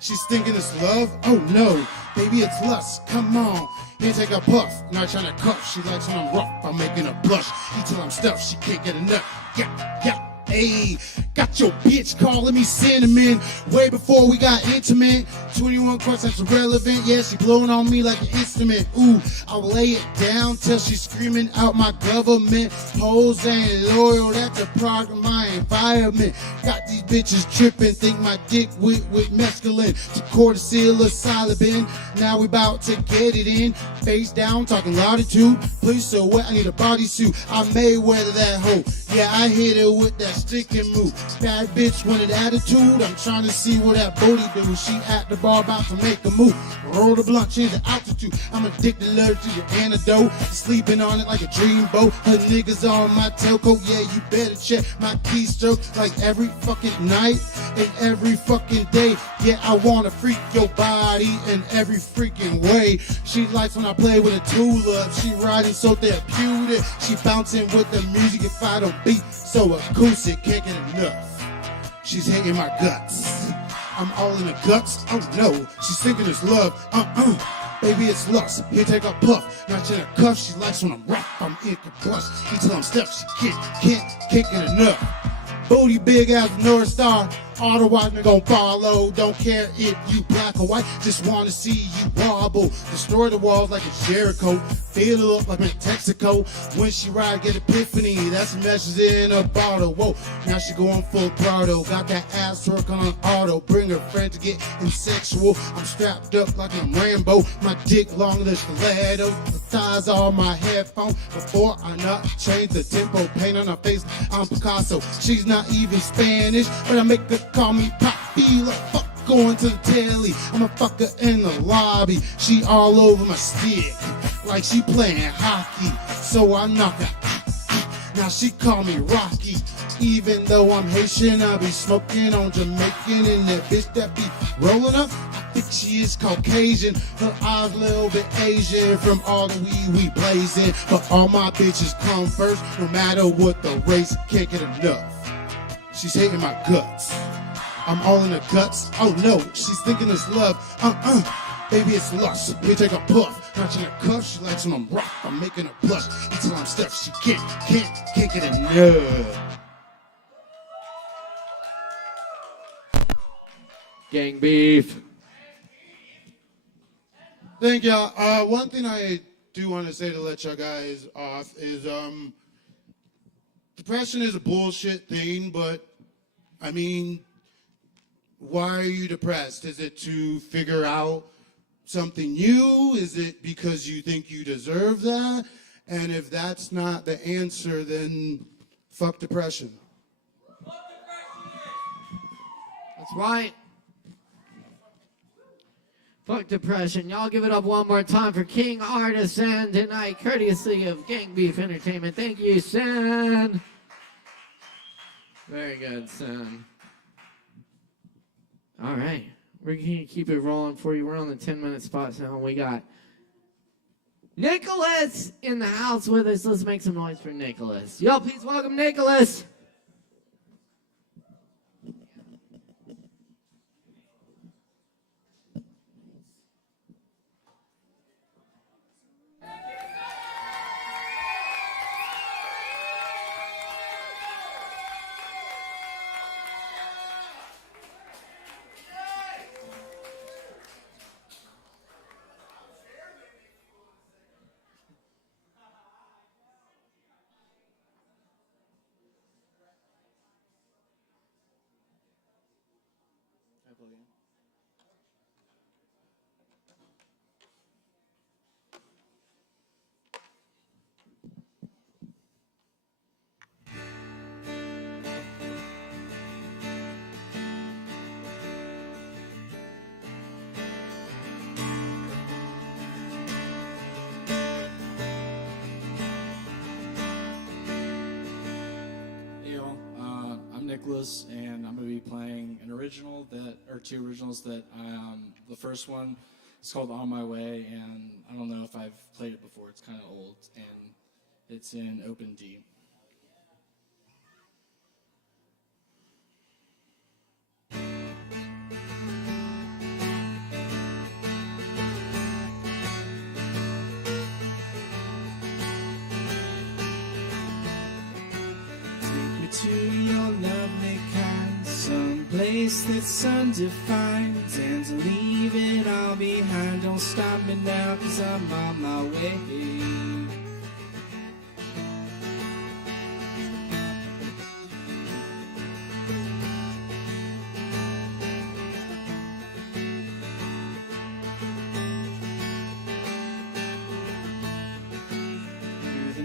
She's thinking it's love? Oh no, baby, it's lust. Come on, here, take a puff. Not trying to cuff. She likes when I'm rough. I'm making her blush. Eat till I'm stuffed. She can't get enough. Yeah, yeah. Ayy, got your bitch calling me cinnamon way before we got intimate. 21 questions that's irrelevant. Yeah, she blowing on me like an instrument. Ooh, I'll lay it down till she's screaming out my government. Hoes ain't loyal, that's a product of my environment. Got these bitches tripping, think my dick with mescaline. To cortisol psilocybin, now we about to get it in. Face down, talking latitude. Please, so what? I need a bodysuit. I may weather that hoe. Yeah, I hit her with that stick and move. Bad bitch wanted attitude. I'm trying to see what that booty do. She at the bar about to make a move. Roll the blunt, change the altitude. I'm addicted, allergic to your antidote. Sleeping on it like a dreamboat. Her niggas on my tailcoat. Yeah, you better check my keystroke like every fucking night and every fucking day. Yeah, I wanna freak your body in every freaking way. She likes when I play with a tulip. She riding so therapeutic. She bouncing with the music if I don't beat. So acoustic, can't get enough. She's hating my guts. I'm all in the guts. Oh no, she's thinking it's love. Baby, it's lust. Here, take a puff. Not in a cuff. She likes when I'm rough. I'm in plus. Until I'm stuffed. She can't get enough. Booty big as a North Star. All the white men gon' follow. Don't care if you black or white. Just wanna see you wobble. Destroy the walls like a Jericho. Fill it up like in Texaco. When she ride, get epiphany. That's a message in a bottle. Whoa, now she going full throttle. Got that ass work on auto. Bring her friend to get sexual. I'm strapped up like I'm Rambo. My dick long as stiletto. The thighs are my headphone. Before I not change the tempo. Paint on her face, I'm Picasso. She's not even Spanish, but I make her call me Poppy. Like fuck going to the telly. I'm a fucker in the lobby. She all over my stick like she playing hockey. So I knock her. Now she call me Rocky. Even though I'm Haitian, I be smoking on Jamaican. And that bitch that be rolling up, I think she is Caucasian. Her eyes a little bit Asian from all the weed we blazing. But all my bitches come first, no matter what the race. Can't get enough. She's hating my guts. I'm all in her guts. Oh no, she's thinking it's love. Baby, it's lust. Here, take a puff. Not in her cuff. She likes when I'm rough. I'm making her blush until I'm stuffed. She can't get enough. Gang beef. Thank y'all. One thing I do want to say to let y'all guys off is depression is a bullshit thing, but I mean, why are you depressed? Is it to figure out something new? Is it because you think you deserve that? And if that's not the answer, then fuck depression. That's right. Fuck depression. Y'all give it up one more time for King Artisan tonight, courtesy of Gang Beef Entertainment. Thank you, Sen. Very good, Sen. All right. We're going to keep it rolling for you. We're on the 10-minute spot now. We got Nicholas in the house with us. Let's make some noise for Nicholas. Y'all, please welcome Nicholas. Nicholas, and I'm going to be playing an original two originals that the first one is called On My Way, and I don't know if I've played it before. It's kind of old, and it's in open D. To your place that's undefined, and to leave it all behind. Don't stop me now, 'cause I'm on my way.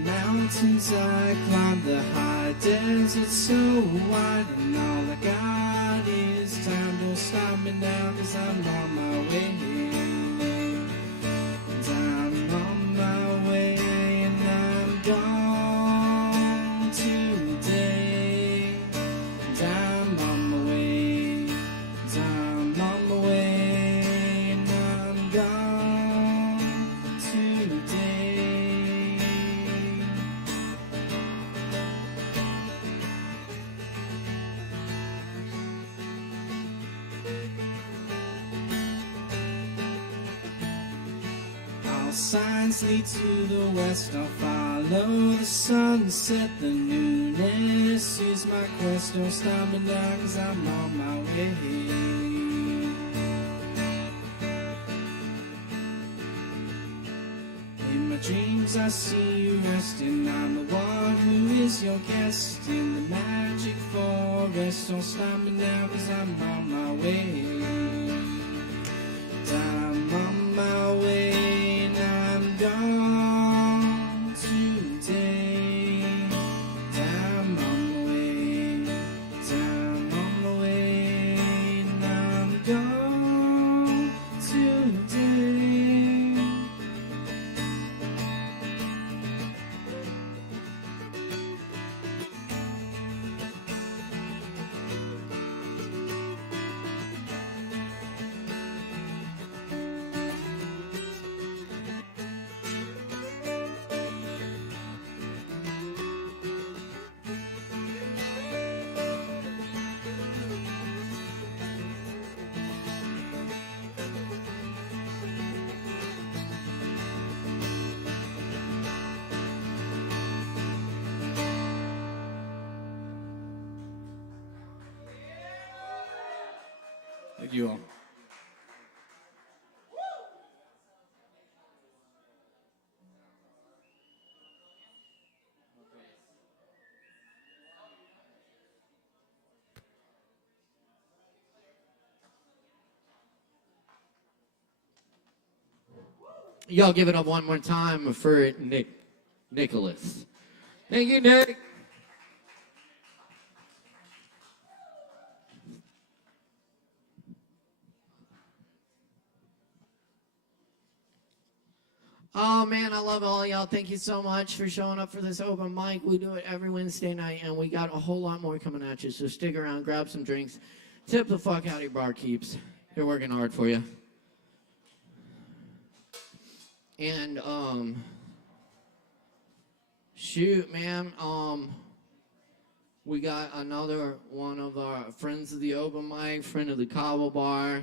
Mountains I climb, the high desert so wide, and all I got is time. Don't stop me now, 'cause I'm on my way. And I'm on my way, and I'm gone today. And I'm on my way, and I'm on my way, and I'm gone today. Signs lead to the west. I'll follow the sunset. The newness is my quest. Don't stop me now, 'cause I'm on my way. In my dreams I see you resting. I'm the one who is your guest in the magic forest. Don't stop me now, 'cause I'm on my way. I'm on my way. Gone today. I'm on my way. I'm on my way. And I'm gone today. Thank you all. Y'all give it up one more time for Nicholas. Thank you, Nick. Oh man, I love all y'all. Thank you so much for showing up for this open mic. We do it every Wednesday night, and we got a whole lot more coming at you. So stick around, grab some drinks, tip the fuck out of your barkeeps. They're working hard for you. And shoot, man, we got another one of our friends of the open mic, friend of the Kava bar.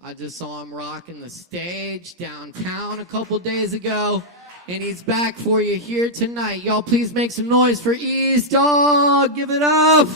I just saw him rocking the stage downtown a couple days ago, and he's back for you here tonight. Y'all please make some noise for East Dog. Give it up.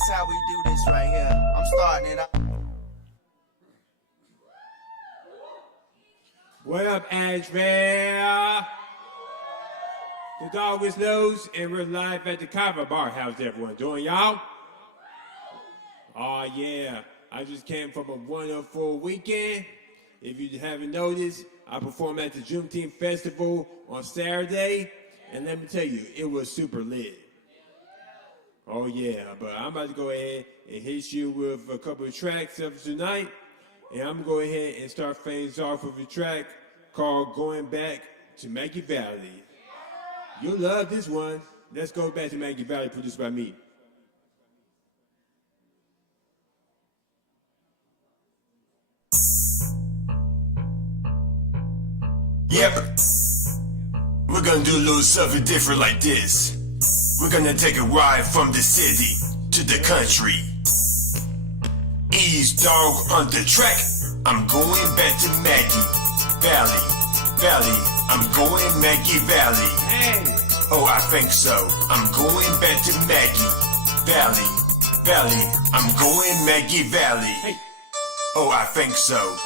This how we do this right here. I'm starting it up. What up, ASHEViLLE? The dog is loose, and we're live at the Kava bar. How's everyone doing, y'all? Oh, yeah. I just came from a wonderful weekend. If you haven't noticed, I performed at the Juneteenth Festival on Saturday, and let me tell you, it was super lit. Oh, yeah, but I'm about to go ahead and hit you with a couple of tracks of tonight, and I'm going to go ahead and start things off with a track called Going Back to ASHEViLLE. You'll love this one. Let's go back to ASHEViLLE, produced by me. Yep. We're gonna do a little something different like this. We're gonna take a ride from the city to the country. Ease dog on the track. I'm going back to ASHEViLLE. I'm going ASHEViLLE. Hey. Oh, I think so. I'm going back to ASHEViLLE. I'm going ASHEViLLE. Hey. Oh, I think so.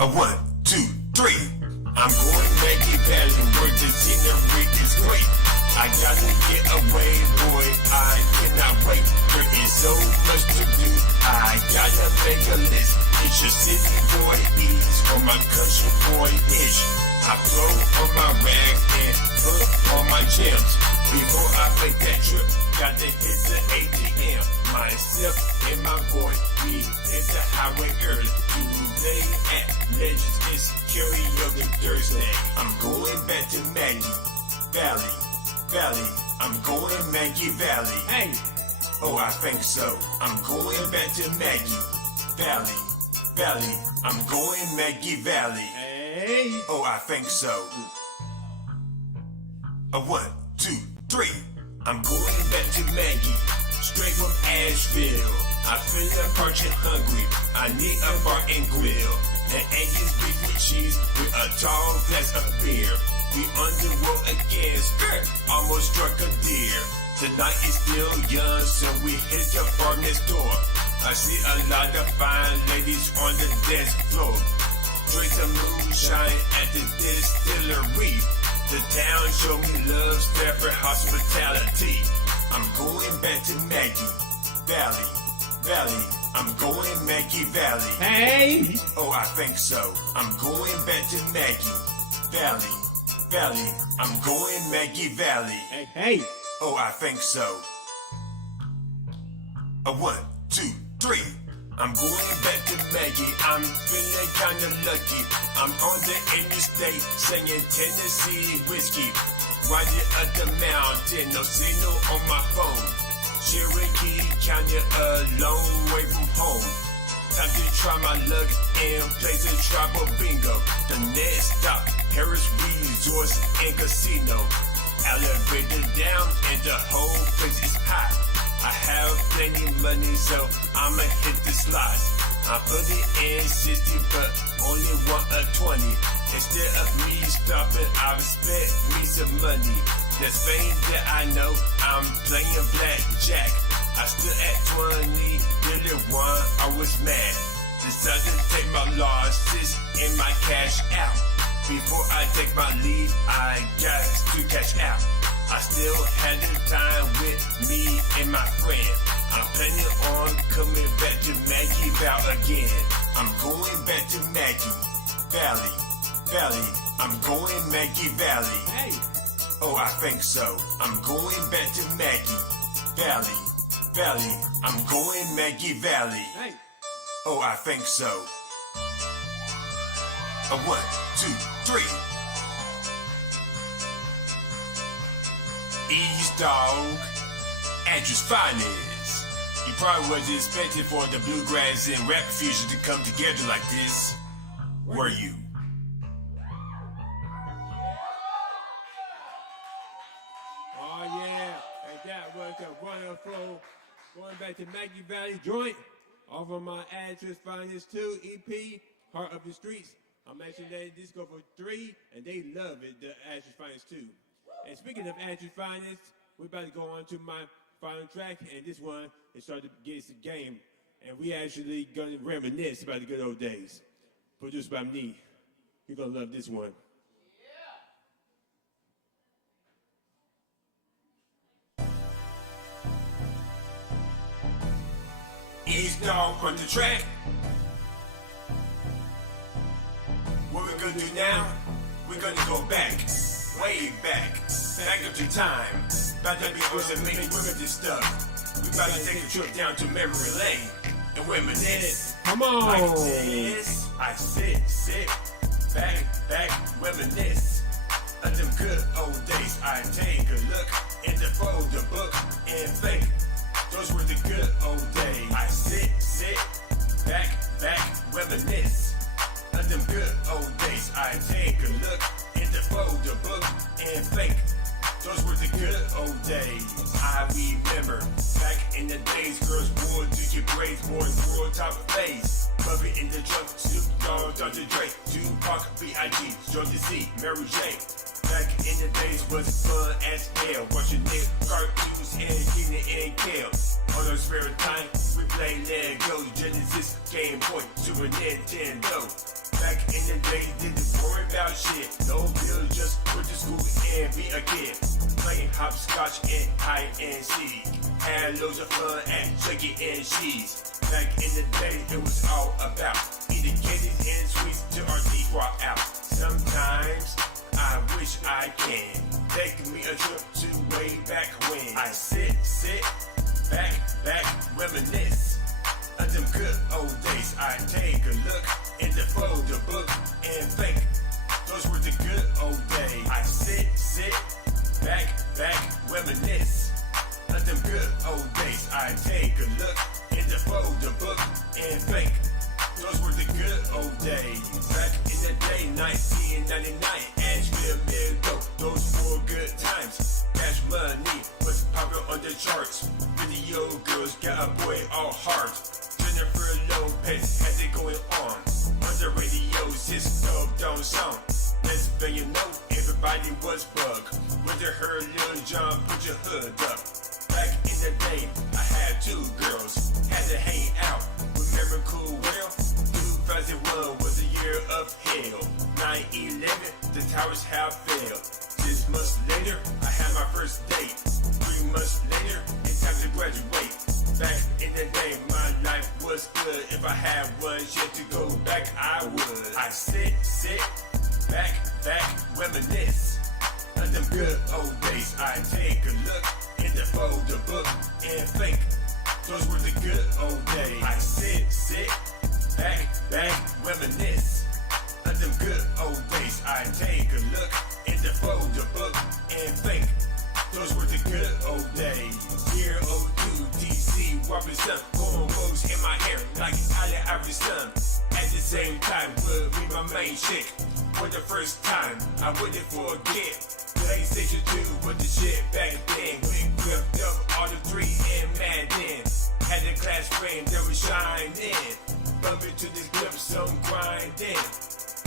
A 1, 2, 3. I'm going ASHEViLLE. Word to scenery is great. I gotta get away, boy. I cannot wait. There is so much to do. I gotta make a list. It's your city boy ease or my country boy ish. I throw on my rags and put on my gems. Before I make that trip, got to hit the ATM. Myself and my boy, we hit the highway early. Today at Legends, it's karaoke Thursday. I'm going back to ASHEViLLE. I'm going ASHEViLLE. Hey. Oh, I think so. I'm going back to ASHEViLLE. I'm going ASHEViLLE. Hey. Oh, I think so. A 1, 2, 3. I'm going back to Maggie, straight from ASHEViLLE. I feeling parched and hungry. I need a bar and grill. And eggs, beef with cheese with a tall glass of beer. We on the road again, almost struck a deer. The night is still young, so we hit the bar next door. I see a lot of fine ladies on the dance floor. Drink some moonshine at the distillery. The town show me love, Stafford hospitality. I'm going back to ASHEViLLE. I'm going ASHEViLLE. Hey. Oh, I think so. I'm going back to ASHEViLLE. I'm going ASHEViLLE. Hey. Oh, I think so. A 1, 2, 3. I'm going back to Maggie. I'm feeling kinda lucky. I'm on the interstate singing Tennessee whiskey. Riding up the mountain, no signal on my phone. Cherokee County, a long way from home. Time to try my luck and play the tribal bingo. The next stop, Harris Resorts and Casino. Elevator down and the whole place is hot. I have plenty money, so I'ma hit the slots. I put it in 60, but only want a 20. Instead of me stopping, I've spent me some money. That's fame that I know, I'm playing blackjack. I stood at 20, really won, I was mad. Decided to take my losses and my cash out. Before I take my leave, I got to cash out. I still had the time with me and my friend. I'm planning on coming back to ASHEViLLE again. I'm going back to ASHEViLLE. I'm going ASHEViLLE. Hey. Oh, I think so. I'm going back to ASHEViLLE. I'm going ASHEViLLE. Hey. Oh, I think so. A 1, 2, 3. East dog, Andrew's finest. You probably wasn't expecting for the bluegrass and rap fusion to come together like this, were you? Oh yeah, and that was a wonderful going back to ASHEViLLE joint off of my ASHEViLLE Finest 2 EP, Heart of the Streets. I'm actually letting this go for 3, and they love it, the ASHEViLLE Finest 2. And speaking of ASHEViLLE Finest, we're about to go on to my final track, and this one is starting to get some game, and we actually gonna reminisce about the good old days. Produced by me. You're gonna love this one. East dog on the track. What we're gonna do now, we're gonna go back, way back up to time. About to be girls that make me remember this stuff. We about to take a trip down to memory lane and reminisce. Come on. Like this, I sit, back, reminisce of them good old days. I take a look in the folder book and think those were the good old days. I sit, back, reminisce of them good old days. I take a look in the folder book and think those were the good old days. I remember back in the days, girls wore to your braids, more than world top of face. Bubby in the trunk, Snoop Dogg, Dr. Dre, Tupac, B.I.G., Georgia C, Mary J. Back in the days was fun as hell, watching Nick cartoons and Keenan and Kel. On our spare time, we play Lego, Genesis, Game Boy, Super Nintendo. Back in the days, didn't worry about shit. No bill, just go to school and be a kid. Playing hopscotch and hide and seek. Had loads of fun at Chuck E. Cheese. Back in the day, it was all about eating candies and sweets till our teeth were out. Sometimes I wish I can take me a trip to way back when. I sit, back, reminisce of them good old days. I take a look in the folder book and think those were the good old days. I sit, back, reminisce of them good old days. I take a look in the folder book and think those were the good old days. Back in the day, 1999, Asheville, Medrano, those were good times. Cash money was popular on the charts. Video girls got a boy all heart. Jennifer Lopez had it going on. On the radio, Cisco don't sound. Next thing you know, everybody was bug. Whether her Lil Jon, put your hood up. Back in the day, I had two girls, had to hang out. Remember cool well? 2001 was a year of hell. 9/11, the towers have failed. 6 months later, I had my first date. 3 months later, it's time to graduate. Back in the day, my life was good. If I had one shit to go back, I would. I sit, back, reminisce of them good old days. I take a look in the folder book and think those were the good old days. I sit, back, reminisce of them good old days. I take a look in the folder book and think those were the good old days. Year 02, DC, Whopping Sun, cornrows in my hair like Allen Iverson. At the same time, would be my main chick. For the first time, I wouldn't forget. PlayStation 2 with the shit back then. We gripped up all the 3 and Madden. Had a class friend that was shining. Bump into this clip, some grinding.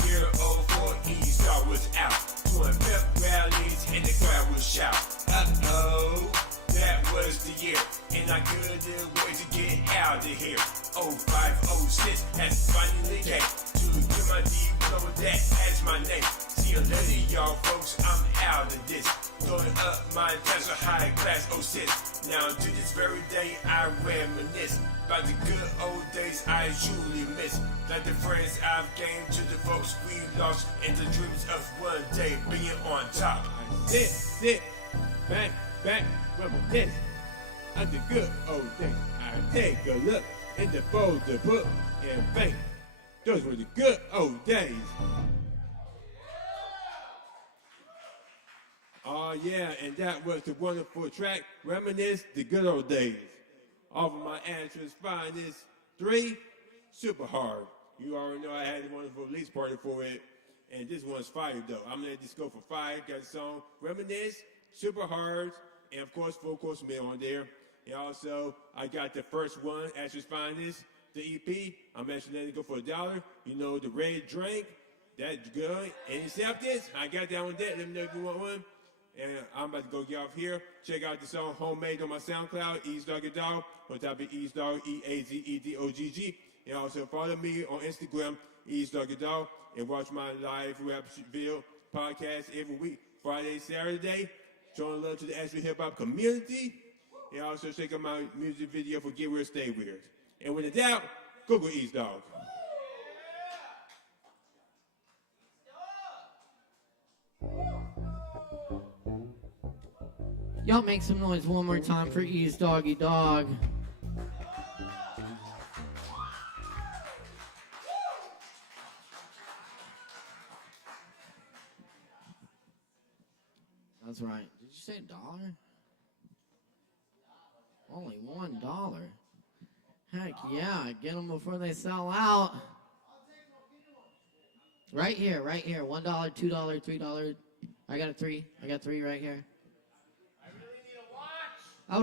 Year 04, E-Star was out. Doing pep rallies and the crowd would shout. Uh-oh, that was the year. And I couldn't wait to get out of here. 05, 06 has finally came. To get my diploma, that has my name. See you later, y'all folks, I'm out of this. Throwing up my tax for high class 06. Now to this very day, I reminisce about the good old days I truly miss. Like the friends I've gained to the folks we lost, and the dreams of one day being on top. Sit, back, reminisce of the good old days. I take a look in the folder book and think those were the good old days. Oh yeah, and that was the wonderful track, Reminisce the Good Old Days. Off of my Asher's Finest 3, Super Hard. You already know I had a wonderful release party for it, and this one's fire though. I'm gonna let this go for fire. Got a song, Reminisce, Super Hard, and of course, full course meal on there. And also, I got the first one, Asher's Finest, the EP. I'm actually letting it go for $1. You know, the red drink, that's good. And acceptance, I got that one there. Let me know if you want one. And I'm about to go get off here. Check out the song Homemade on my SoundCloud, Ease Doggy Dog, or type in Ease Dog, EAZEDOGG. And also follow me on Instagram, Ease Doggy Dog, and watch my live rap video podcast every week, Friday, Saturday. Showing love to the Asheville hip hop community. And also check out my music video for Get Weird, Stay Weird. And when in doubt, Google Ease Dog. Y'all make some noise one more time for Ease Doggy Dog. That's right. Did you say $1? Only $1. Heck yeah, get them before they sell out. Right here, right here. $1, $2, $3. I got a 3. I got 3 right here. Oh,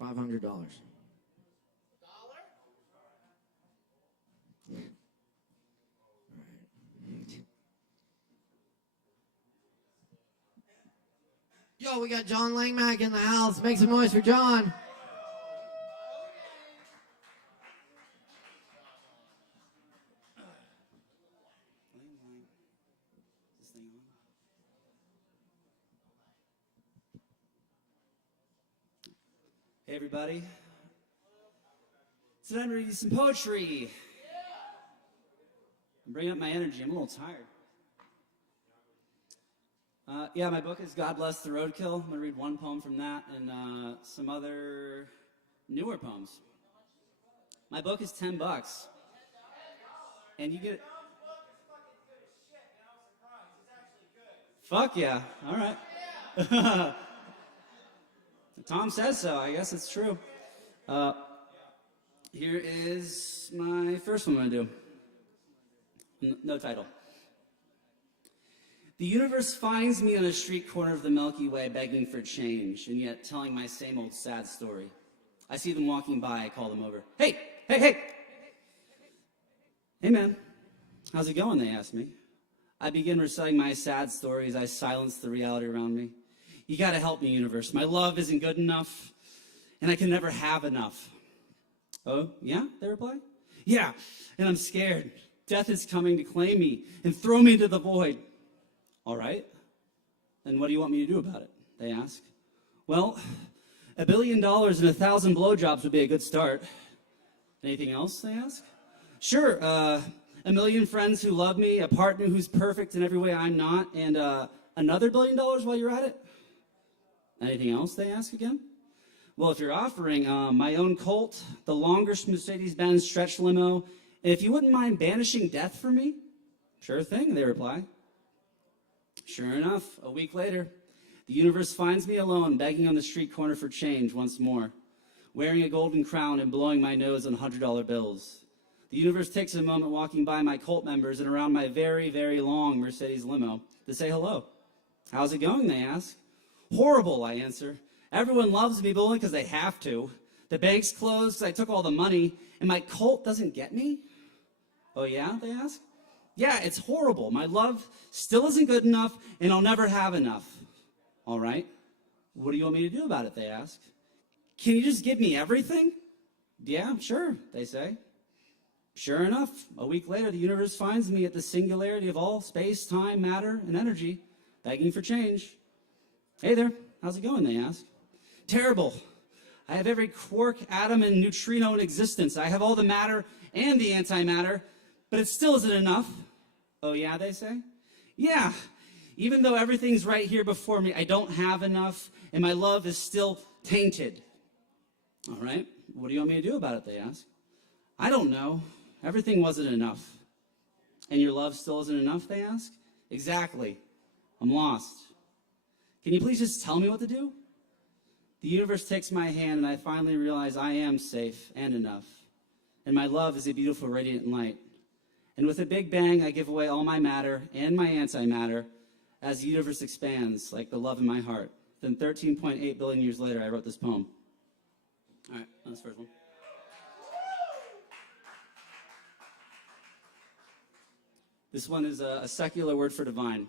$500. Yo, we got John Langmack in the house. Make some noise for John. Hey everybody. Today I'm reading some poetry. I'm bringing up my energy. I'm a little tired. Yeah, my book is God Bless the Roadkill. I'm going to read one poem from that and some other newer poems. My book is $10. And you get... Fuck yeah. All right. Tom says so. I guess it's true. Here is my first one I'm going to do. No title. The universe finds me on a street corner of the Milky Way begging for change, and yet telling my same old sad story. I see them walking by, I call them over. Hey, hey, hey! Hey man, how's it going, they ask me. I begin reciting my sad story as I silence the reality around me. You gotta help me, universe. My love isn't good enough, and I can never have enough. Oh, yeah, they reply. Yeah, and I'm scared. Death is coming to claim me and throw me into the void. All right, then what do you want me to do about it? They ask. Well, $1 billion and 1,000 blowjobs would be a good start. Anything else, they ask? Sure, 1 million friends who love me, a partner who's perfect in every way I'm not, and another $1 billion while you're at it? Anything else, they ask again? Well, if you're offering my own Colt, the longest Mercedes-Benz stretch limo, and if you wouldn't mind banishing death for me? Sure thing, they reply. Sure enough, a week later, the universe finds me alone, begging on the street corner for change once more, wearing a golden crown and blowing my nose on $100 bills. The universe takes a moment walking by my cult members and around my very, very long Mercedes limo to say hello. How's it going, they ask. Horrible, I answer. Everyone loves me, but only because they have to. The bank's closed because I took all the money, and my cult doesn't get me? Oh yeah, they ask. Yeah, it's horrible. My love still isn't good enough, and I'll never have enough. All right. What do you want me to do about it, they ask. Can you just give me everything? Yeah, sure, they say. Sure enough, a week later, the universe finds me at the singularity of all space, time, matter, and energy, begging for change. Hey there, how's it going, they ask. Terrible. I have every quark, atom, and neutrino in existence. I have all the matter and the antimatter, but it still isn't enough. Oh yeah, they say? Yeah, even though everything's right here before me, I don't have enough, and my love is still tainted. All right, what do you want me to do about it, they ask. I don't know. Everything wasn't enough. And your love still isn't enough, they ask? Exactly. I'm lost. Can you please just tell me what to do? The universe takes my hand, and I finally realize I am safe and enough. And my love is a beautiful radiant light. And with a big bang, I give away all my matter and my antimatter as the universe expands like the love in my heart. Then 13.8 billion years later, I wrote this poem. All right, that's the first one. This one is a secular word for divine.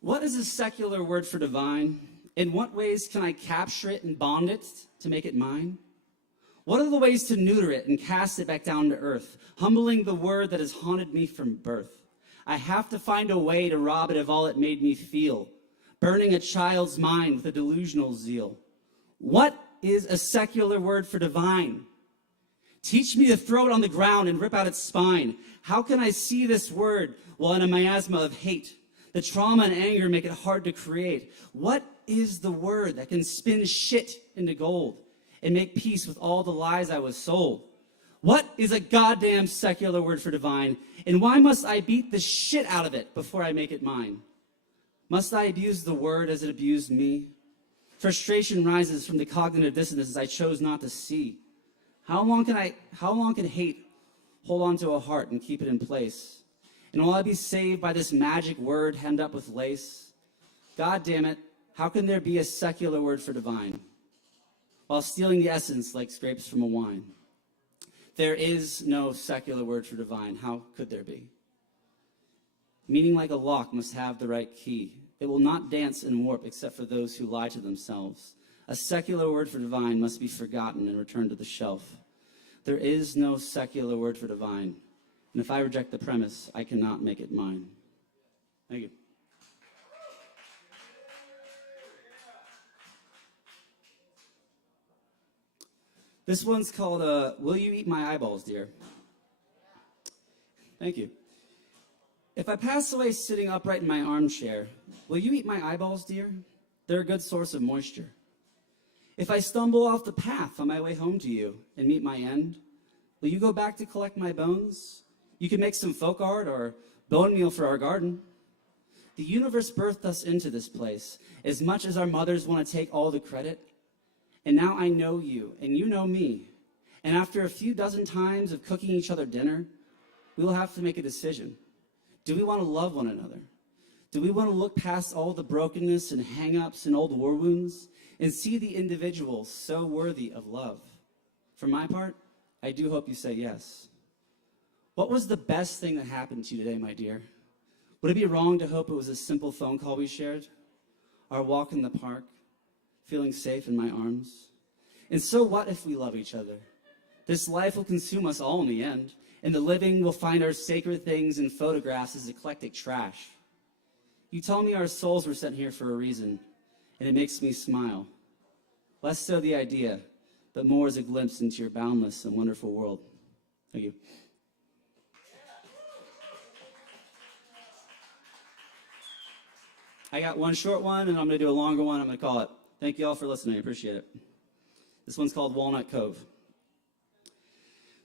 What is a secular word for divine? In what ways can I capture it and bond it to make it mine? What are the ways to neuter it and cast it back down to earth, humbling the word that has haunted me from birth? I have to find a way to rob it of all it made me feel, burning a child's mind with a delusional zeal. What is a secular word for divine? Teach me to throw it on the ground and rip out its spine. How can I see this word while in a miasma of hate? The trauma and anger make it hard to create. What is the word that can spin shit into gold and make peace with all the lies I was sold? What is a goddamn secular word for divine? And why must I beat the shit out of it before I make it mine? Must I abuse the word as it abused me? Frustration rises from the cognitive dissonances I chose not to see. How long can hate hold on to a heart and keep it in place? And will I be saved by this magic word hemmed up with lace? God damn it, how can there be a secular word for divine while stealing the essence like scrapes from a wine? There is no secular word for divine. How could there be? Meaning like a lock must have the right key. It will not dance and warp except for those who lie to themselves. A secular word for divine must be forgotten and returned to the shelf. There is no secular word for divine. And if I reject the premise, I cannot make it mine. Thank you. This one's called, Will You Eat My Eyeballs, Dear? Thank you. If I pass away sitting upright in my armchair, will you eat my eyeballs, dear? They're a good source of moisture. If I stumble off the path on my way home to you and meet my end, will you go back to collect my bones? You can make some folk art or bone meal for our garden. The universe birthed us into this place, as much as our mothers want to take all the credit. And now I know you, and you know me. And after a few dozen times of cooking each other dinner, we will have to make a decision. Do we want to love one another? Do we want to look past all the brokenness and hang-ups and old war wounds and see the individual so worthy of love? For my part, I do hope you say yes. What was the best thing that happened to you today, my dear? Would it be wrong to hope it was a simple phone call we shared? Our walk in the park? Feeling safe in my arms? And so what if we love each other? This life will consume us all in the end. In the living, we'll find our sacred things and photographs as eclectic trash. You tell me our souls were sent here for a reason, and it makes me smile. Less so the idea, but more as a glimpse into your boundless and wonderful world. Thank you. I got one short one, and I'm going to do a longer one. I'm going to call it. Thank you all for listening. I appreciate it. This one's called Walnut Cove.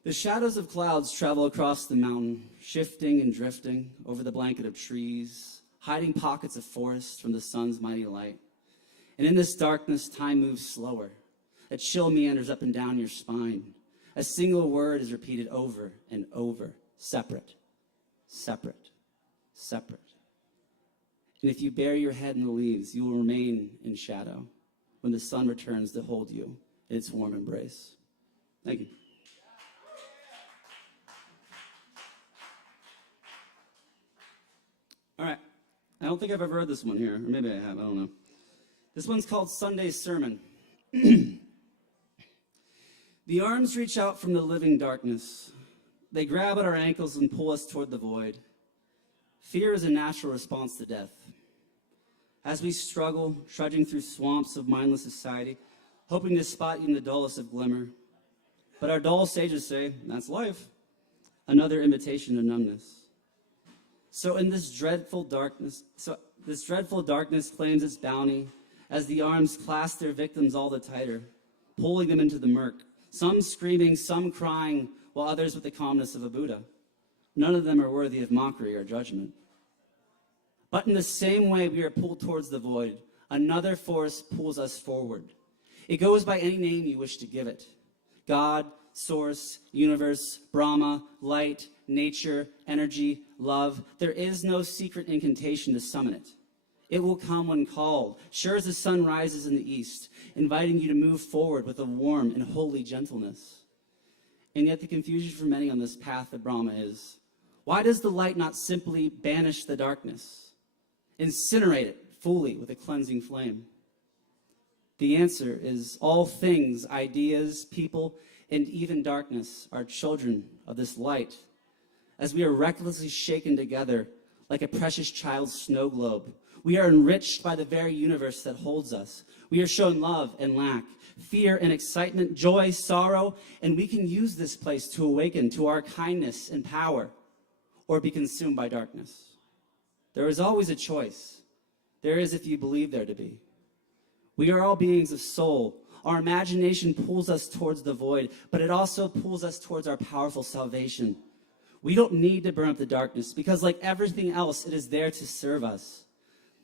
The shadows of clouds travel across the mountain, shifting and drifting over the blanket of trees, hiding pockets of forest from the sun's mighty light. And in this darkness, time moves slower. A chill meanders up and down your spine. A single word is repeated over and over. Separate, separate, separate. And if you bury your head in the leaves, you will remain in shadow when the sun returns to hold you in its warm embrace. Thank you. All right. I don't think I've ever heard this one here, or maybe I have, I don't know. This one's called Sunday's Sermon. The arms reach out from the living darkness. They grab at our ankles and pull us toward the void. Fear is a natural response to death. As we struggle, trudging through swamps of mindless society, hoping to spot even the dullest of glimmer. But our dull sages say, that's life. Another invitation to numbness. So this dreadful darkness claims its bounty as the arms clasp their victims all the tighter, pulling them into the murk, some screaming, some crying, while others with the calmness of a Buddha. None of them are worthy of mockery or judgment. But in the same way we are pulled towards the void, another force pulls us forward. It goes by any name you wish to give it. God, source, universe, Brahma, light, nature, energy, love. There is no secret incantation to summon it. It will come when called, sure as the sun rises in the east, inviting you to move forward with a warm and holy gentleness. And yet the confusion for many on this path of Brahma is, Why does the light not simply banish the darkness, incinerate it fully with a cleansing flame? The answer is all things, ideas, people, and even darkness are children of this light. As we are recklessly shaken together like a precious child's snow globe, we are enriched by the very universe that holds us. We are shown love and lack, fear and excitement, joy, sorrow, and we can use this place to awaken to our kindness and power or be consumed by darkness. There is always a choice. There is if you believe there to be. We are all beings of soul. Our imagination pulls us towards the void, but it also pulls us towards our powerful salvation. We don't need to burn up the darkness because like everything else, it is there to serve us.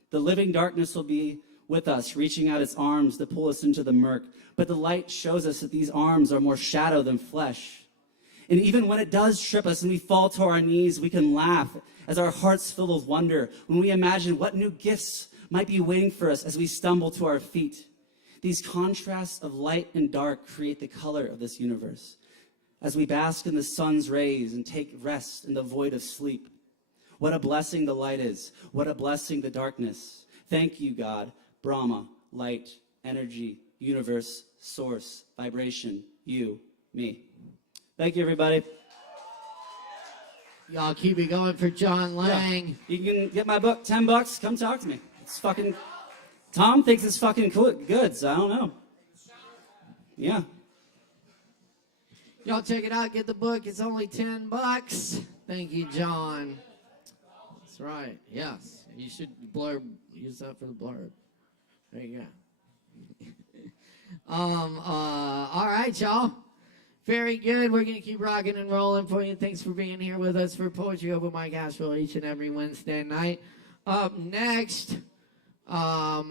The living darkness will be with us, reaching out its arms to pull us into the murk. But the light shows us that these arms are more shadow than flesh. And even when it does trip us and we fall to our knees, we can laugh as our hearts fill with wonder when we imagine what new gifts might be waiting for us as we stumble to our feet. These contrasts of light and dark create the color of this universe. As we bask in the sun's rays and take rest in the void of sleep. What a blessing the light is. What a blessing the darkness. Thank you, God, Brahma, light, energy, universe, source, vibration, you, me. Thank you, everybody. Y'all keep it going for John Lang. Yeah. You can get my book, $10. Come talk to me. It's fucking... Tom thinks it's fucking cool, good, so I don't know. Yeah. Y'all check it out. Get the book. It's only $10. Thank you, John. That's right. Yes. You should use that for the blurb. There you go. All right, y'all. Very good. We're going to keep rocking and rolling for you. Thanks for being here with us for Poetry Open Mic ASHEViLLE each and every Wednesday night. Up next,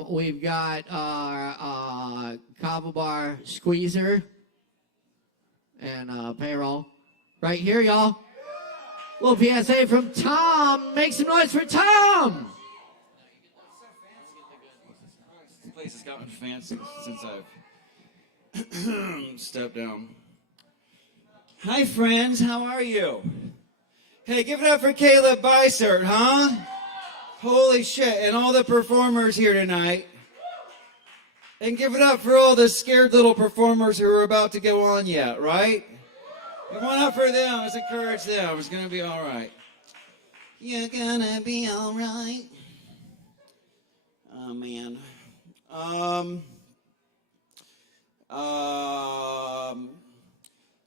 we've got our Kava Bar Squeezer and payroll. Right here, y'all. Little PSA from Tom. Make some noise for Tom. This place has gotten fancy since I've stepped down. Hi, friends. How are you? Hey, give it up for Caleb Beissert, huh? Holy shit. And all the performers here tonight. And give it up for all the scared little performers who are about to go on yet, right? Give one up for them. Let's encourage them. It's going to be all right. You're going to be all right. Oh, man.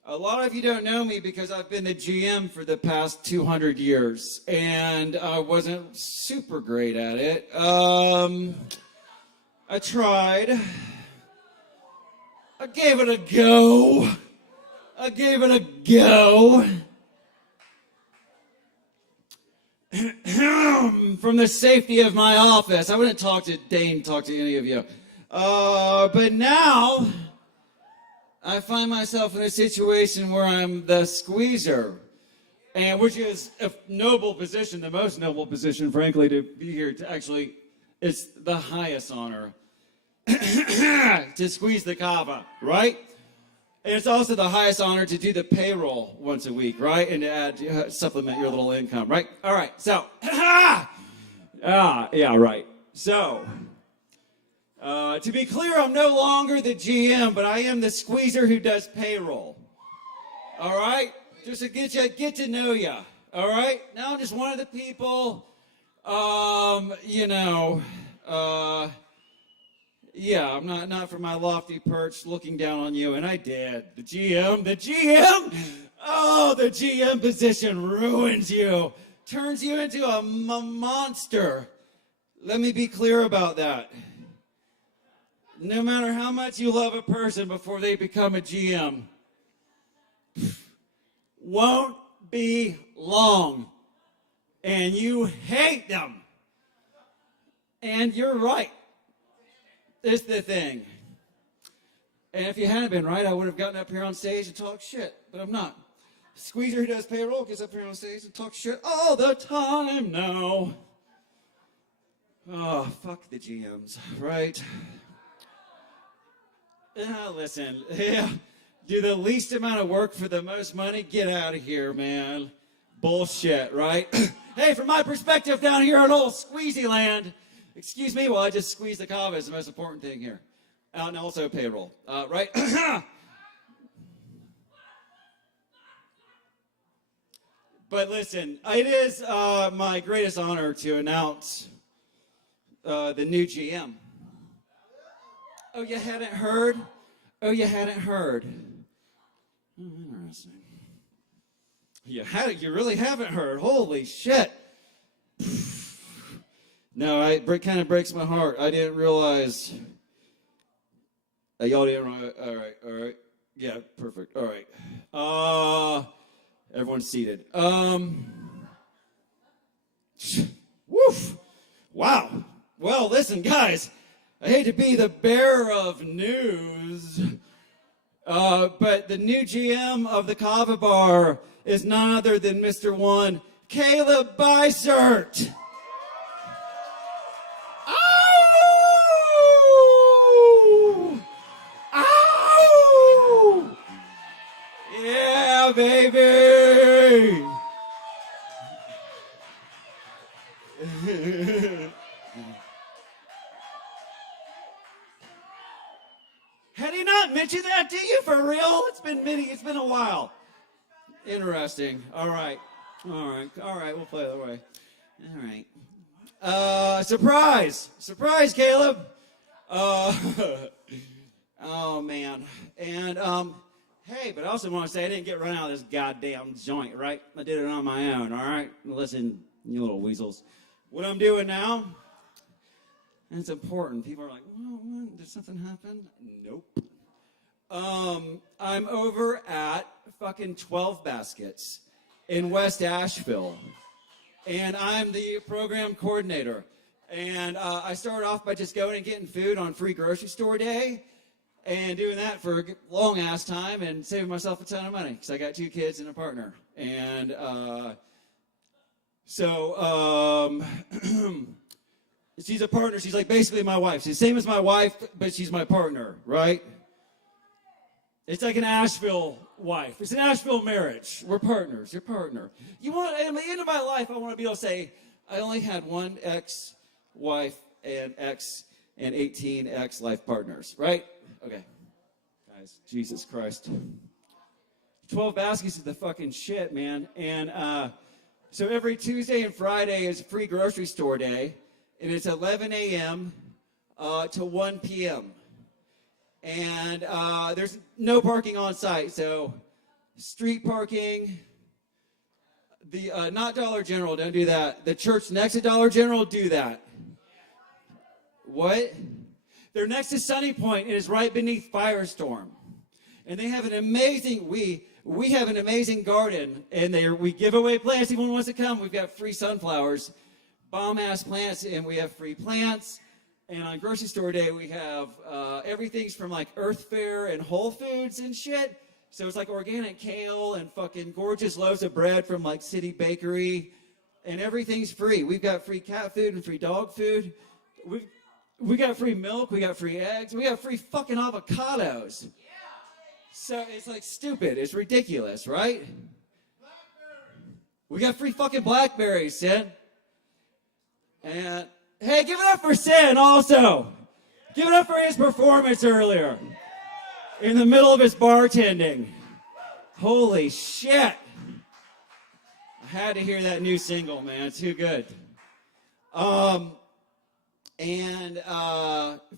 A lot of you don't know me because I've been the GM for the past 200 years, and I wasn't super great at it. I tried. I gave it a go. From the safety of my office. I wouldn't talk to any of you. But now, I find myself in a situation where I'm the squeezer. And which is a noble position, the most noble position, frankly, to be here to actually, it's the highest honor to squeeze the kava, right? And it's also the highest honor to do the payroll once a week, right? And to add, supplement your little income, right? All right, so, yeah, right. So, to be clear, I'm no longer the GM, but I am the squeezer who does payroll. All right? Just to get to know you. All right? Now I'm just one of the people, yeah, I'm not from my lofty perch looking down on you, and I did. The GM, oh, the GM position ruins you, turns you into a monster. Let me be clear about that. No matter how much you love a person before they become a GM, won't be long, and you hate them. And you're right. It's the thing. And if you hadn't been right, I would have gotten up here on stage and talked shit, but I'm not. Squeezer who does payroll gets up here on stage and talks shit all the time now. Oh, fuck the GMs, right? Listen, do the least amount of work for the most money, get out of here, man. bullshit, right? Hey, from my perspective down here in old Squeezy Land, excuse me while I just squeeze the Kava is the most important thing here. And also payroll, right? But listen, it is my greatest honor to announce the new GM. Oh, you hadn't heard? Oh, you hadn't heard? Oh, interesting. You really haven't heard. Holy shit. No, it kind of breaks my heart. I didn't realize. Y'all didn't. All right. Yeah, perfect. All right. Everyone's seated. Woof. Wow. Well, listen, guys. I hate to be the bearer of news, but the new GM of the Kava Bar is none other than Mr. One, Caleb Beissert. Ow! Ow! Yeah, baby! Had he not mentioned that to you for real? It's been a while. Interesting. All right. We'll play that way. All right. Surprise, Caleb. Oh man. And hey, but I also want to say I didn't get run out of this goddamn joint, right? I did it on my own. All right. Listen, you little weasels. What I'm doing now. And it's important. People are like, well, what? Did something happen? Nope. I'm over at fucking 12 Baskets in West Asheville. And I'm the program coordinator. And I started off by just going and getting food on free grocery store day. And doing that for a long ass time and saving myself a ton of money. Because I got 2 kids and a partner. And she's a partner. She's like basically my wife. She's the same as my wife, but she's my partner, right? It's like an Asheville wife. It's an Asheville marriage. We're partners. You're partner. You want at the end of my life, I want to be able to say, I only had one ex-wife and 18 ex-life partners, right? Okay. Guys, Jesus Christ. 12 Baskets is the fucking shit, man. And so every Tuesday and Friday is free grocery store day. And it's 11 a.m. To 1 p.m. And there's no parking on site, so street parking. The not Dollar General, don't do that. The church next to Dollar General, do that. What? They're next to Sunny Point. It is right beneath Firestorm, and they have an amazing. We have an amazing garden, and we give away plants. Anyone wants to come? We've got free sunflowers. Bomb-ass plants, and we have free plants. And on grocery store day, we have everything's from like Earth Fare and Whole Foods and shit. So it's like organic kale and fucking gorgeous loaves of bread from like City Bakery. And everything's free. We've got free cat food and free dog food. We got free milk. We got free eggs. We got free fucking avocados. So it's like stupid. It's ridiculous, right? We got free fucking blackberries, Sid. And hey, give it up for Sin also. Give it up for his performance earlier. In the middle of his bartending. Holy shit. I had to hear that new single, man. It's too good.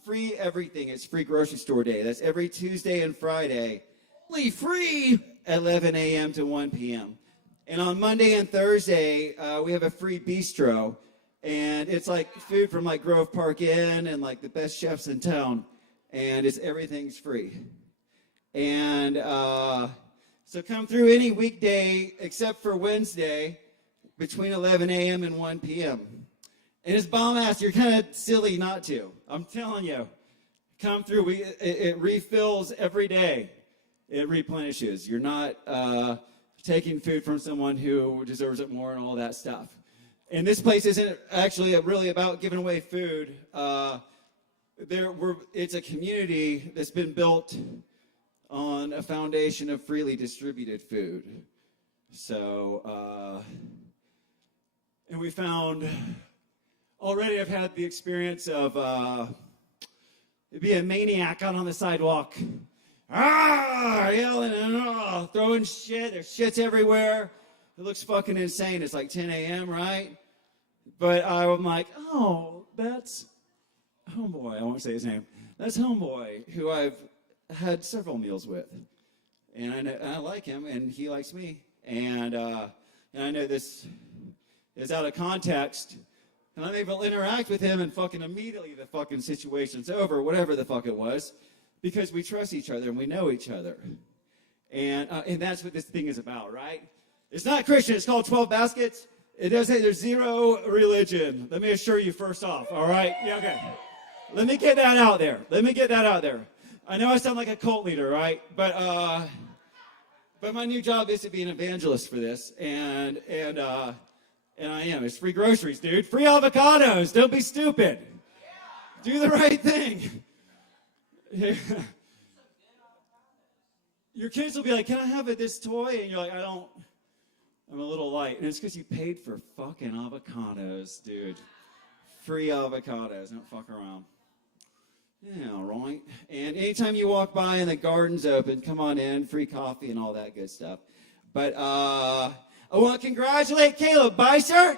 Free everything. It's free grocery store day. That's every Tuesday and Friday. Only free 11 a.m. to 1 p.m. And on Monday and Thursday, we have a free bistro. And it's like food from like Grove Park Inn and like the best chefs in town. And everything's free. And so come through any weekday except for Wednesday between 11 a.m. and 1 p.m. And it's bomb ass. You're kind of silly not to. I'm telling you. Come through. It refills every day. It replenishes. You're not taking food from someone who deserves it more and all that stuff. And this place isn't actually really about giving away food. It's a community that's been built on a foundation of freely distributed food. So, and we found, already I've had the experience of being a maniac out on the sidewalk. Yelling and throwing shit. There's shits everywhere. It looks fucking insane. It's like 10 a.m., right? But I'm like, oh, that's Homeboy. I won't say his name. That's Homeboy, who I've had several meals with. And I like him, and he likes me. And I know this is out of context, and I'm able to interact with him, and fucking immediately the fucking situation's over, whatever the fuck it was, because we trust each other and we know each other. And that's what this thing is about, right? It's not Christian. It's called 12 Baskets. It does say there's zero religion. Let me assure you first off, all right? Yeah, okay. Let me get that out there. I know I sound like a cult leader, right? But my new job is to be an evangelist for this, and I am. It's free groceries, dude. Free avocados. Don't be stupid. Do the right thing. Your kids will be like, can I have this toy? And you're like, I'm a little light. And it's because you paid for fucking avocados, dude. Free avocados. Don't fuck around. Yeah, right. And anytime you walk by and the garden's open, come on in. Free coffee and all that good stuff. But I want to congratulate Caleb Beissert.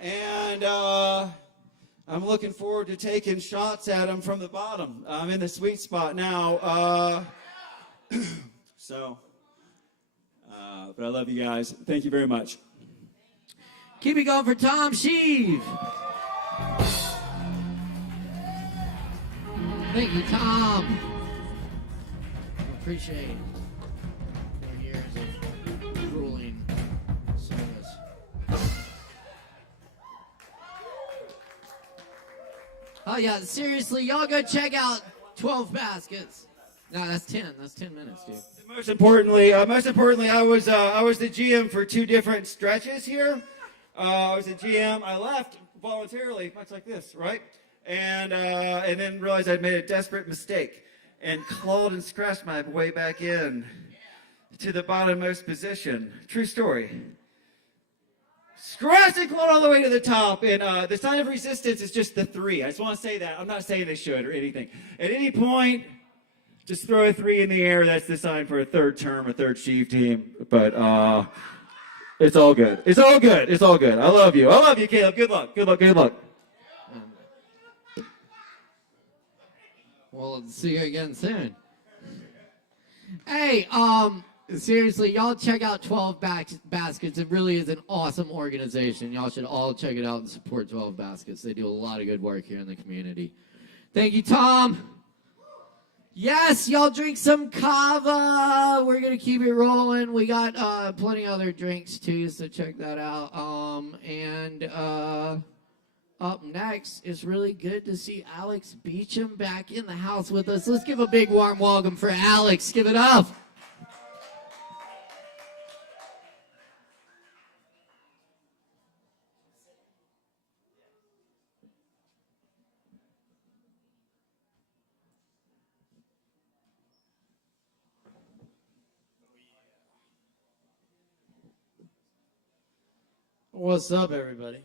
And I'm looking forward to taking shots at him from the bottom. I'm in the sweet spot now. But I love you guys. Thank you very much. Keep it going for Tom Sheave. Thank you, Tom. Appreciate 4 years of grueling service. Oh yeah, seriously, y'all go check out 12 Baskets. No, that's 10. That's 10 minutes, dude. Most importantly, I was the GM for 2 different stretches here. I was the GM. I left voluntarily, much like this, right? And then realized I'd made a desperate mistake and clawed and scratched my way back in to the bottommost position. True story. Scratched and clawed all the way to the top. And the sign of resistance is just the 3. I just want to say that. I'm not saying they should or anything. At any point, just throw a 3 in the air. That's the sign for a third term, a third Sheave team. But it's all good. It's all good. It's all good. I love you. I love you, Caleb. Good luck. Good luck. Good luck. Well, see you again soon. Hey, seriously, y'all check out 12 Baskets. It really is an awesome organization. Y'all should all check it out and support 12 Baskets. They do a lot of good work here in the community. Thank you, Tom. Yes, y'all drink some Kava. We're going to keep it rolling. We got plenty of other drinks, too, so check that out. Up next, it's really good to see Alex Beecham back in the house with us. Let's give a big warm welcome for Alex. Give it up. What's up, everybody?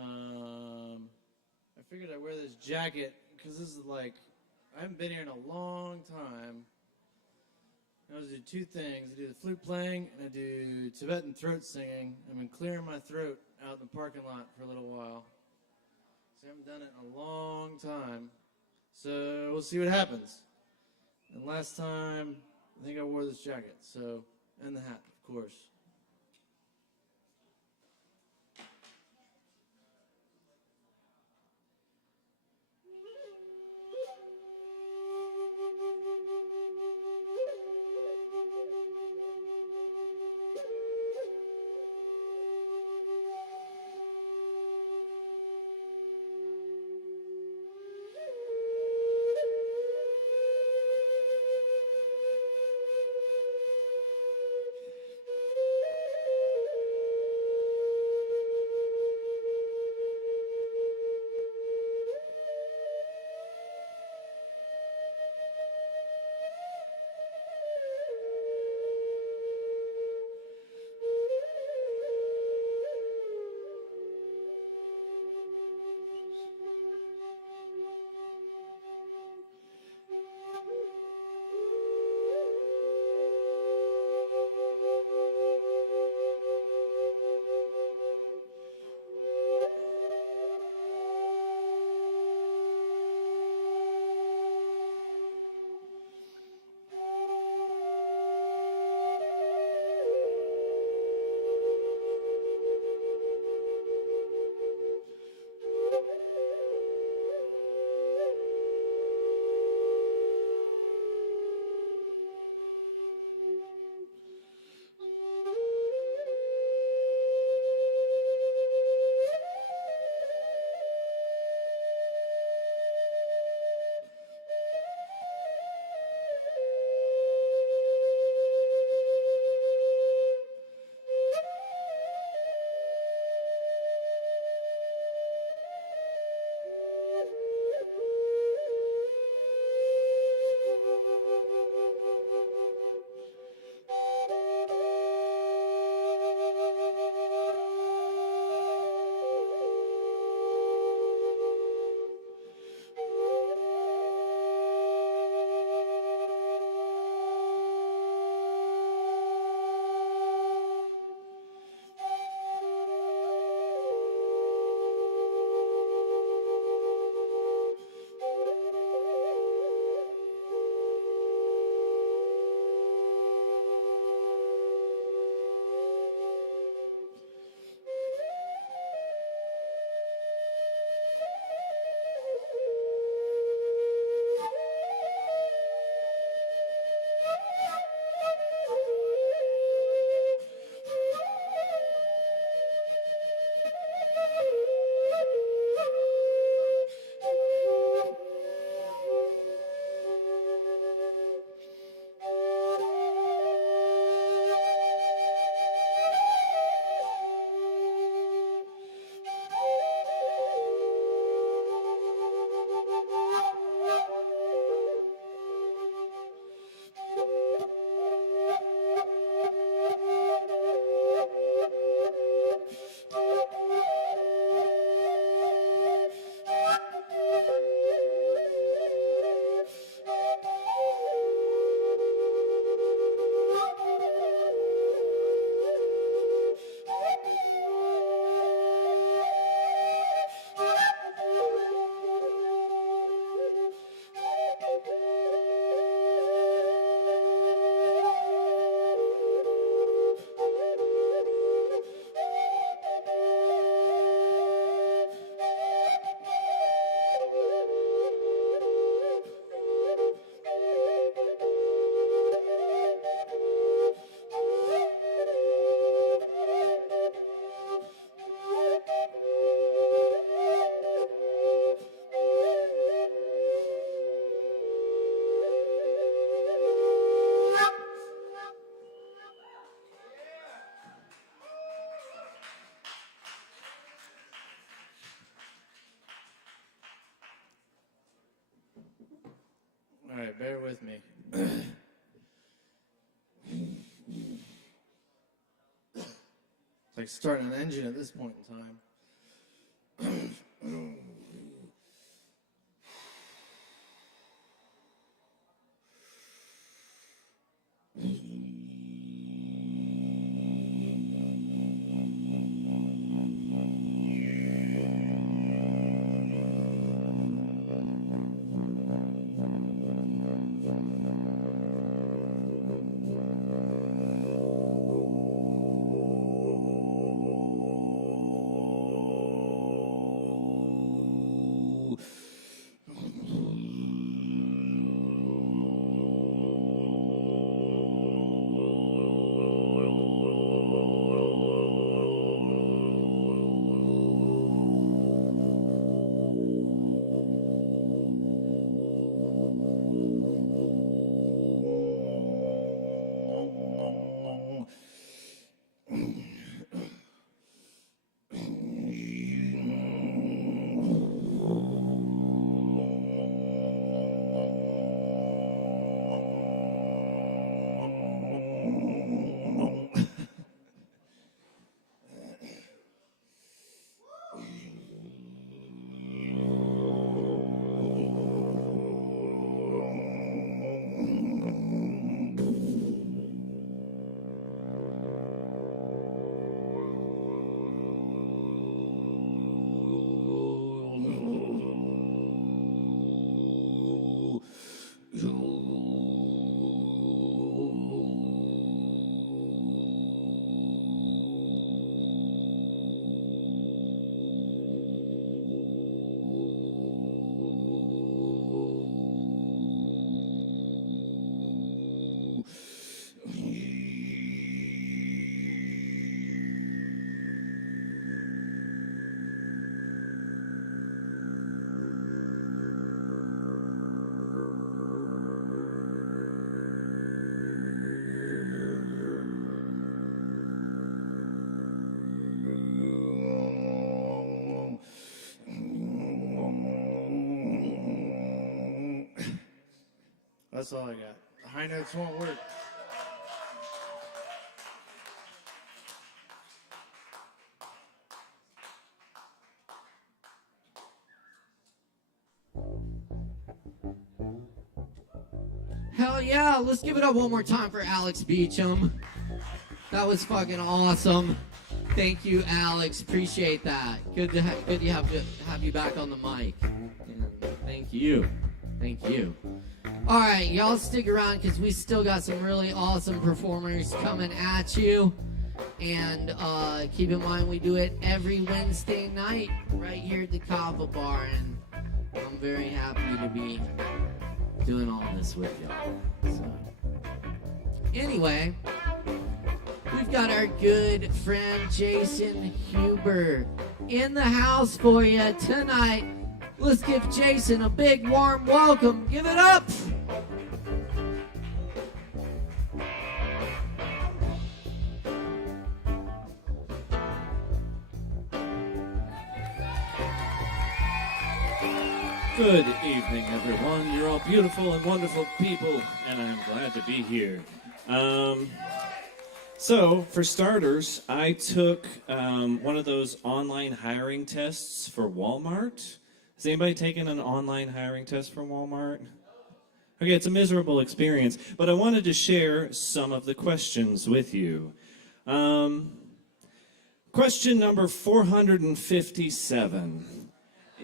I figured I'd wear this jacket because this is like, I haven't been here in a long time. I do 2 things. I do the flute playing and I do Tibetan throat singing. I've been clearing my throat out in the parking lot for a little while. So I haven't done it in a long time. So we'll see what happens. And last time, I think I wore this jacket. So, and the hat, of course. like starting an engine at this point in time. That's all I got. The high notes won't work. Hell yeah, let's give it up one more time for Alex Beecham. That was fucking awesome. Thank you, Alex. Appreciate that. Good to have you back on the mic. And thank you. Thank you. All right, y'all stick around because we still got some really awesome performers coming at you. And keep in mind, we do it every Wednesday night right here at the Kava bar. And I'm very happy to be doing all this with y'all. So, anyway, we've got our good friend Jason Huber in the house for you tonight. Let's give Jason a big warm welcome. Give it up. Good evening, everyone. You're all beautiful and wonderful people, and I'm glad to be here. So, for starters, I took one of those online hiring tests for Walmart. Has anybody taken an online hiring test for Walmart? Okay, it's a miserable experience, but I wanted to share some of the questions with you. Question number 457.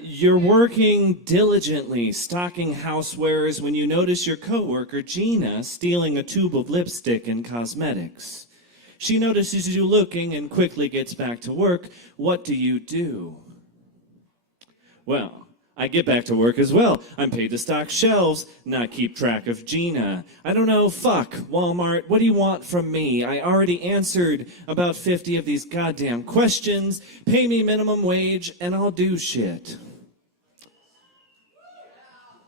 You're working diligently stocking housewares when you notice your coworker Gina stealing a tube of lipstick and cosmetics. She notices you looking and quickly gets back to work. What do you do? Well, I get back to work as well. I'm paid to stock shelves, not keep track of Gina. I don't know, fuck, Walmart, what do you want from me? I already answered about 50 of these goddamn questions. Pay me minimum wage and I'll do shit.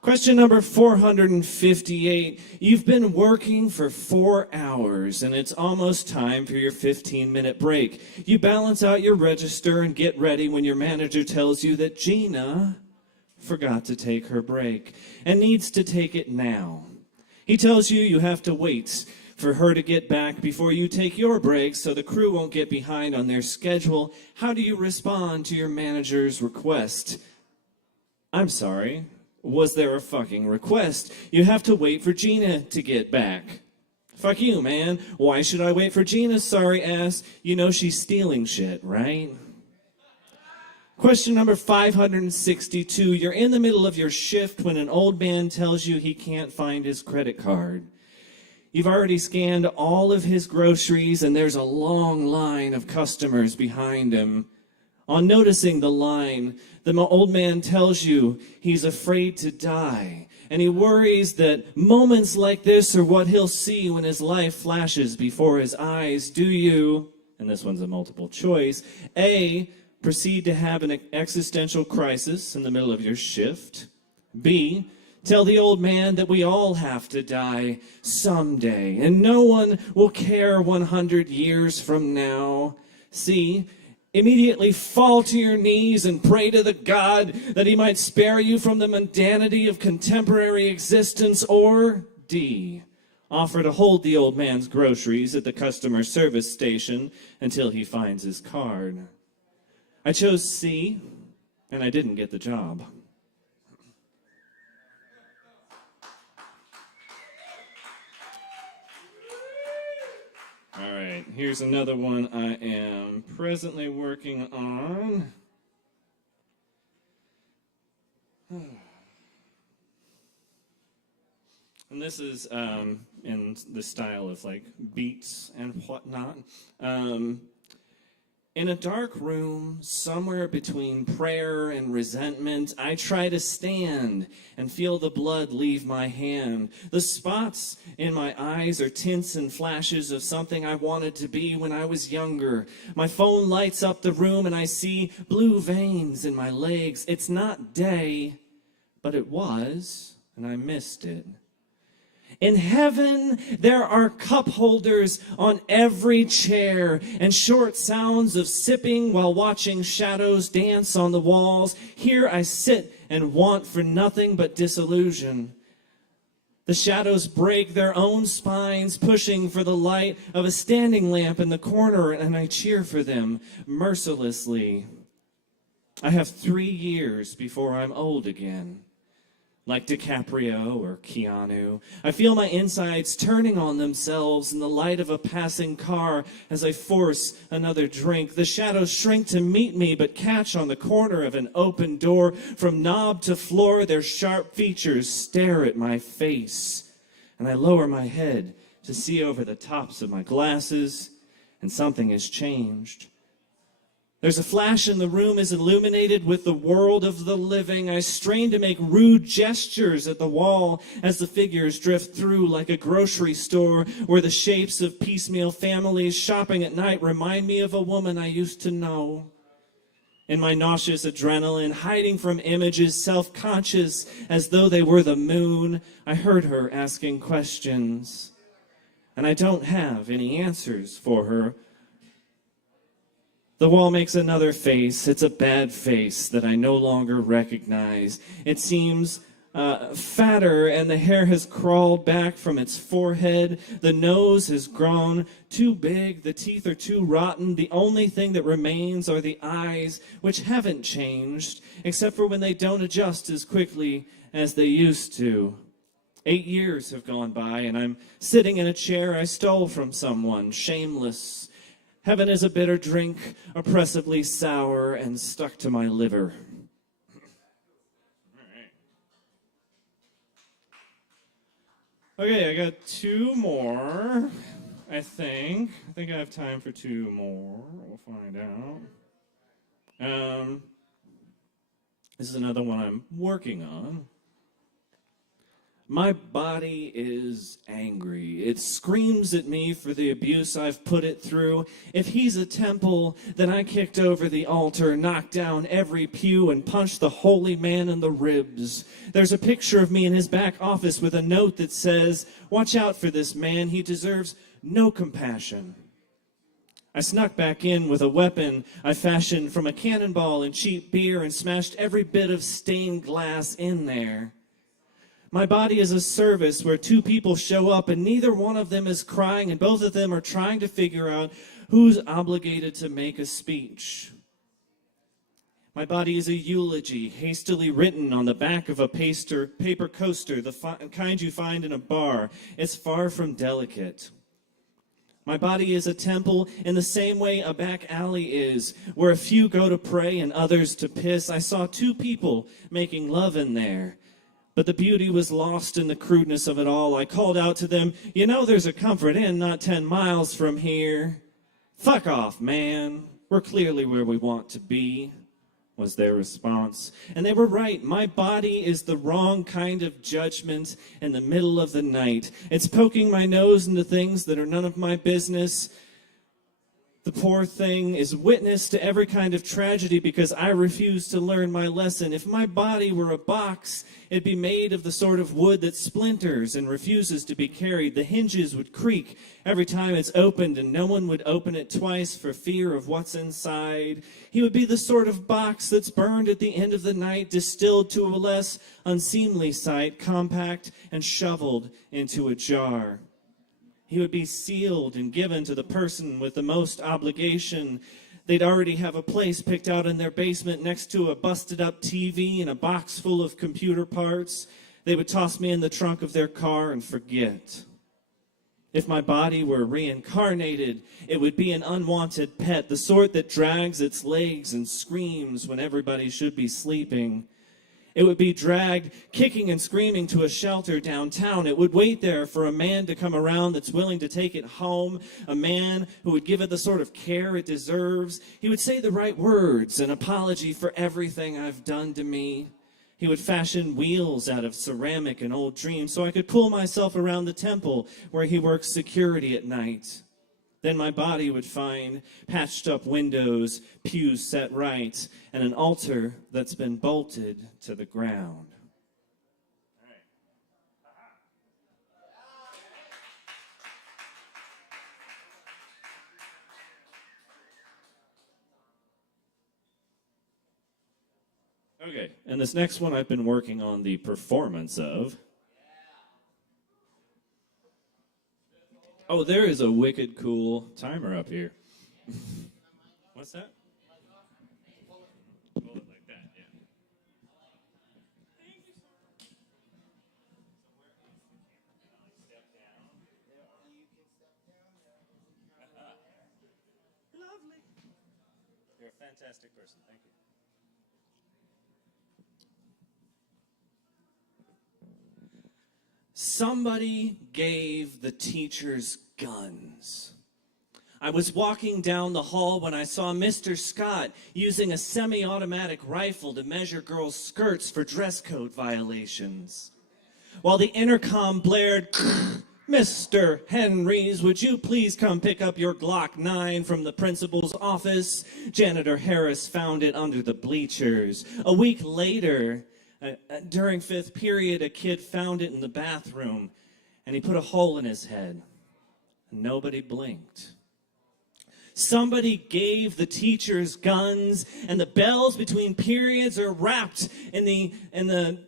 Question number 458. You've been working for 4 hours and it's almost time for your 15-minute break. You balance out your register and get ready when your manager tells you that Gina forgot to take her break and needs to take it now. He tells you you have to wait for her to get back before you take your breaks so the crew won't get behind on their schedule. How do you respond to your manager's request? I'm sorry, was there a fucking request? You have to wait for Gina to get back. Fuck you, man. Why should I wait for Gina's sorry ass? You know she's stealing shit, right? Question number 562. You're in the middle of your shift when an old man tells you he can't find his credit card. You've already scanned all of his groceries and there's a long line of customers behind him. On noticing the line, the old man tells you he's afraid to die. And he worries that moments like this are what he'll see when his life flashes before his eyes. Do you, and this one's a multiple choice, A, proceed to have an existential crisis in the middle of your shift? B, tell the old man that we all have to die someday, and no one will care 100 years from now? C, immediately fall to your knees and pray to the God that he might spare you from the mundanity of contemporary existence? Or D, offer to hold the old man's groceries at the customer service station until he finds his card? I chose C, and I didn't get the job. All right, here's another one I am presently working on. And this is in the style of like beats and whatnot. In a dark room, somewhere between prayer and resentment, I try to stand and feel the blood leave my hand. The spots in my eyes are tints and flashes of something I wanted to be when I was younger. My phone lights up the room and I see blue veins in my legs. It's not day, but it was, and I missed it. In heaven, there are cup holders on every chair and short sounds of sipping while watching shadows dance on the walls. Here I sit and want for nothing but disillusion. The shadows break their own spines, pushing for the light of a standing lamp in the corner, and I cheer for them mercilessly. I have 3 years before I'm old again. Like DiCaprio or Keanu, I feel my insides turning on themselves in the light of a passing car as I force another drink. The shadows shrink to meet me, but catch on the corner of an open door. From knob to floor, their sharp features stare at my face. And I lower my head to see over the tops of my glasses, and something has changed. There's a flash and the room is illuminated with the world of the living. I strain to make rude gestures at the wall as the figures drift through like a grocery store where the shapes of piecemeal families shopping at night remind me of a woman I used to know. In my nauseous adrenaline, hiding from images, self-conscious as though they were the moon, I heard her asking questions. And I don't have any answers for her. The wall makes another face. It's a bad face that I no longer recognize. It seems fatter, and the hair has crawled back from its forehead. The nose has grown too big. The teeth are too rotten. The only thing that remains are the eyes, which haven't changed, except for when they don't adjust as quickly as they used to. 8 years have gone by, and I'm sitting in a chair I stole from someone, shameless. Heaven is a bitter drink, oppressively sour and stuck to my liver. Okay, I got 2 more, I think. I think I have time for 2 more. We'll find out. This is another one I'm working on. My body is angry. It screams at me for the abuse I've put it through. If he's a temple, then I kicked over the altar, knocked down every pew, and punched the holy man in the ribs. There's a picture of me in his back office with a note that says, "Watch out for this man. He deserves no compassion." I snuck back in with a weapon I fashioned from a cannonball and cheap beer and smashed every bit of stained glass in there. My body is a service where two people show up and neither one of them is crying and both of them are trying to figure out who's obligated to make a speech. My body is a eulogy hastily written on the back of a paper coaster, the kind you find in a bar. It's far from delicate. My body is a temple in the same way a back alley is, where a few go to pray and others to piss. I saw two people making love in there. But the beauty was lost in the crudeness of it all. I called out to them, "You know there's a Comfort Inn not 10 miles from here." "Fuck off, man. We're clearly where we want to be," was their response. And they were right. My body is the wrong kind of judgment in the middle of the night. It's poking my nose into things that are none of my business. The poor thing is witness to every kind of tragedy because I refuse to learn my lesson. If my body were a box, it'd be made of the sort of wood that splinters and refuses to be carried. The hinges would creak every time it's opened, and no one would open it twice for fear of what's inside. He would be the sort of box that's burned at the end of the night, distilled to a less unseemly sight, compact and shoveled into a jar. He would be sealed and given to the person with the most obligation. They'd already have a place picked out in their basement next to a busted-up TV and a box full of computer parts. They would toss me in the trunk of their car and forget. If my body were reincarnated, it would be an unwanted pet, the sort that drags its legs and screams when everybody should be sleeping. It would be dragged kicking and screaming to a shelter downtown. It would wait there for a man to come around that's willing to take it home, a man who would give it the sort of care it deserves. He would say the right words, an apology for everything I've done to me. He would fashion wheels out of ceramic and old dreams so I could pull myself around the temple where he works security at night. Then my body would find patched up windows, pews set right, and an altar that's been bolted to the ground. Okay, and this next one I've been working on the performance of. Oh, there is a wicked cool timer up here. What's that? Hold it like that, yeah. Lovely. You're a fantastic person. Thank you. Somebody gave the teachers guns. I was walking down the hall when I saw Mr. Scott using a semi-automatic rifle to measure girls' skirts for dress code violations. While the intercom blared, "Mr. Henrys, would you please come pick up your Glock 9 from the principal's office?" Janitor Harris found it under the bleachers. A week later, during fifth period, a kid found it in the bathroom, and he put a hole in his head. Nobody blinked. Somebody gave the teachers guns, and the bells between periods are wrapped in the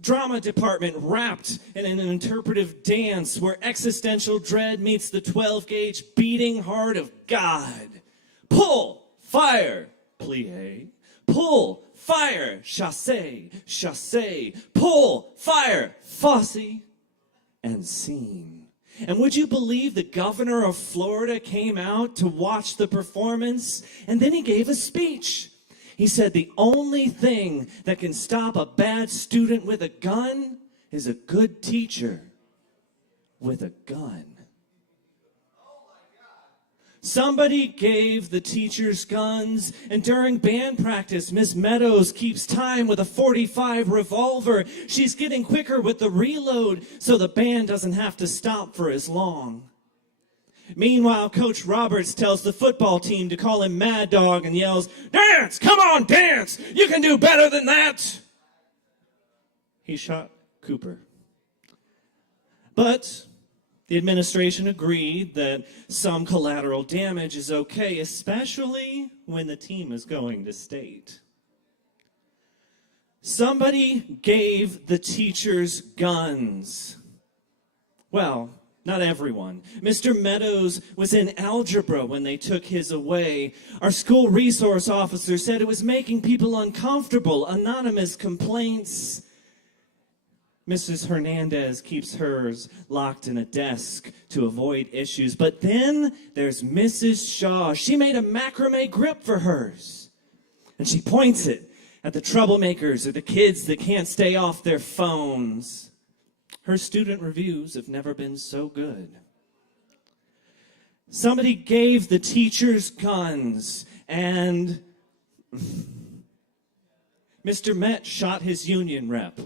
drama department, wrapped in an interpretive dance where existential dread meets the 12-gauge beating heart of God. Pull, fire, plie. Pull, fire, chasse, chasse. Pull, fire, Fosse, and scene. And would you believe the governor of Florida came out to watch the performance, and then he gave a speech. He said the only thing that can stop a bad student with a gun is a good teacher with a gun. Somebody gave the teachers guns, and during band practice, Miss Meadows keeps time with a .45 revolver. She's getting quicker with the reload so the band doesn't have to stop for as long. Meanwhile, Coach Roberts tells the football team to call him Mad Dog and yells, "Dance! Come on, dance! You can do better than that!" He shot Cooper. But the administration agreed that some collateral damage is okay, especially when the team is going to state. Somebody gave the teachers guns. Well, not everyone. Mr. Meadows was in algebra when they took his away. Our school resource officer said it was making people uncomfortable. Anonymous complaints. Mrs. Hernandez keeps hers locked in a desk to avoid issues. But then there's Mrs. Shaw. She made a macrame grip for hers. And she points it at the troublemakers or the kids that can't stay off their phones. Her student reviews have never been so good. Somebody gave the teachers guns, and Mr. Met shot his union rep.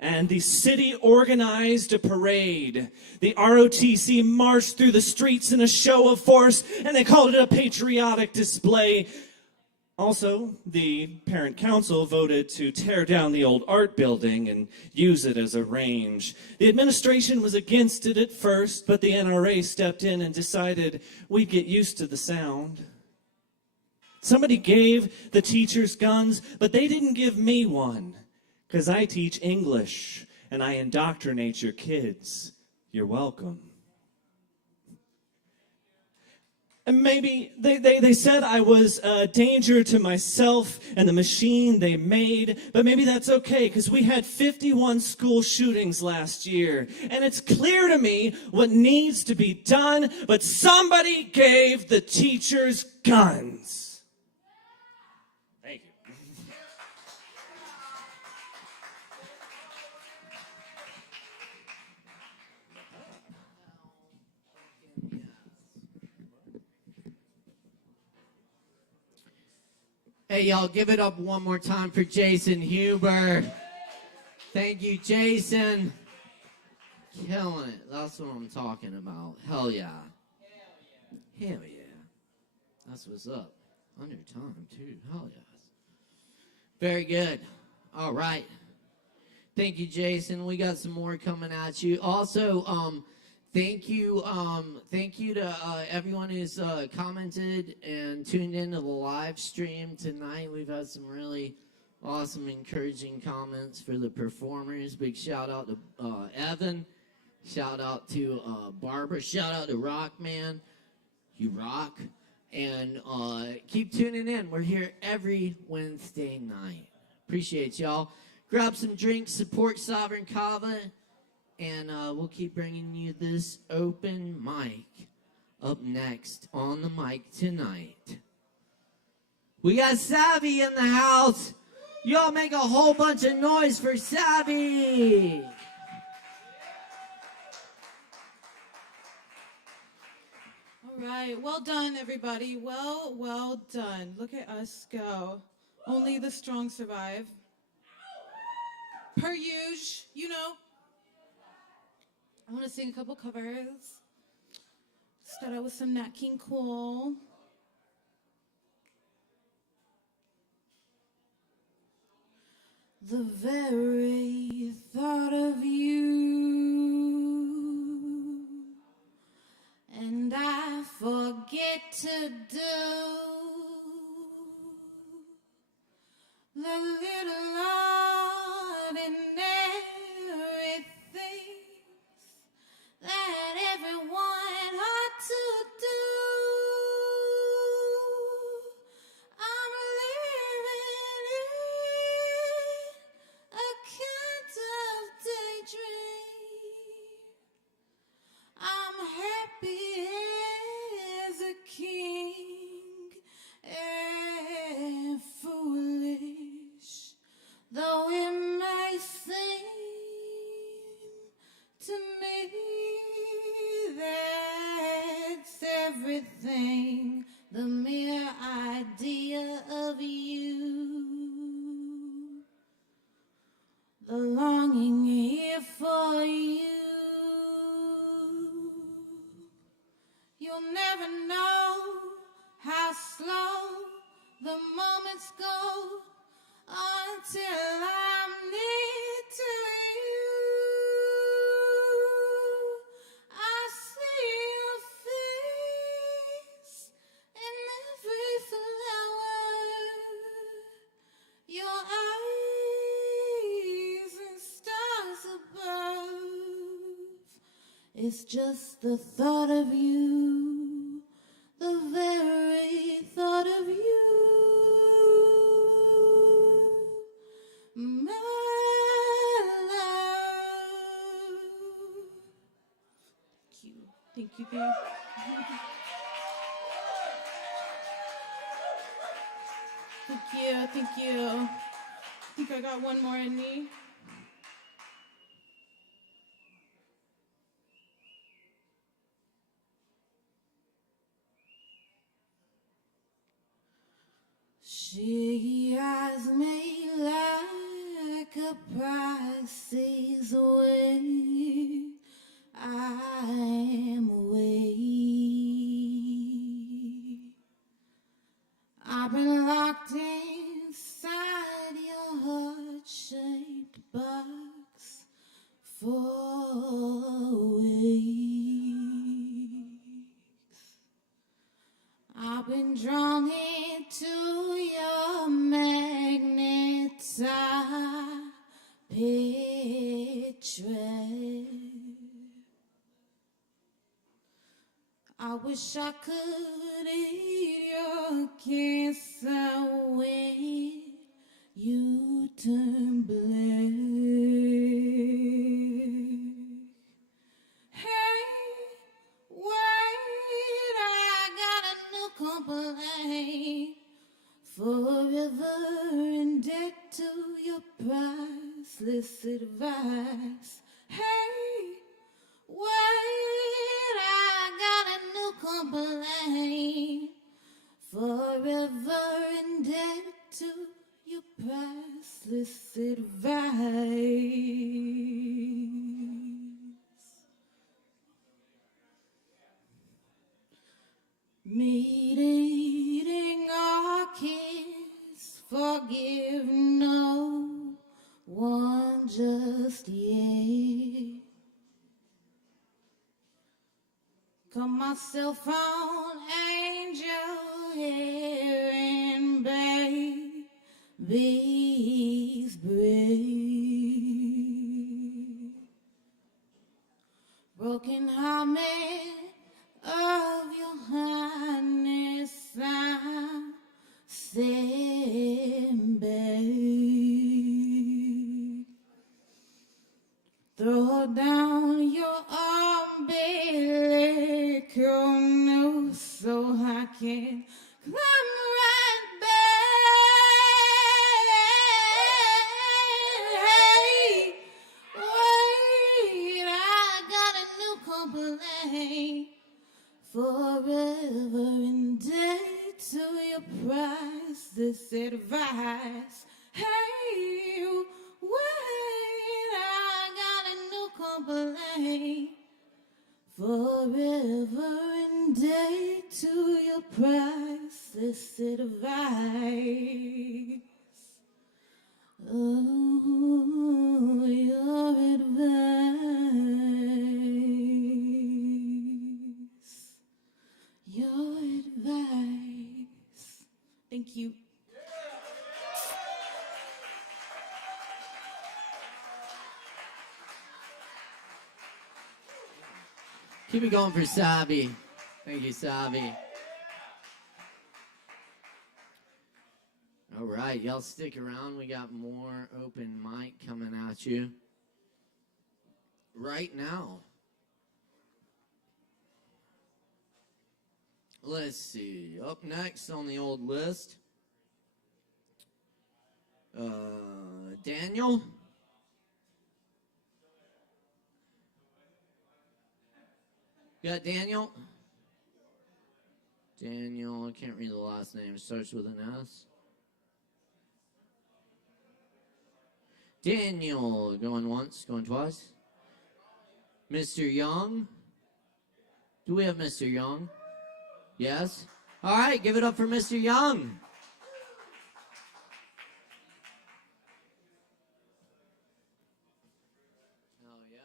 And the city organized a parade. The ROTC marched through the streets in a show of force, and they called it a patriotic display. Also, the parent council voted to tear down the old art building and use it as a range. The administration was against it at first, but the NRA stepped in and decided we'd get used to the sound. Somebody gave the teachers guns, but they didn't give me one, because I teach English and I indoctrinate your kids. You're welcome. And maybe they said I was a danger to myself and the machine they made, but maybe that's okay, because we had 51 school shootings last year. And it's clear to me what needs to be done, but somebody gave the teachers guns. Thank you. Hey, y'all, give it up one more time for Jason Huber. Thank you, Jason. Killing it. That's what I'm talking about. Hell yeah. Hell yeah. That's what's up. Under time, too. Hell yeah. Very good. All right. Thank you, Jason. We got some more coming at you. Also, thank you to everyone who's commented and tuned into the live stream tonight. We've had some really awesome, encouraging comments for the performers. Big shout out to Evan. Shout out to Barbara. Shout out to Rockman. You rock. And keep tuning in. We're here every Wednesday night. Appreciate y'all. Grab some drinks, support Sovereign Kava, and we'll keep bringing you this open mic. Up next on the mic tonight, we got Savvy in the house. Y'all make a whole bunch of noise for Savvy. All right, well done, everybody. Well done. Look at us go. Only the strong survive. Per usual, you know. I want to sing a couple covers. Start out with some Nat King Cole. The very thought of you, and I forget to do the little ordinary things that everyone ought to do. I'm living in a kind of daydream. I'm happy as a king and foolish, though it may seem to me that's everything, the mere idea of you, the longing here for you. You'll never know how slow the moments go until I'm near to you. I see your face in every flower. Your eyes It's just the thought of you, the very thought of you. My love. Thank you, babe. Thank you. I think I got one more in me. She has me like a Pisces when I am away. I've been locked inside your heart-shaped box for weeks. I've been drawn into your magnetic picture. I wish I could eat your cancer when you turn black. Hey, wait, I got a new complaint. Forever in debt to your priceless advice. Hey, wait, I got a new complaint. Forever in debt to your priceless advice. Meeting our kids, forgive no one just yet. Got my cell phone, angel hair, and baby's breath. Broken heart of your highness, I'm sent back. Throw down your umbilical noose so I can climb right back. Hey, wait, I got a new complaint. Forever in debt to your priceless advice. Hey, wait, I got a new complaint. Forever in debt to your priceless advice. Oh, your advice. Your advice. Thank you. Keep it going for Sabi. Thank you, Sabi. All right, y'all stick around. We got more open mic coming at you right now. Let's see. Up next on the old list, Daniel. You got Daniel? Daniel, I can't read the last name. It starts with an S. Daniel, going once, going twice. Mr. Young. Do we have Mr. Young? Yes? All right, give it up for Mr. Young. Oh, yeah.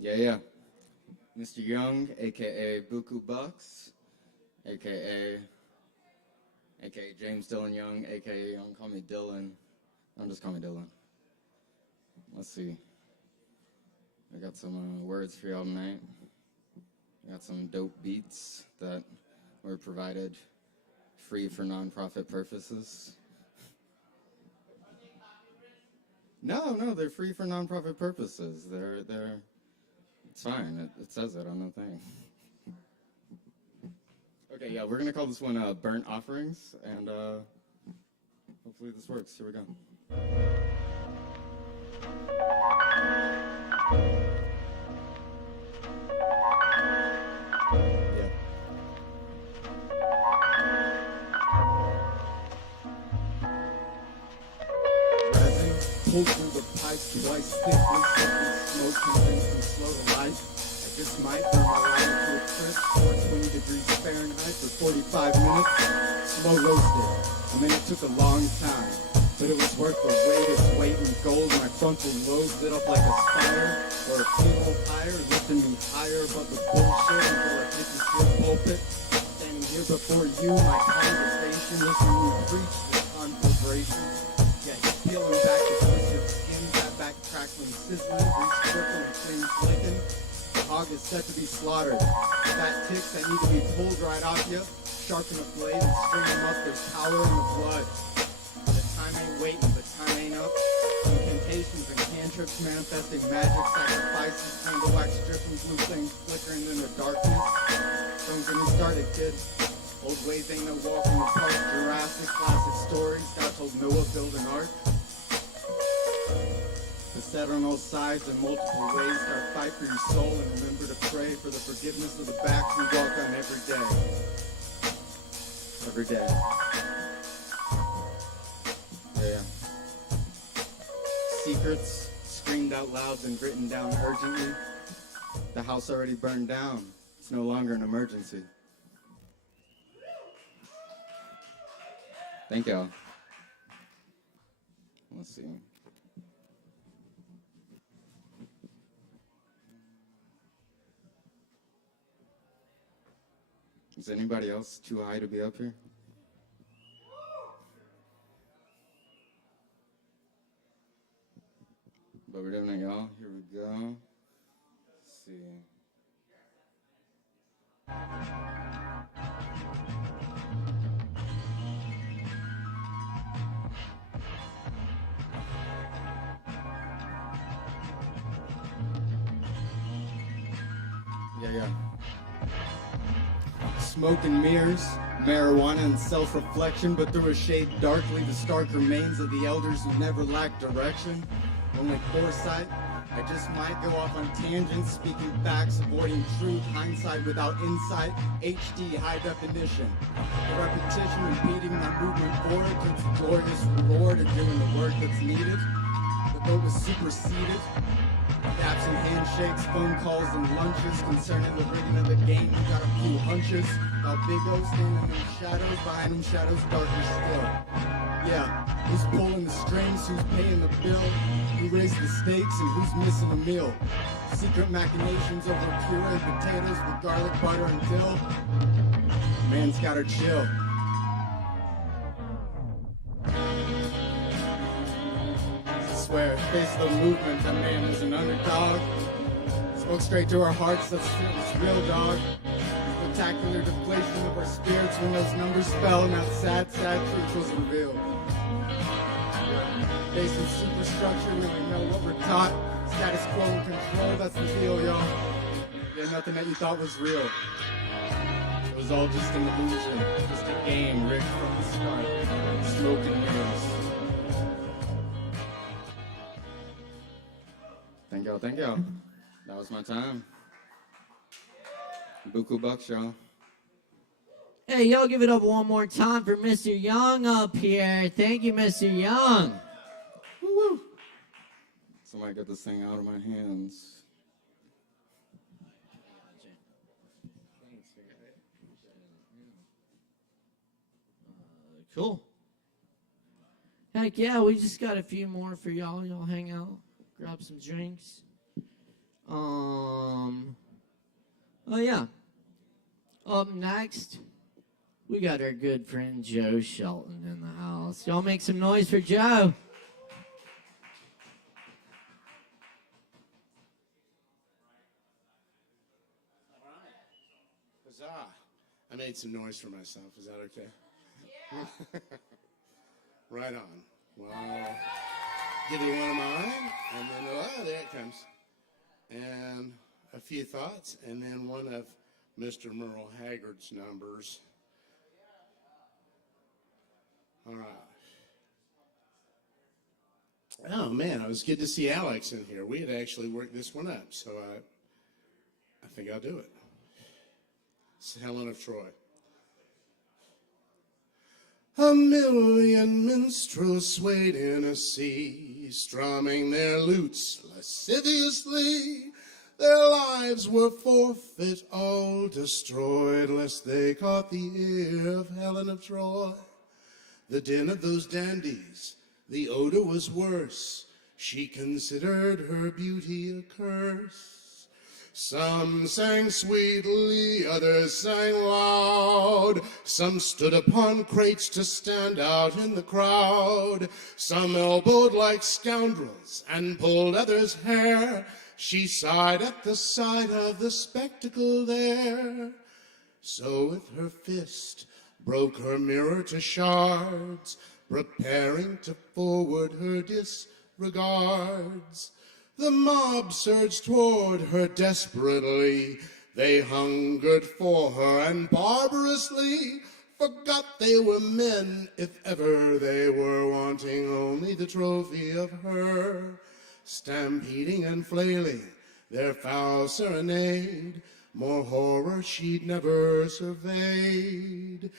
Yeah. Mr. Young, aka Buku Bucks, aka James Dylan Young, aka Young. Call me Dylan. Just call me Dylan. Let's see. I got some words for y'all tonight. I got some dope beats that were provided free for nonprofit purposes. No, they're free for nonprofit purposes. They're it's fine. It says it on the thing. Okay, yeah, we're gonna call this one Burnt Offerings, and hopefully this works. Here we go. Pulled through the pipes twice thickly, sucking smoke, convinced I'm slow to life. I just might burn my life to a crisp, 420 degrees Fahrenheit for 45 minutes. Slow roasted. I mean, it took a long time, but it was worth the wait. Its weight in gold. My frontal lobe lit up like a spire or a funeral pyre, lifting me higher above the bullshit until I hit this here pulpit. Standing here before you, my congregation, listening to you preach this conflagration. Yeah, he's peeling back the twisted skin, that back crackling, sizzling, grease trickling, flames licking. The hog is set to be slaughtered. Fat ticks that need to be pulled right off you. Sharpen a blade and string them up. There's power in the blood. The time ain't waiting, the time ain't up. Incantations and cantrips manifesting magic sacrifices. Candle wax dripping, blue flames flickering in the darkness. Don't get me started, kid. Old ways ain't no walk in the park. Jurassic classic stories. God told Noah build an ark. Beset on all sides in multiple ways. Start fight for your soul and remember to pray for the forgiveness of the backs we walk on every day. Every day. Yeah. Secrets screamed out loud and written down urgently. The house already burned down. It's no longer an emergency. Thank y'all. Let's see. Is anybody else too high to be up here? But we're doing it, y'all. Here we go. Let's see. Yeah. Smoke and mirrors, marijuana and self-reflection, but through a shade darkly, the stark remains of the elders who never lacked direction. Only foresight. I just might go off on tangents, speaking facts, avoiding truth, hindsight without insight, HD high definition. The repetition repeating my movement forward towards the glorious reward of doing the work that's needed. The vote was superseded. Daps and handshakes, phone calls and lunches concerning the rigging of the game. We got a few hunches about Big O standing in the shadows, behind them shadows darker still. Yeah, who's pulling the strings, who's paying the bill, who raised the stakes and who's missing a meal. Secret machinations over pureed potatoes with garlic, butter, and dill. Man's gotta chill. I swear, face of the movement, that man is an underdog. Spoke straight to our hearts, that's real, dog. Spectacular deflation of our spirits when those numbers fell and that sad truth was revealed. Basic superstructure, we only know what we're taught. Status quo and control, that's the deal, y'all. Yeah, nothing that you thought was real. It was all just an illusion, just a game rigged from the start. Smoke and mirrors. Thank y'all. That was my time. Buku bucks, y'all. Hey, y'all give it up one more time for Mr. Young up here. Thank you, Mr. Young. Woo-woo. Somebody get this thing out of my hands. Cool. Heck yeah, we just got a few more for y'all. Y'all hang out, grab some drinks. Oh yeah. Up next, we got our good friend Joe Shelton in the house. Y'all make some noise for Joe. Huzzah. I made some noise for myself. Is that okay? Yeah. Right on. Well, give you one of mine, and then, oh, there it comes. And a few thoughts, and then one of Mr. Merle Haggard's numbers. All right. Oh, man, it was good to see Alex in here. We had actually worked this one up, so I think I'll do it. It's Helen of Troy. A million minstrels swayed in a sea, strumming their lutes lasciviously. Their lives were forfeit, all destroyed, lest they caught the ear of Helen of Troy. The din of those dandies, the odor was worse. She considered her beauty a curse. Some sang sweetly, others sang loud. Some stood upon crates to stand out in the crowd. Some elbowed like scoundrels and pulled others' hair. She sighed at the sight of the spectacle there. So with her fist broke her mirror to shards, preparing to forward her disregards. The mob surged toward her desperately. They hungered for her and barbarously forgot they were men, if ever they were wanting only the trophy of her. Stampeding and flailing their foul serenade, more horror she'd never surveyed.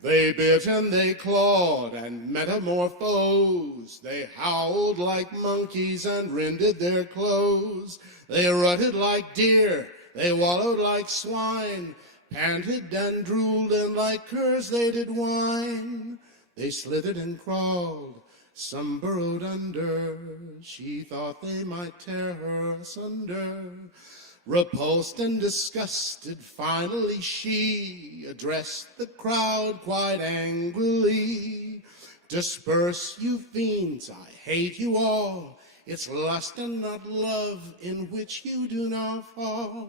They bit and they clawed and metamorphosed. They howled like monkeys and rended their clothes. They rutted like deer, they wallowed like swine, panted and drooled, and like curs they did whine. They slithered and crawled, some burrowed under. She thought they might tear her asunder. Repulsed and disgusted, finally she addressed the crowd quite angrily. Disperse, you fiends, I hate you all. It's lust and not love in which you do not fall.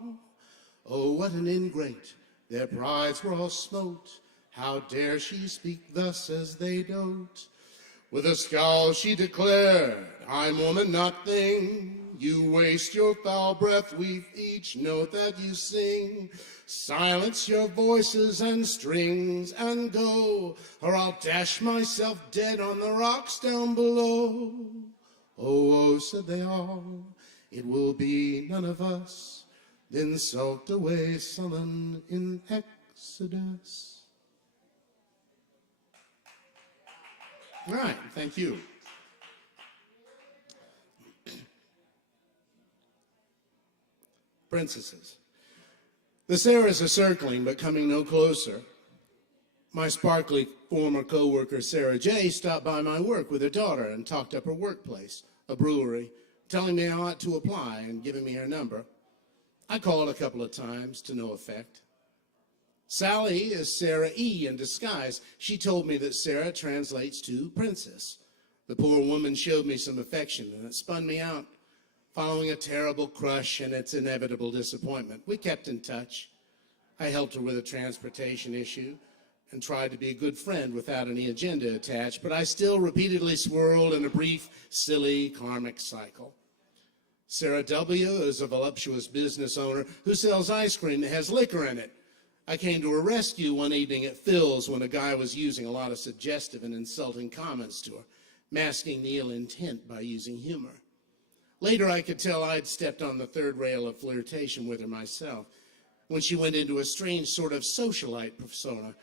Oh, what an ingrate, their prides were all smote. How dare she speak thus as they dote? With a scowl she declared, I'm woman, not thing. You waste your foul breath with each note that you sing. Silence your voices and strings and go, or I'll dash myself dead on the rocks down below. Oh, oh, said they all, it will be none of us. Then sulked away sullen in Exodus. All right, thank you. Princesses. The Sarahs are circling, but coming no closer. My sparkly former co-worker, Sarah J., stopped by my work with her daughter and talked up her workplace, a brewery, telling me I ought to apply and giving me her number. I called a couple of times to no effect. Sally is Sarah E. in disguise. She told me that Sarah translates to princess. The poor woman showed me some affection, and it spun me out. Following a terrible crush and its inevitable disappointment, we kept in touch. I helped her with a transportation issue and tried to be a good friend without any agenda attached, but I still repeatedly swirled in a brief, silly, karmic cycle. Sarah W. is a voluptuous business owner who sells ice cream that has liquor in it. I came to her rescue one evening at Phil's when a guy was using a lot of suggestive and insulting comments to her, masking the ill intent by using humor. Later, I could tell I'd stepped on the third rail of flirtation with her myself when she went into a strange sort of socialite persona.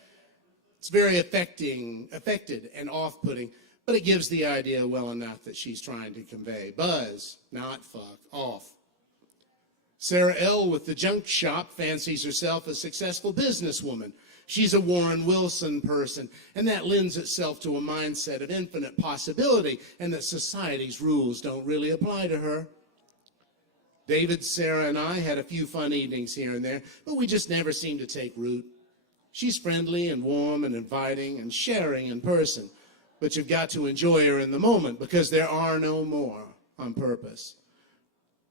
It's very affected and off-putting, but it gives the idea well enough that she's trying to convey. Buzz, not fuck, off. Sarah L. with the junk shop fancies herself a successful businesswoman. She's a Warren Wilson person, and that lends itself to a mindset of infinite possibility and that society's rules don't really apply to her. David, Sarah, and I had a few fun evenings here and there, but we just never seemed to take root. She's friendly and warm and inviting and sharing in person, but you've got to enjoy her in the moment because there are no more on purpose.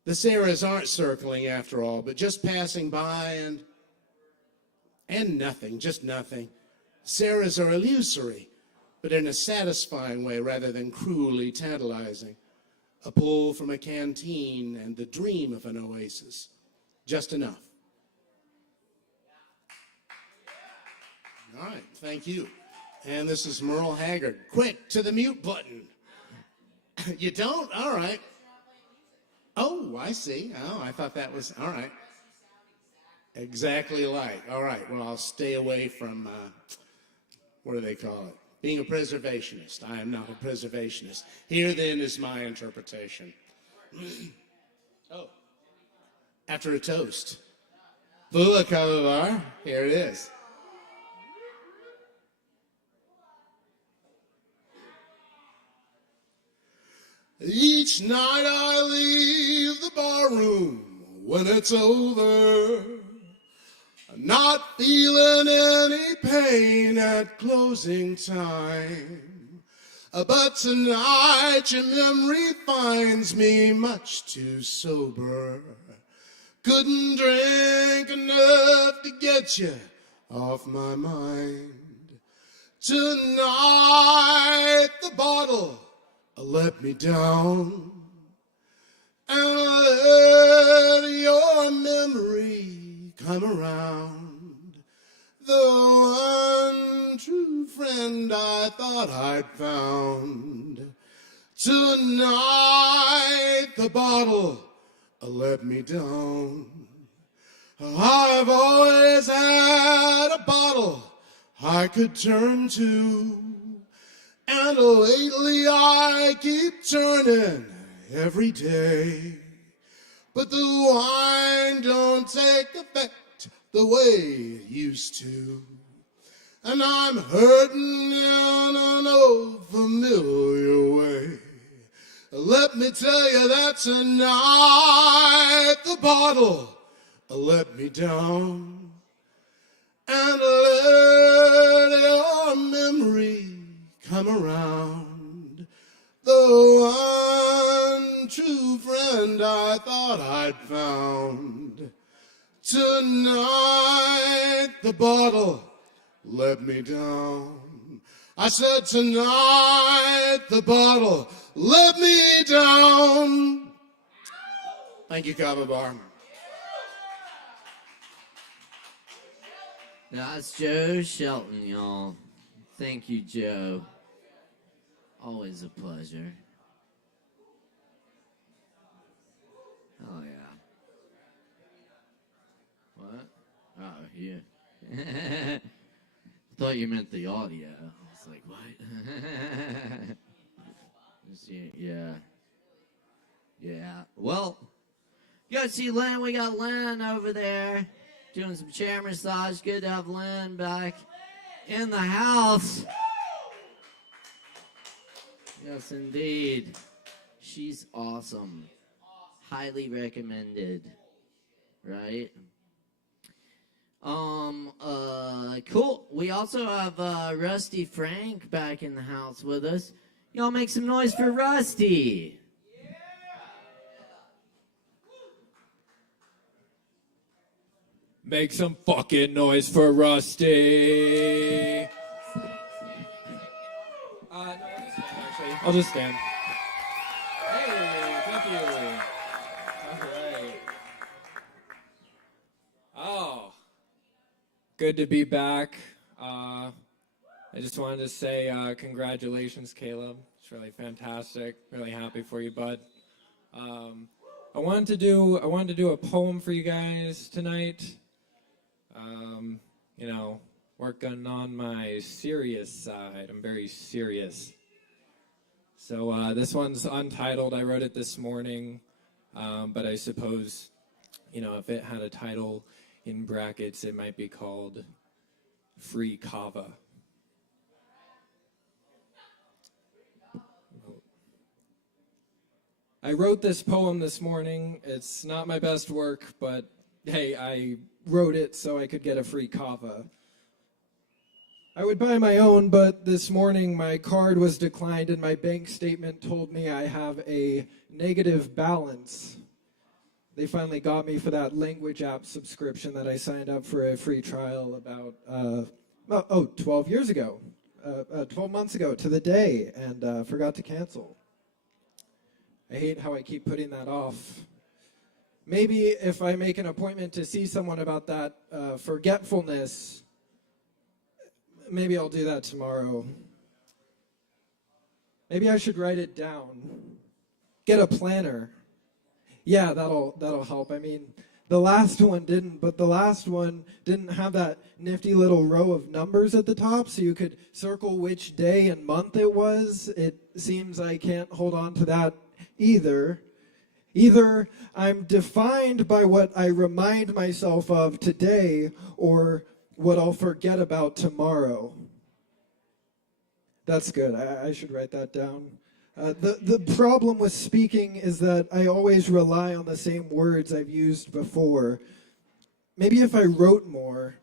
The Sarahs aren't circling after all, but just passing by and nothing, just nothing. Sarahs are illusory, but in a satisfying way rather than cruelly tantalizing. A pull from a canteen and the dream of an oasis. Just enough. All right, thank you. And this is Merle Haggard. Quick, to the mute button. You don't? All right. Oh, I see. Oh, I thought that was, all right. Exactly like. All right, well, I'll stay away from, what do they call it? Being a preservationist. I am not a preservationist. Here, then, is my interpretation. Oh. After a toast. Bula Kava, here it is. Each night I leave the barroom when it's over, not feeling any pain at closing time. But tonight your memory finds me much too sober. Couldn't drink enough to get you off my mind. Tonight the bottle let me down, and let your memory come around. The one true friend I thought I'd found. Tonight the bottle let me down. I've always had a bottle I could turn to, and lately I keep turning every day. But the wine don't take effect the way it used to. And I'm hurting in an old familiar way. Let me tell you that tonight the bottle let me down. And let your memory come around. The one true friend I thought I'd found. Tonight the bottle let me down. I said tonight the bottle let me down. Thank you, Kava Bar. That's Joe Shelton, y'all. Thank you, Joe. Always a pleasure. Oh, yeah. What? Oh, yeah. Thought you meant the audio. I was like, what? Yeah. Yeah. Well, you guys see Lynn? We got Lynn over there doing some chair massage. Good to have Lynn back in the house. Yes, indeed. She's awesome. Highly recommended. Right? Cool. We also have Rusty Frank back in the house with us. Y'all make some noise for Rusty. Make some fucking noise for Rusty. No, I'll just stand. Hey, thank you. All right. Oh, good to be back. I just wanted to say congratulations, Caleb. It's really fantastic. Really happy for you, bud. I wanted to do a poem for you guys tonight. You know, working on my serious side. I'm very serious. So this one's untitled. I wrote it this morning, but I suppose, you know, if it had a title in brackets, it might be called Free Kava. I wrote this poem this morning. It's not my best work, but hey, I wrote it so I could get a free Kava. I would buy my own, but this morning my card was declined and my bank statement told me I have a negative balance. They finally got me for that language app subscription that I signed up for a free trial about 12 years ago, 12 months ago to the day, and forgot to cancel. I hate how I keep putting that off. Maybe if I make an appointment to see someone about that forgetfulness, maybe I'll do that tomorrow. Maybe I should write it down. Get a planner. Yeah, that'll help. I mean, the last one didn't, but the last one didn't have that nifty little row of numbers at the top so you could circle which day and month it was. It seems I can't hold on to that either. Either I'm defined by what I remind myself of today or what I'll forget about tomorrow. That's good. I should write that down. The problem with speaking is that I always rely on the same words I've used before. Maybe if I wrote more.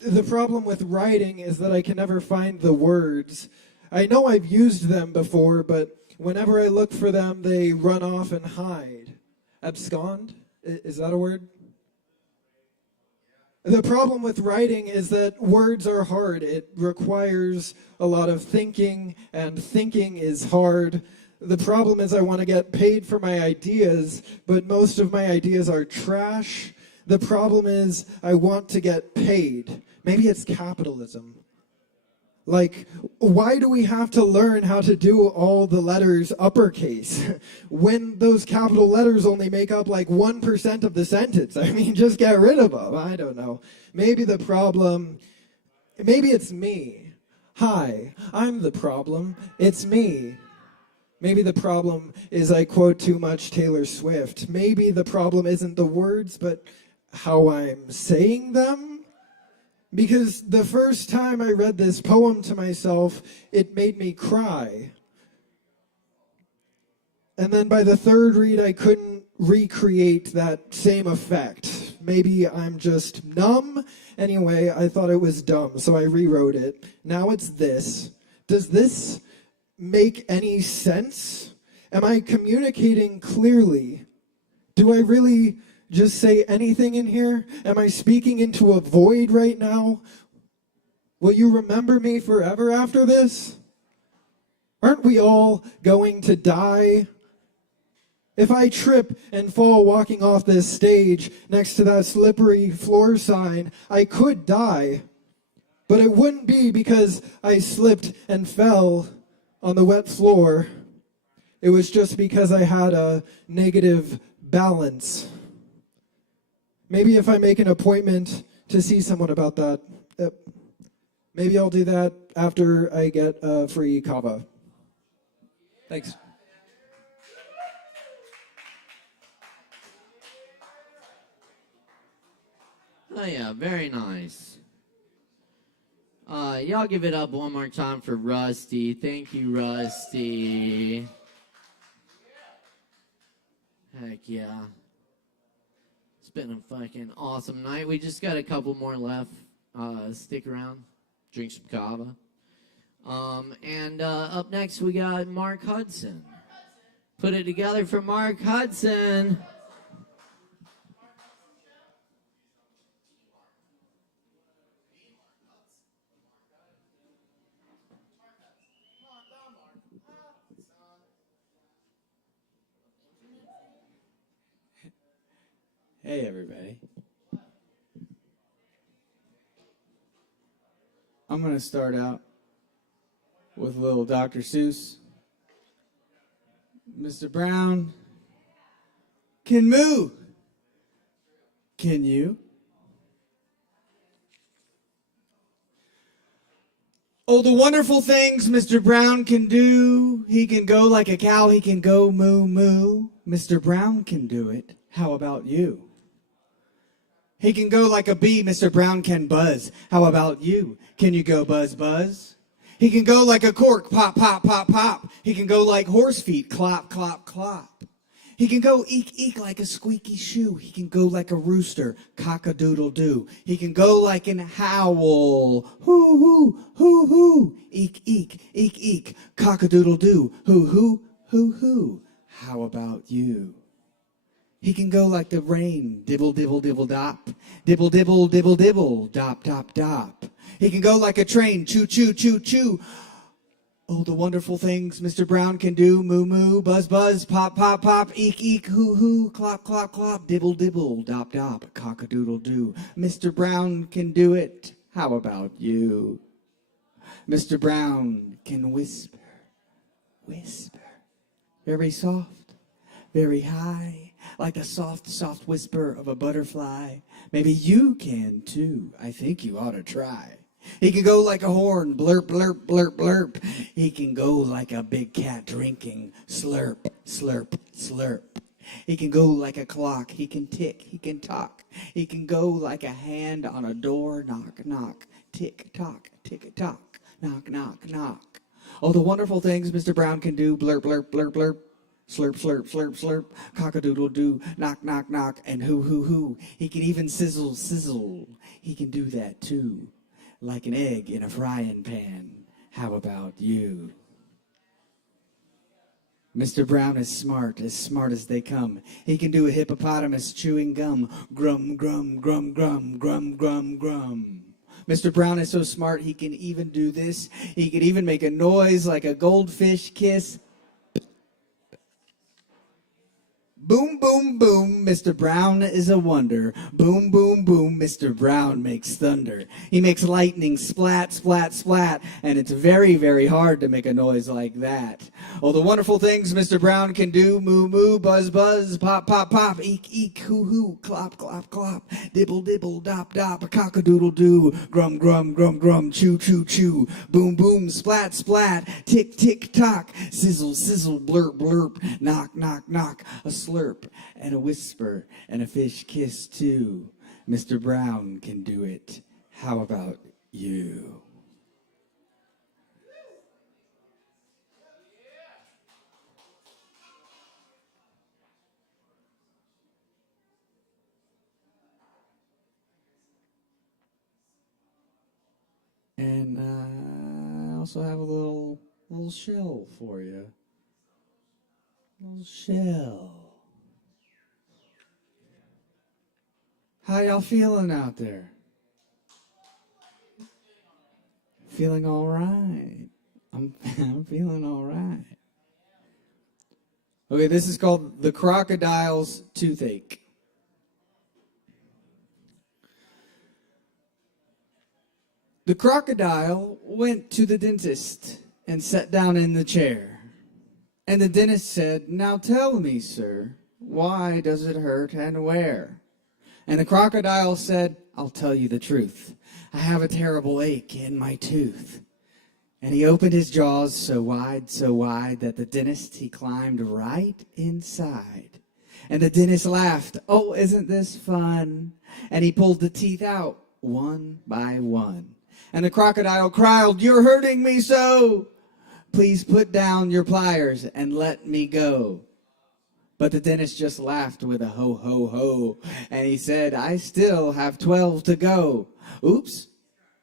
The problem with writing is that I can never find the words. I know I've used them before, but whenever I look for them, they run off and hide. Abscond? Is that a word? The problem with writing is that words are hard. It requires a lot of thinking, and thinking is hard. The problem is I want to get paid for my ideas, but most of my ideas are trash. The problem is I want to get paid. Maybe it's capitalism. Like, why do we have to learn how to do all the letters uppercase when those capital letters only make up like 1% of the sentence? I mean, just get rid of them. I don't know. Maybe the problem, maybe it's me. Hi, I'm the problem. It's me. Maybe the problem is I quote too much Taylor Swift. Maybe the problem isn't the words, but how I'm saying them. Because the first time I read this poem to myself, it made me cry. And then by the third read, I couldn't recreate that same effect. Maybe I'm just numb. Anyway, I thought it was dumb, so I rewrote it. Now it's this. Does this make any sense? Am I communicating clearly? Do I really just say anything in here? Am I speaking into a void right now? Will you remember me forever after this? Aren't we all going to die? If I trip and fall walking off this stage next to that slippery floor sign, I could die. But it wouldn't be because I slipped and fell on the wet floor. It was just because I had a negative balance. Maybe if I make an appointment to see someone about that, maybe I'll do that after I get a free Kava. Thanks. Oh yeah, very nice. Y'all give it up one more time for Rusty. Thank you, Rusty. Heck yeah. It's been a fucking awesome night. We just got a couple more left. Stick around. Drink some Kava. And up next we got Mark Hudson. Put it together for Mark Hudson. Hey, everybody. I'm going to start out with a little Dr. Seuss. Mr. Brown can moo. Can you? Oh, the wonderful things Mr. Brown can do. He can go like a cow. He can go moo moo. Mr. Brown can do it. How about you? He can go like a bee. Mr. Brown can buzz. How about you? Can you go buzz buzz? He can go like a cork, pop, pop, pop, pop. He can go like horse feet, clop, clop, clop. He can go eek, eek like a squeaky shoe. He can go like a rooster, cock-a-doodle-doo. He can go like an howl, hoo, hoo, hoo, hoo. Eek, eek, eek, eek, cock-a-doodle-doo, hoo, hoo, hoo, hoo. How about you? He can go like the rain, dibble, dibble, dibble, dop. Dibble, dibble, dibble, dibble, dop, dop, dop. He can go like a train, choo, choo, choo, choo. Oh, the wonderful things Mr. Brown can do. Moo, moo, buzz, buzz, pop, pop, pop, eek, eek, hoo, hoo, clop, clop, clop, dibble, dibble, dop, dop, cock-a-doodle-doo. Mr. Brown can do it. How about you? Mr. Brown can whisper, whisper, very soft, very high, like the soft, soft whisper of a butterfly. Maybe you can, too. I think you ought to try. He can go like a horn, blurp, blurp, blurp, blurp. He can go like a big cat drinking, slurp, slurp, slurp. He can go like a clock, he can tick, he can talk. He can go like a hand on a door, knock, knock, tick, tock, tick, tock, knock, knock, knock. Oh, the wonderful things Mr. Brown can do, blurp, blurp, blurp, blurp. Slurp, slurp, slurp, slurp, cock-a-doodle-doo, knock, knock, knock, and hoo, hoo, hoo. He can even sizzle, sizzle. He can do that, too. Like an egg in a frying pan. How about you? Mr. Brown is smart as they come. He can do a hippopotamus chewing gum. Grum, grum, grum, grum, grum, grum, grum. Mr. Brown is so smart he can even do this. He can even make a noise like a goldfish kiss. Boom, boom, boom, Mr. Brown is a wonder. Boom, boom, boom, Mr. Brown makes thunder. He makes lightning splat, splat, splat, and it's very, very hard to make a noise like that. Oh, the wonderful things Mr. Brown can do. Moo, moo, buzz, buzz, pop, pop, pop, eek, eek, hoo, hoo, clop, clop, clop, dibble, dibble, dop, dop, cock-a-doodle-doo, grum, grum, grum, grum, chew, chew, chew, boom, boom, splat, splat, tick, tick, tock, sizzle, sizzle, blurp, blurp, knock, knock, knock, a slurp and a whisper and a fish kiss too. Mr. Brown can do it. How about you? And I also have a little shell for you. Little shell. How y'all feeling out there? Feeling all right. I'm feeling all right. Okay, this is called the crocodile's toothache. The crocodile went to the dentist and sat down in the chair. And the dentist said, "Now tell me, sir, why does it hurt and where?" And the crocodile said, "I'll tell you the truth. I have a terrible ache in my tooth." And he opened his jaws so wide that the dentist, he climbed right inside. And the dentist laughed, "Oh, isn't this fun?" And he pulled the teeth out one by one. And the crocodile cried, "You're hurting me so. Please put down your pliers and let me go." But the dentist just laughed with a ho, ho, ho. And he said, "I still have 12 to go." Oops,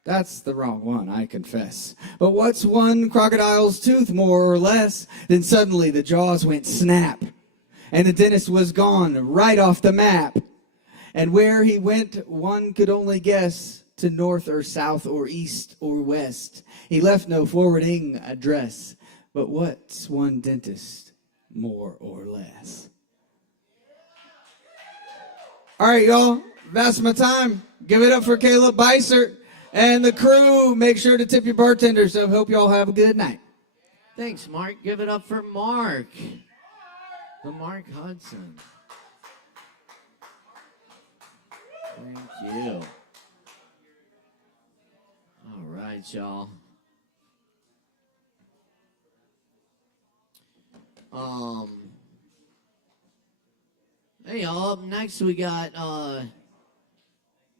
that's the wrong one, I confess. But what's one crocodile's tooth more or less? Then suddenly the jaws went snap. And the dentist was gone right off the map. And where he went, one could only guess. To north or south or east or west. He left no forwarding address. But what's one dentist more or less? All right, y'all, that's my time. Give it up for Caleb Beissert and the crew. Make sure to tip your bartenders. I hope y'all have a good night. Thanks, Mark. Give it up for Mark. The Mark Hudson. Thank you. All right, y'all. Hey, y'all. Up next, we got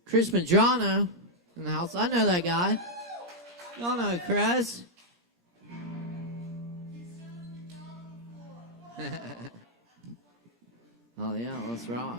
Chris Medrano in the house. I know that guy. Y'all know Chris. Oh yeah, let's rock.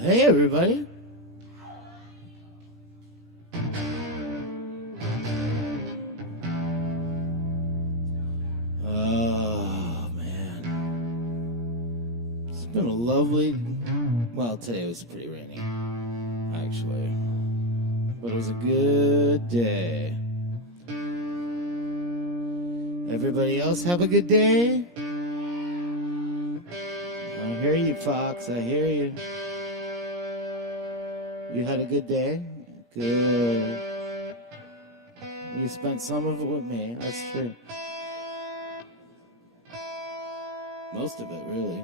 Hey everybody. Oh man. It's been a lovely, well, today was pretty rainy, actually. But it was a good day. Everybody else have a good day? I hear you, Fox, I hear you. You had a good day? Good. You spent some of it with me, that's true. Most of it, really.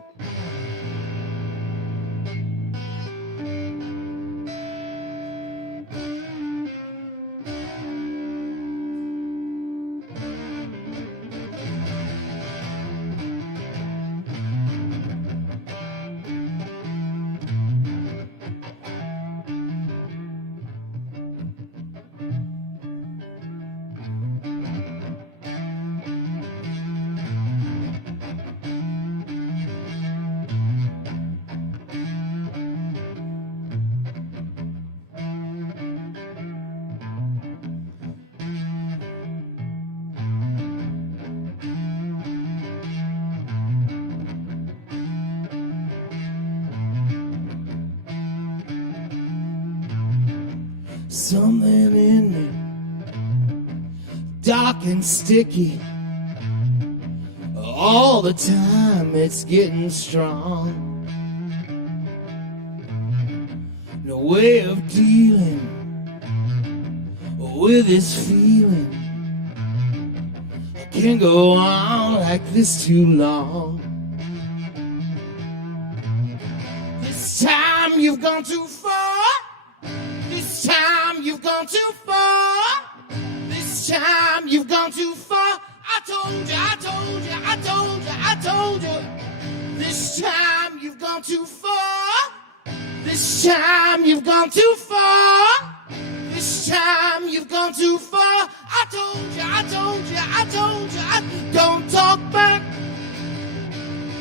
Something in me, dark and sticky. All the time it's getting strong. No way of dealing with this feeling. I can't go on like this too long. This time you've gone too far. This time you've gone too far. This time you've gone too far. I told you, I told you, I told you, I told you. This time you've gone too far. This time you've gone too far. This time you've gone too far. I told you, I told you, I told you. Don't talk back.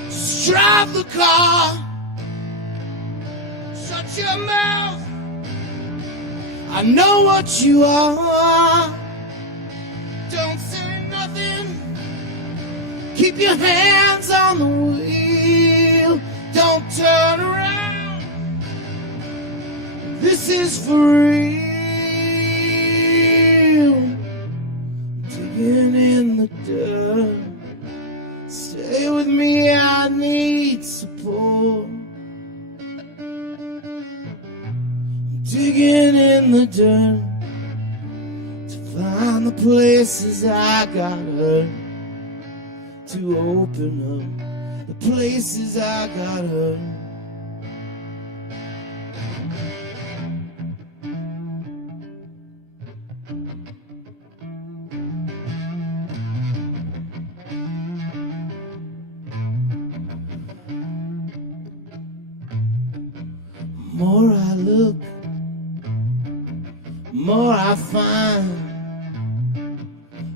Just drive the car. Shut your mouth. I know what you are. Don't say nothing. Keep your hands on the wheel. Don't turn around. This is for real. Digging in the dirt. Stay with me, I need support. Digging in the dirt to find the places I got hurt, to open up the places I got hurt. More I look, more I find.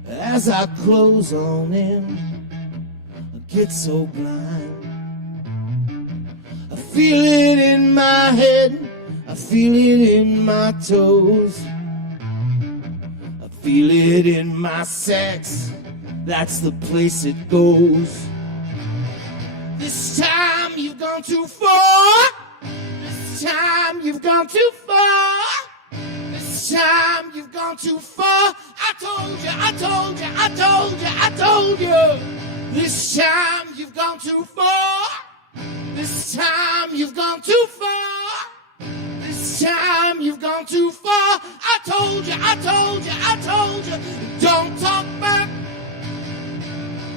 As I close on in, I get so blind. I feel it in my head, I feel it in my toes, I feel it in my sex, that's the place it goes. This time you've gone too far. This time you've gone too far. This time you've gone too far. I told you, I told you, I told you, I told you. This time you've gone too far. This time you've gone too far. This time you've gone too far. I told you, I told you, I told you. Don't talk back.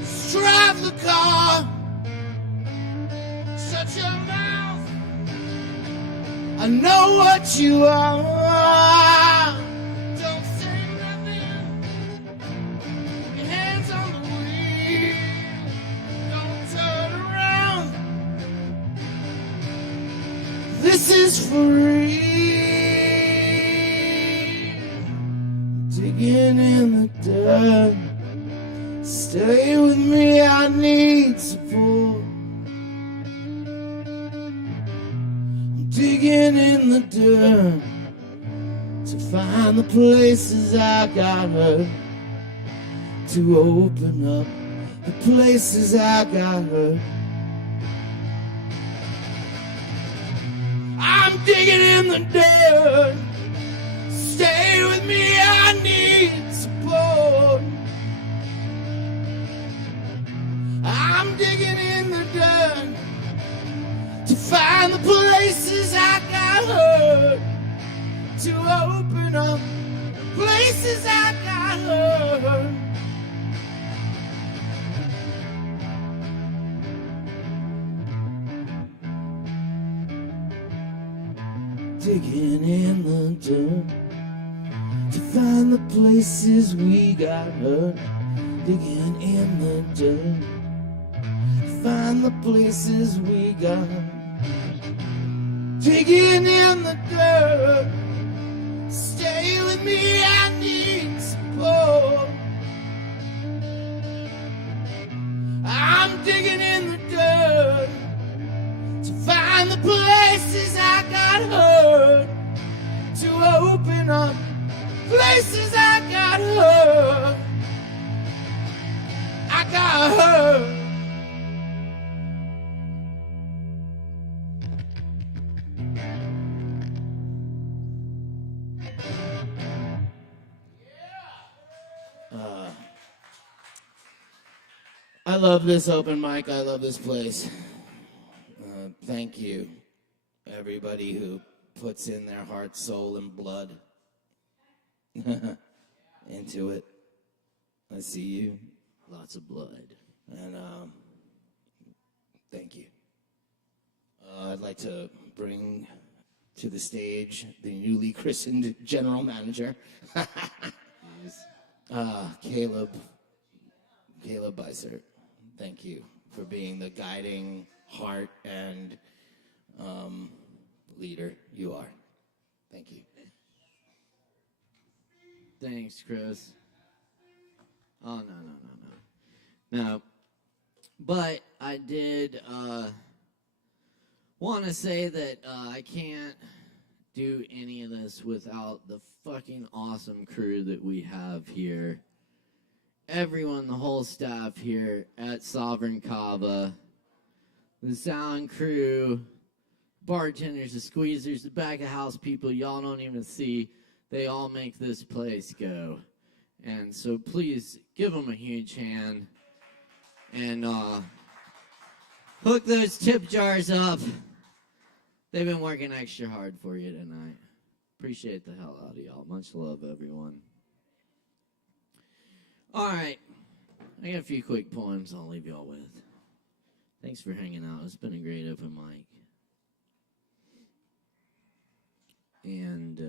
Just drive the car. I know what you are. Don't say nothing. Your hands on the wheel. Don't turn around. This is for real. Digging in the dirt. Stay with me, I need support. I'm digging in the dirt to find the places I got hurt, to open up the places I got hurt. I'm digging in the dirt. Stay with me, I need support. I'm digging in the dirt to find the places I got hurt, to open up places I got hurt. Digging in the dirt to find the places we got hurt. Digging in the dirt, find the places we got. Digging in the dirt. Stay with me, I need support. I'm digging in the dirt to find the places I got hurt, to open up places I got hurt. I got hurt. I love this open mic. I love this place. Thank you, everybody who puts in their heart, soul, and blood into it. I see you. Lots of blood. And thank you. I'd like to bring to the stage the newly christened general manager, Caleb Beissert. Thank you for being the guiding heart and leader you are. Thank you. Thanks, Chris. Oh, no. But I did want to say that I can't do any of this without the fucking awesome crew that we have here. Everyone, the whole staff here at Sovereign Kava, the sound crew, bartenders, the squeezers, the back of house people y'all don't even see. They all make this place go. And so please give them a huge hand and hook those tip jars up. They've been working extra hard for you tonight. Appreciate the hell out of y'all. Much love, everyone. All right. I got a few quick poems I'll leave y'all with. Thanks for hanging out. It's been a great open mic. And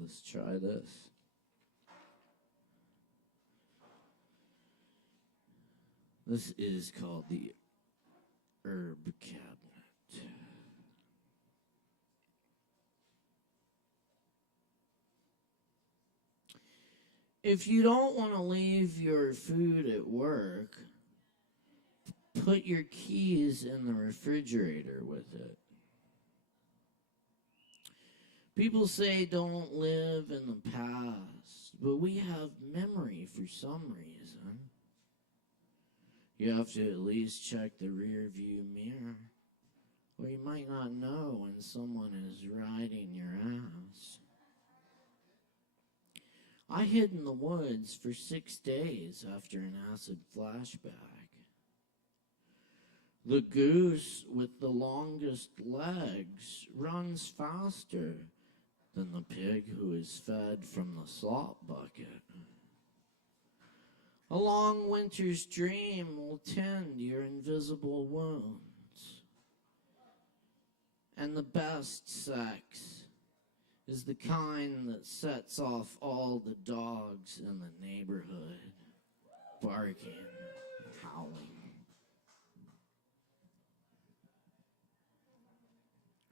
let's try this. This is called the Herb Cabinet. If you don't want to leave your food at work, put your keys in the refrigerator with it. People say don't live in the past, but we have memory for some reason. You have to at least check the rear view mirror, or you might not know when someone is riding your ass. I hid in the woods for 6 days after an acid flashback. The goose with the longest legs runs faster than the pig who is fed from the slop bucket. A long winter's dream will tend your invisible wounds. And the best sex is the kind that sets off all the dogs in the neighborhood barking and howling.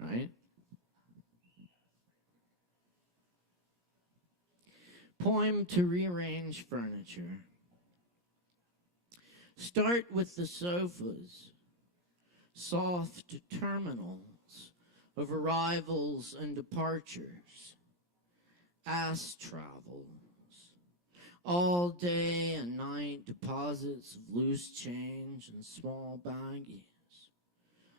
Right? Poem to rearrange furniture. Start with the sofas, soft terminals of arrivals and departures, ass travels, all day and night deposits of loose change and small baggies,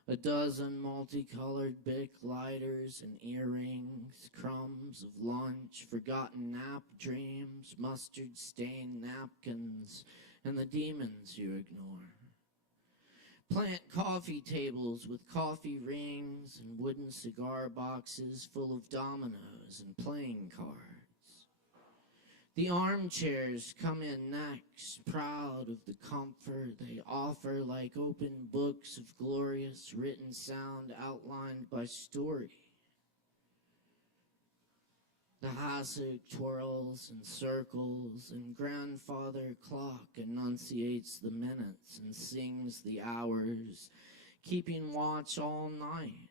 a dozen multicolored Bic lighters and earrings, crumbs of lunch, forgotten nap dreams, mustard-stained napkins, and the demons you ignore. Plant coffee tables with coffee rings and wooden cigar boxes full of dominoes and playing cards. The armchairs come in next, proud of the comfort they offer, like open books of glorious written sound outlined by story. The hassock twirls and circles, and grandfather clock enunciates the minutes and sings the hours, keeping watch all night,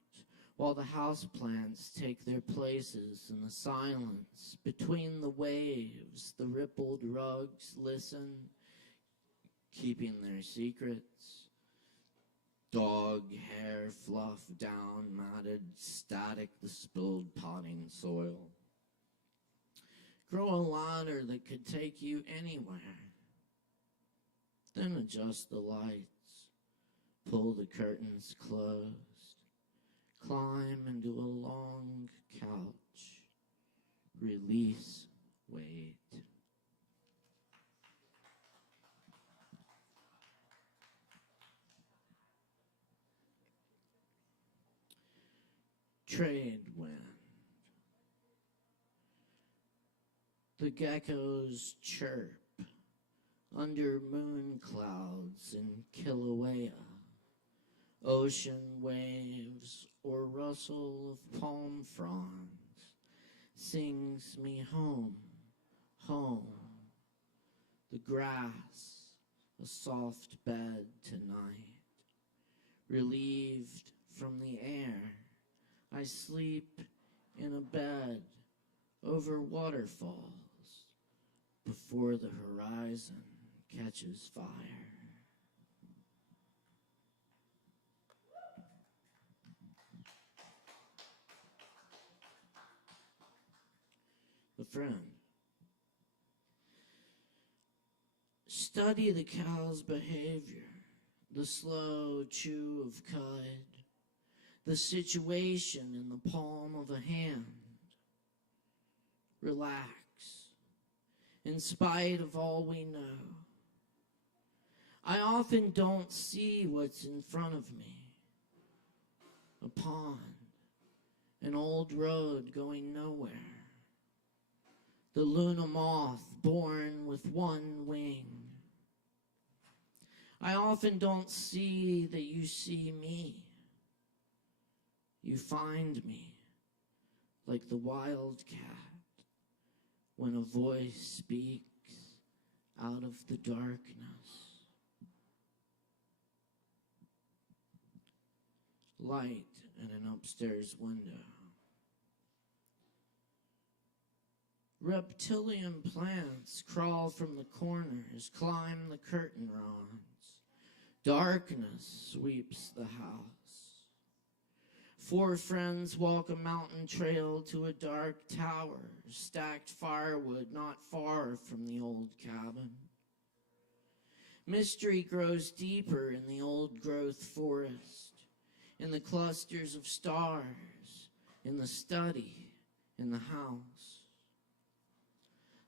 while the houseplants take their places in the silence. Between the waves, the rippled rugs listen, keeping their secrets. Dog hair fluff down, matted, static the spilled potting soil. Grow a ladder that could take you anywhere. Then adjust the lights, pull the curtains closed, climb into a long couch, release weight. Trade wind. The geckos chirp under moon clouds in Kilauea. Ocean waves or rustle of palm fronds sings me home, home. The grass, a soft bed tonight. Relieved from the air, I sleep in a bed over waterfalls before the horizon catches fire. The friend. Study the cow's behavior, the slow chew of cud, the situation in the palm of a hand. Relax, in spite of all we know. I often don't see what's in front of me. A pond, an old road going nowhere. The Luna moth born with one wing. I often don't see that you see me. You find me like the wild cat when a voice speaks out of the darkness. Light in an upstairs window. Reptilian plants crawl from the corners, climb the curtain rods. Darkness sweeps the house. 4 friends walk a mountain trail to a dark tower, stacked firewood not far from the old cabin. Mystery grows deeper in the old-growth forest, in the clusters of stars, in the study, in the house.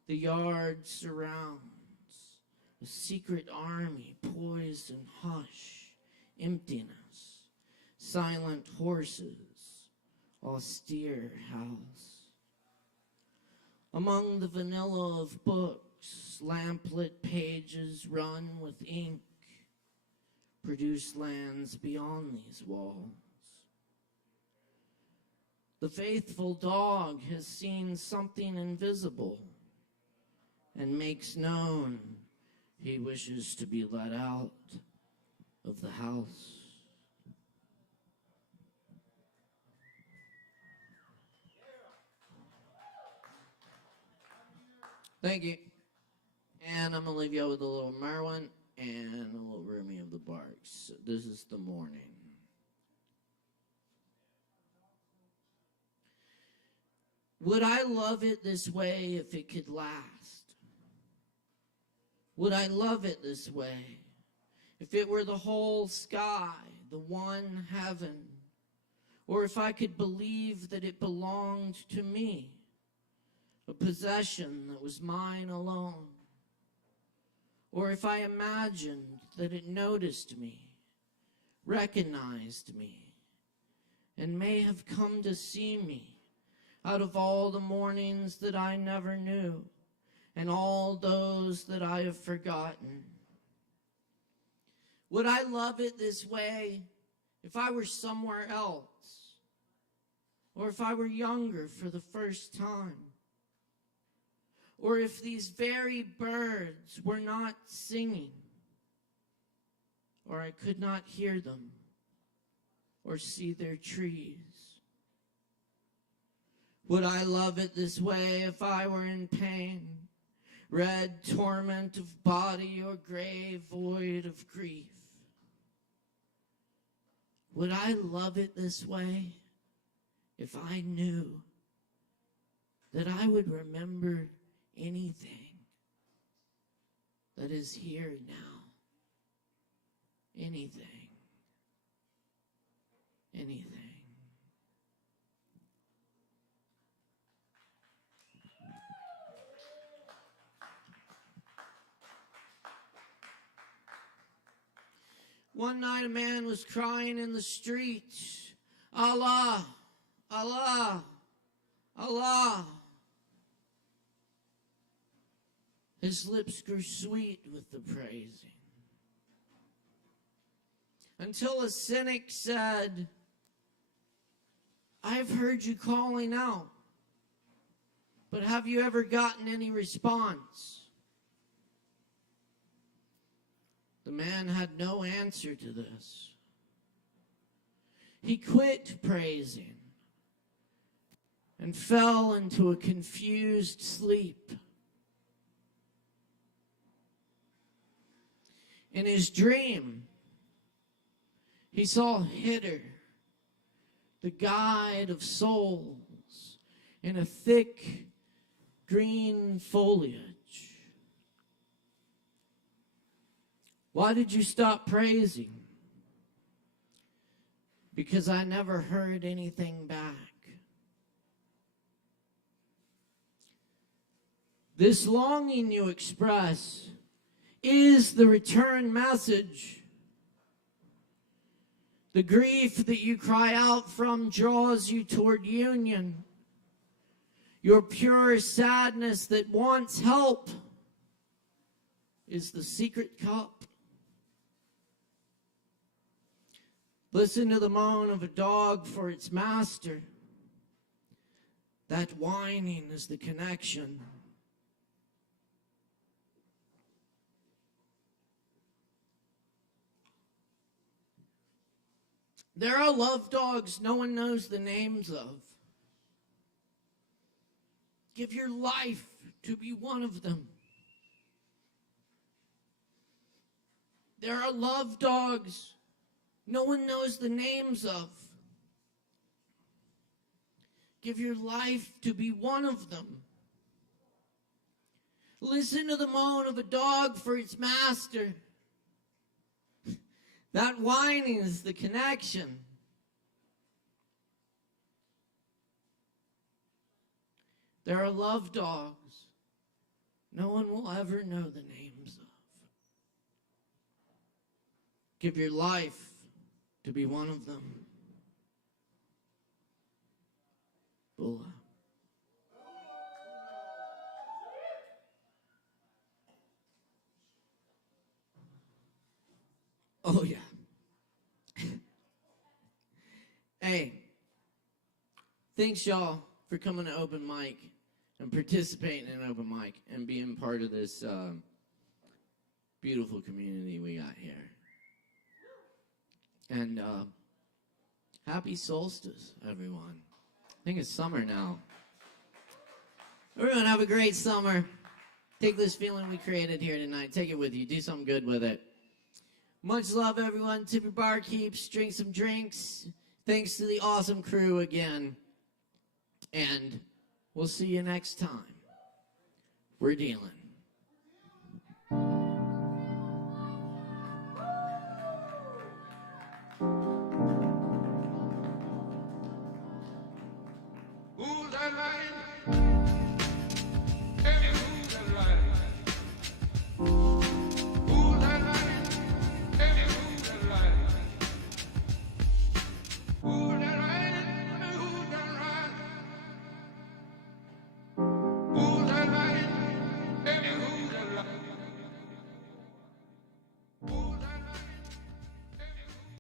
The yard surrounds, a secret army poised in hush, emptiness. Silent horses, austere house. Among the vanilla of books, lamplit pages run with ink, produce lands beyond these walls. The faithful dog has seen something invisible and makes known he wishes to be let out of the house. Thank you. And I'm going to leave you with a little Merwin and a little Rumi of the Barks. This is the morning. Would I love it this way if it could last? Would I love it this way if it were the whole sky, the one heaven? Or if I could believe that it belonged to me, a possession that was mine alone? Or if I imagined that it noticed me, recognized me, and may have come to see me out of all the mornings that I never knew, and all those that I have forgotten. Would I love it this way if I were somewhere else? Or if I were younger for the first time? Or if these very birds were not singing? Or I could not hear them or see their trees? Would I love it this way if I were in pain, red torment of body or grave void of grief? Would I love it this way if I knew that I would remember anything that is here now? Anything. Anything. One night a man was crying in the street, Allah, Allah, Allah. His lips grew sweet with the praising, until a cynic said, I've heard you calling out, but have you ever gotten any response? The man had no answer to this. He quit praising and fell into a confused sleep. In his dream, he saw Hitter, the guide of souls, in a thick green foliage. Why did you stop praising? Because I never heard anything back. This longing you express is the return message. The grief that you cry out from draws you toward union. Your pure sadness that wants help is the secret cup. Listen to the moan of a dog for its master. That whining is the connection. There are love dogs no one knows the names of. Give your life to be one of them. There are love dogs no one knows the names of. Give your life to be one of them. Listen to the moan of a dog for its master. That whining is the connection. There are love dogs no one will ever know the names of. Give your life to be one of them. Bulla. Oh, yeah. Hey, Thanks, y'all, for coming to open mic and participating in open mic and being part of this beautiful community we got here. And happy solstice, everyone. I think it's summer now. Everyone have a great summer. Take this feeling we created here tonight. Take it with you. Do something good with it. Much love, everyone. Tip your barkeeps. Drink some drinks. Thanks to the awesome crew again. And we'll see you next time. We're dealing.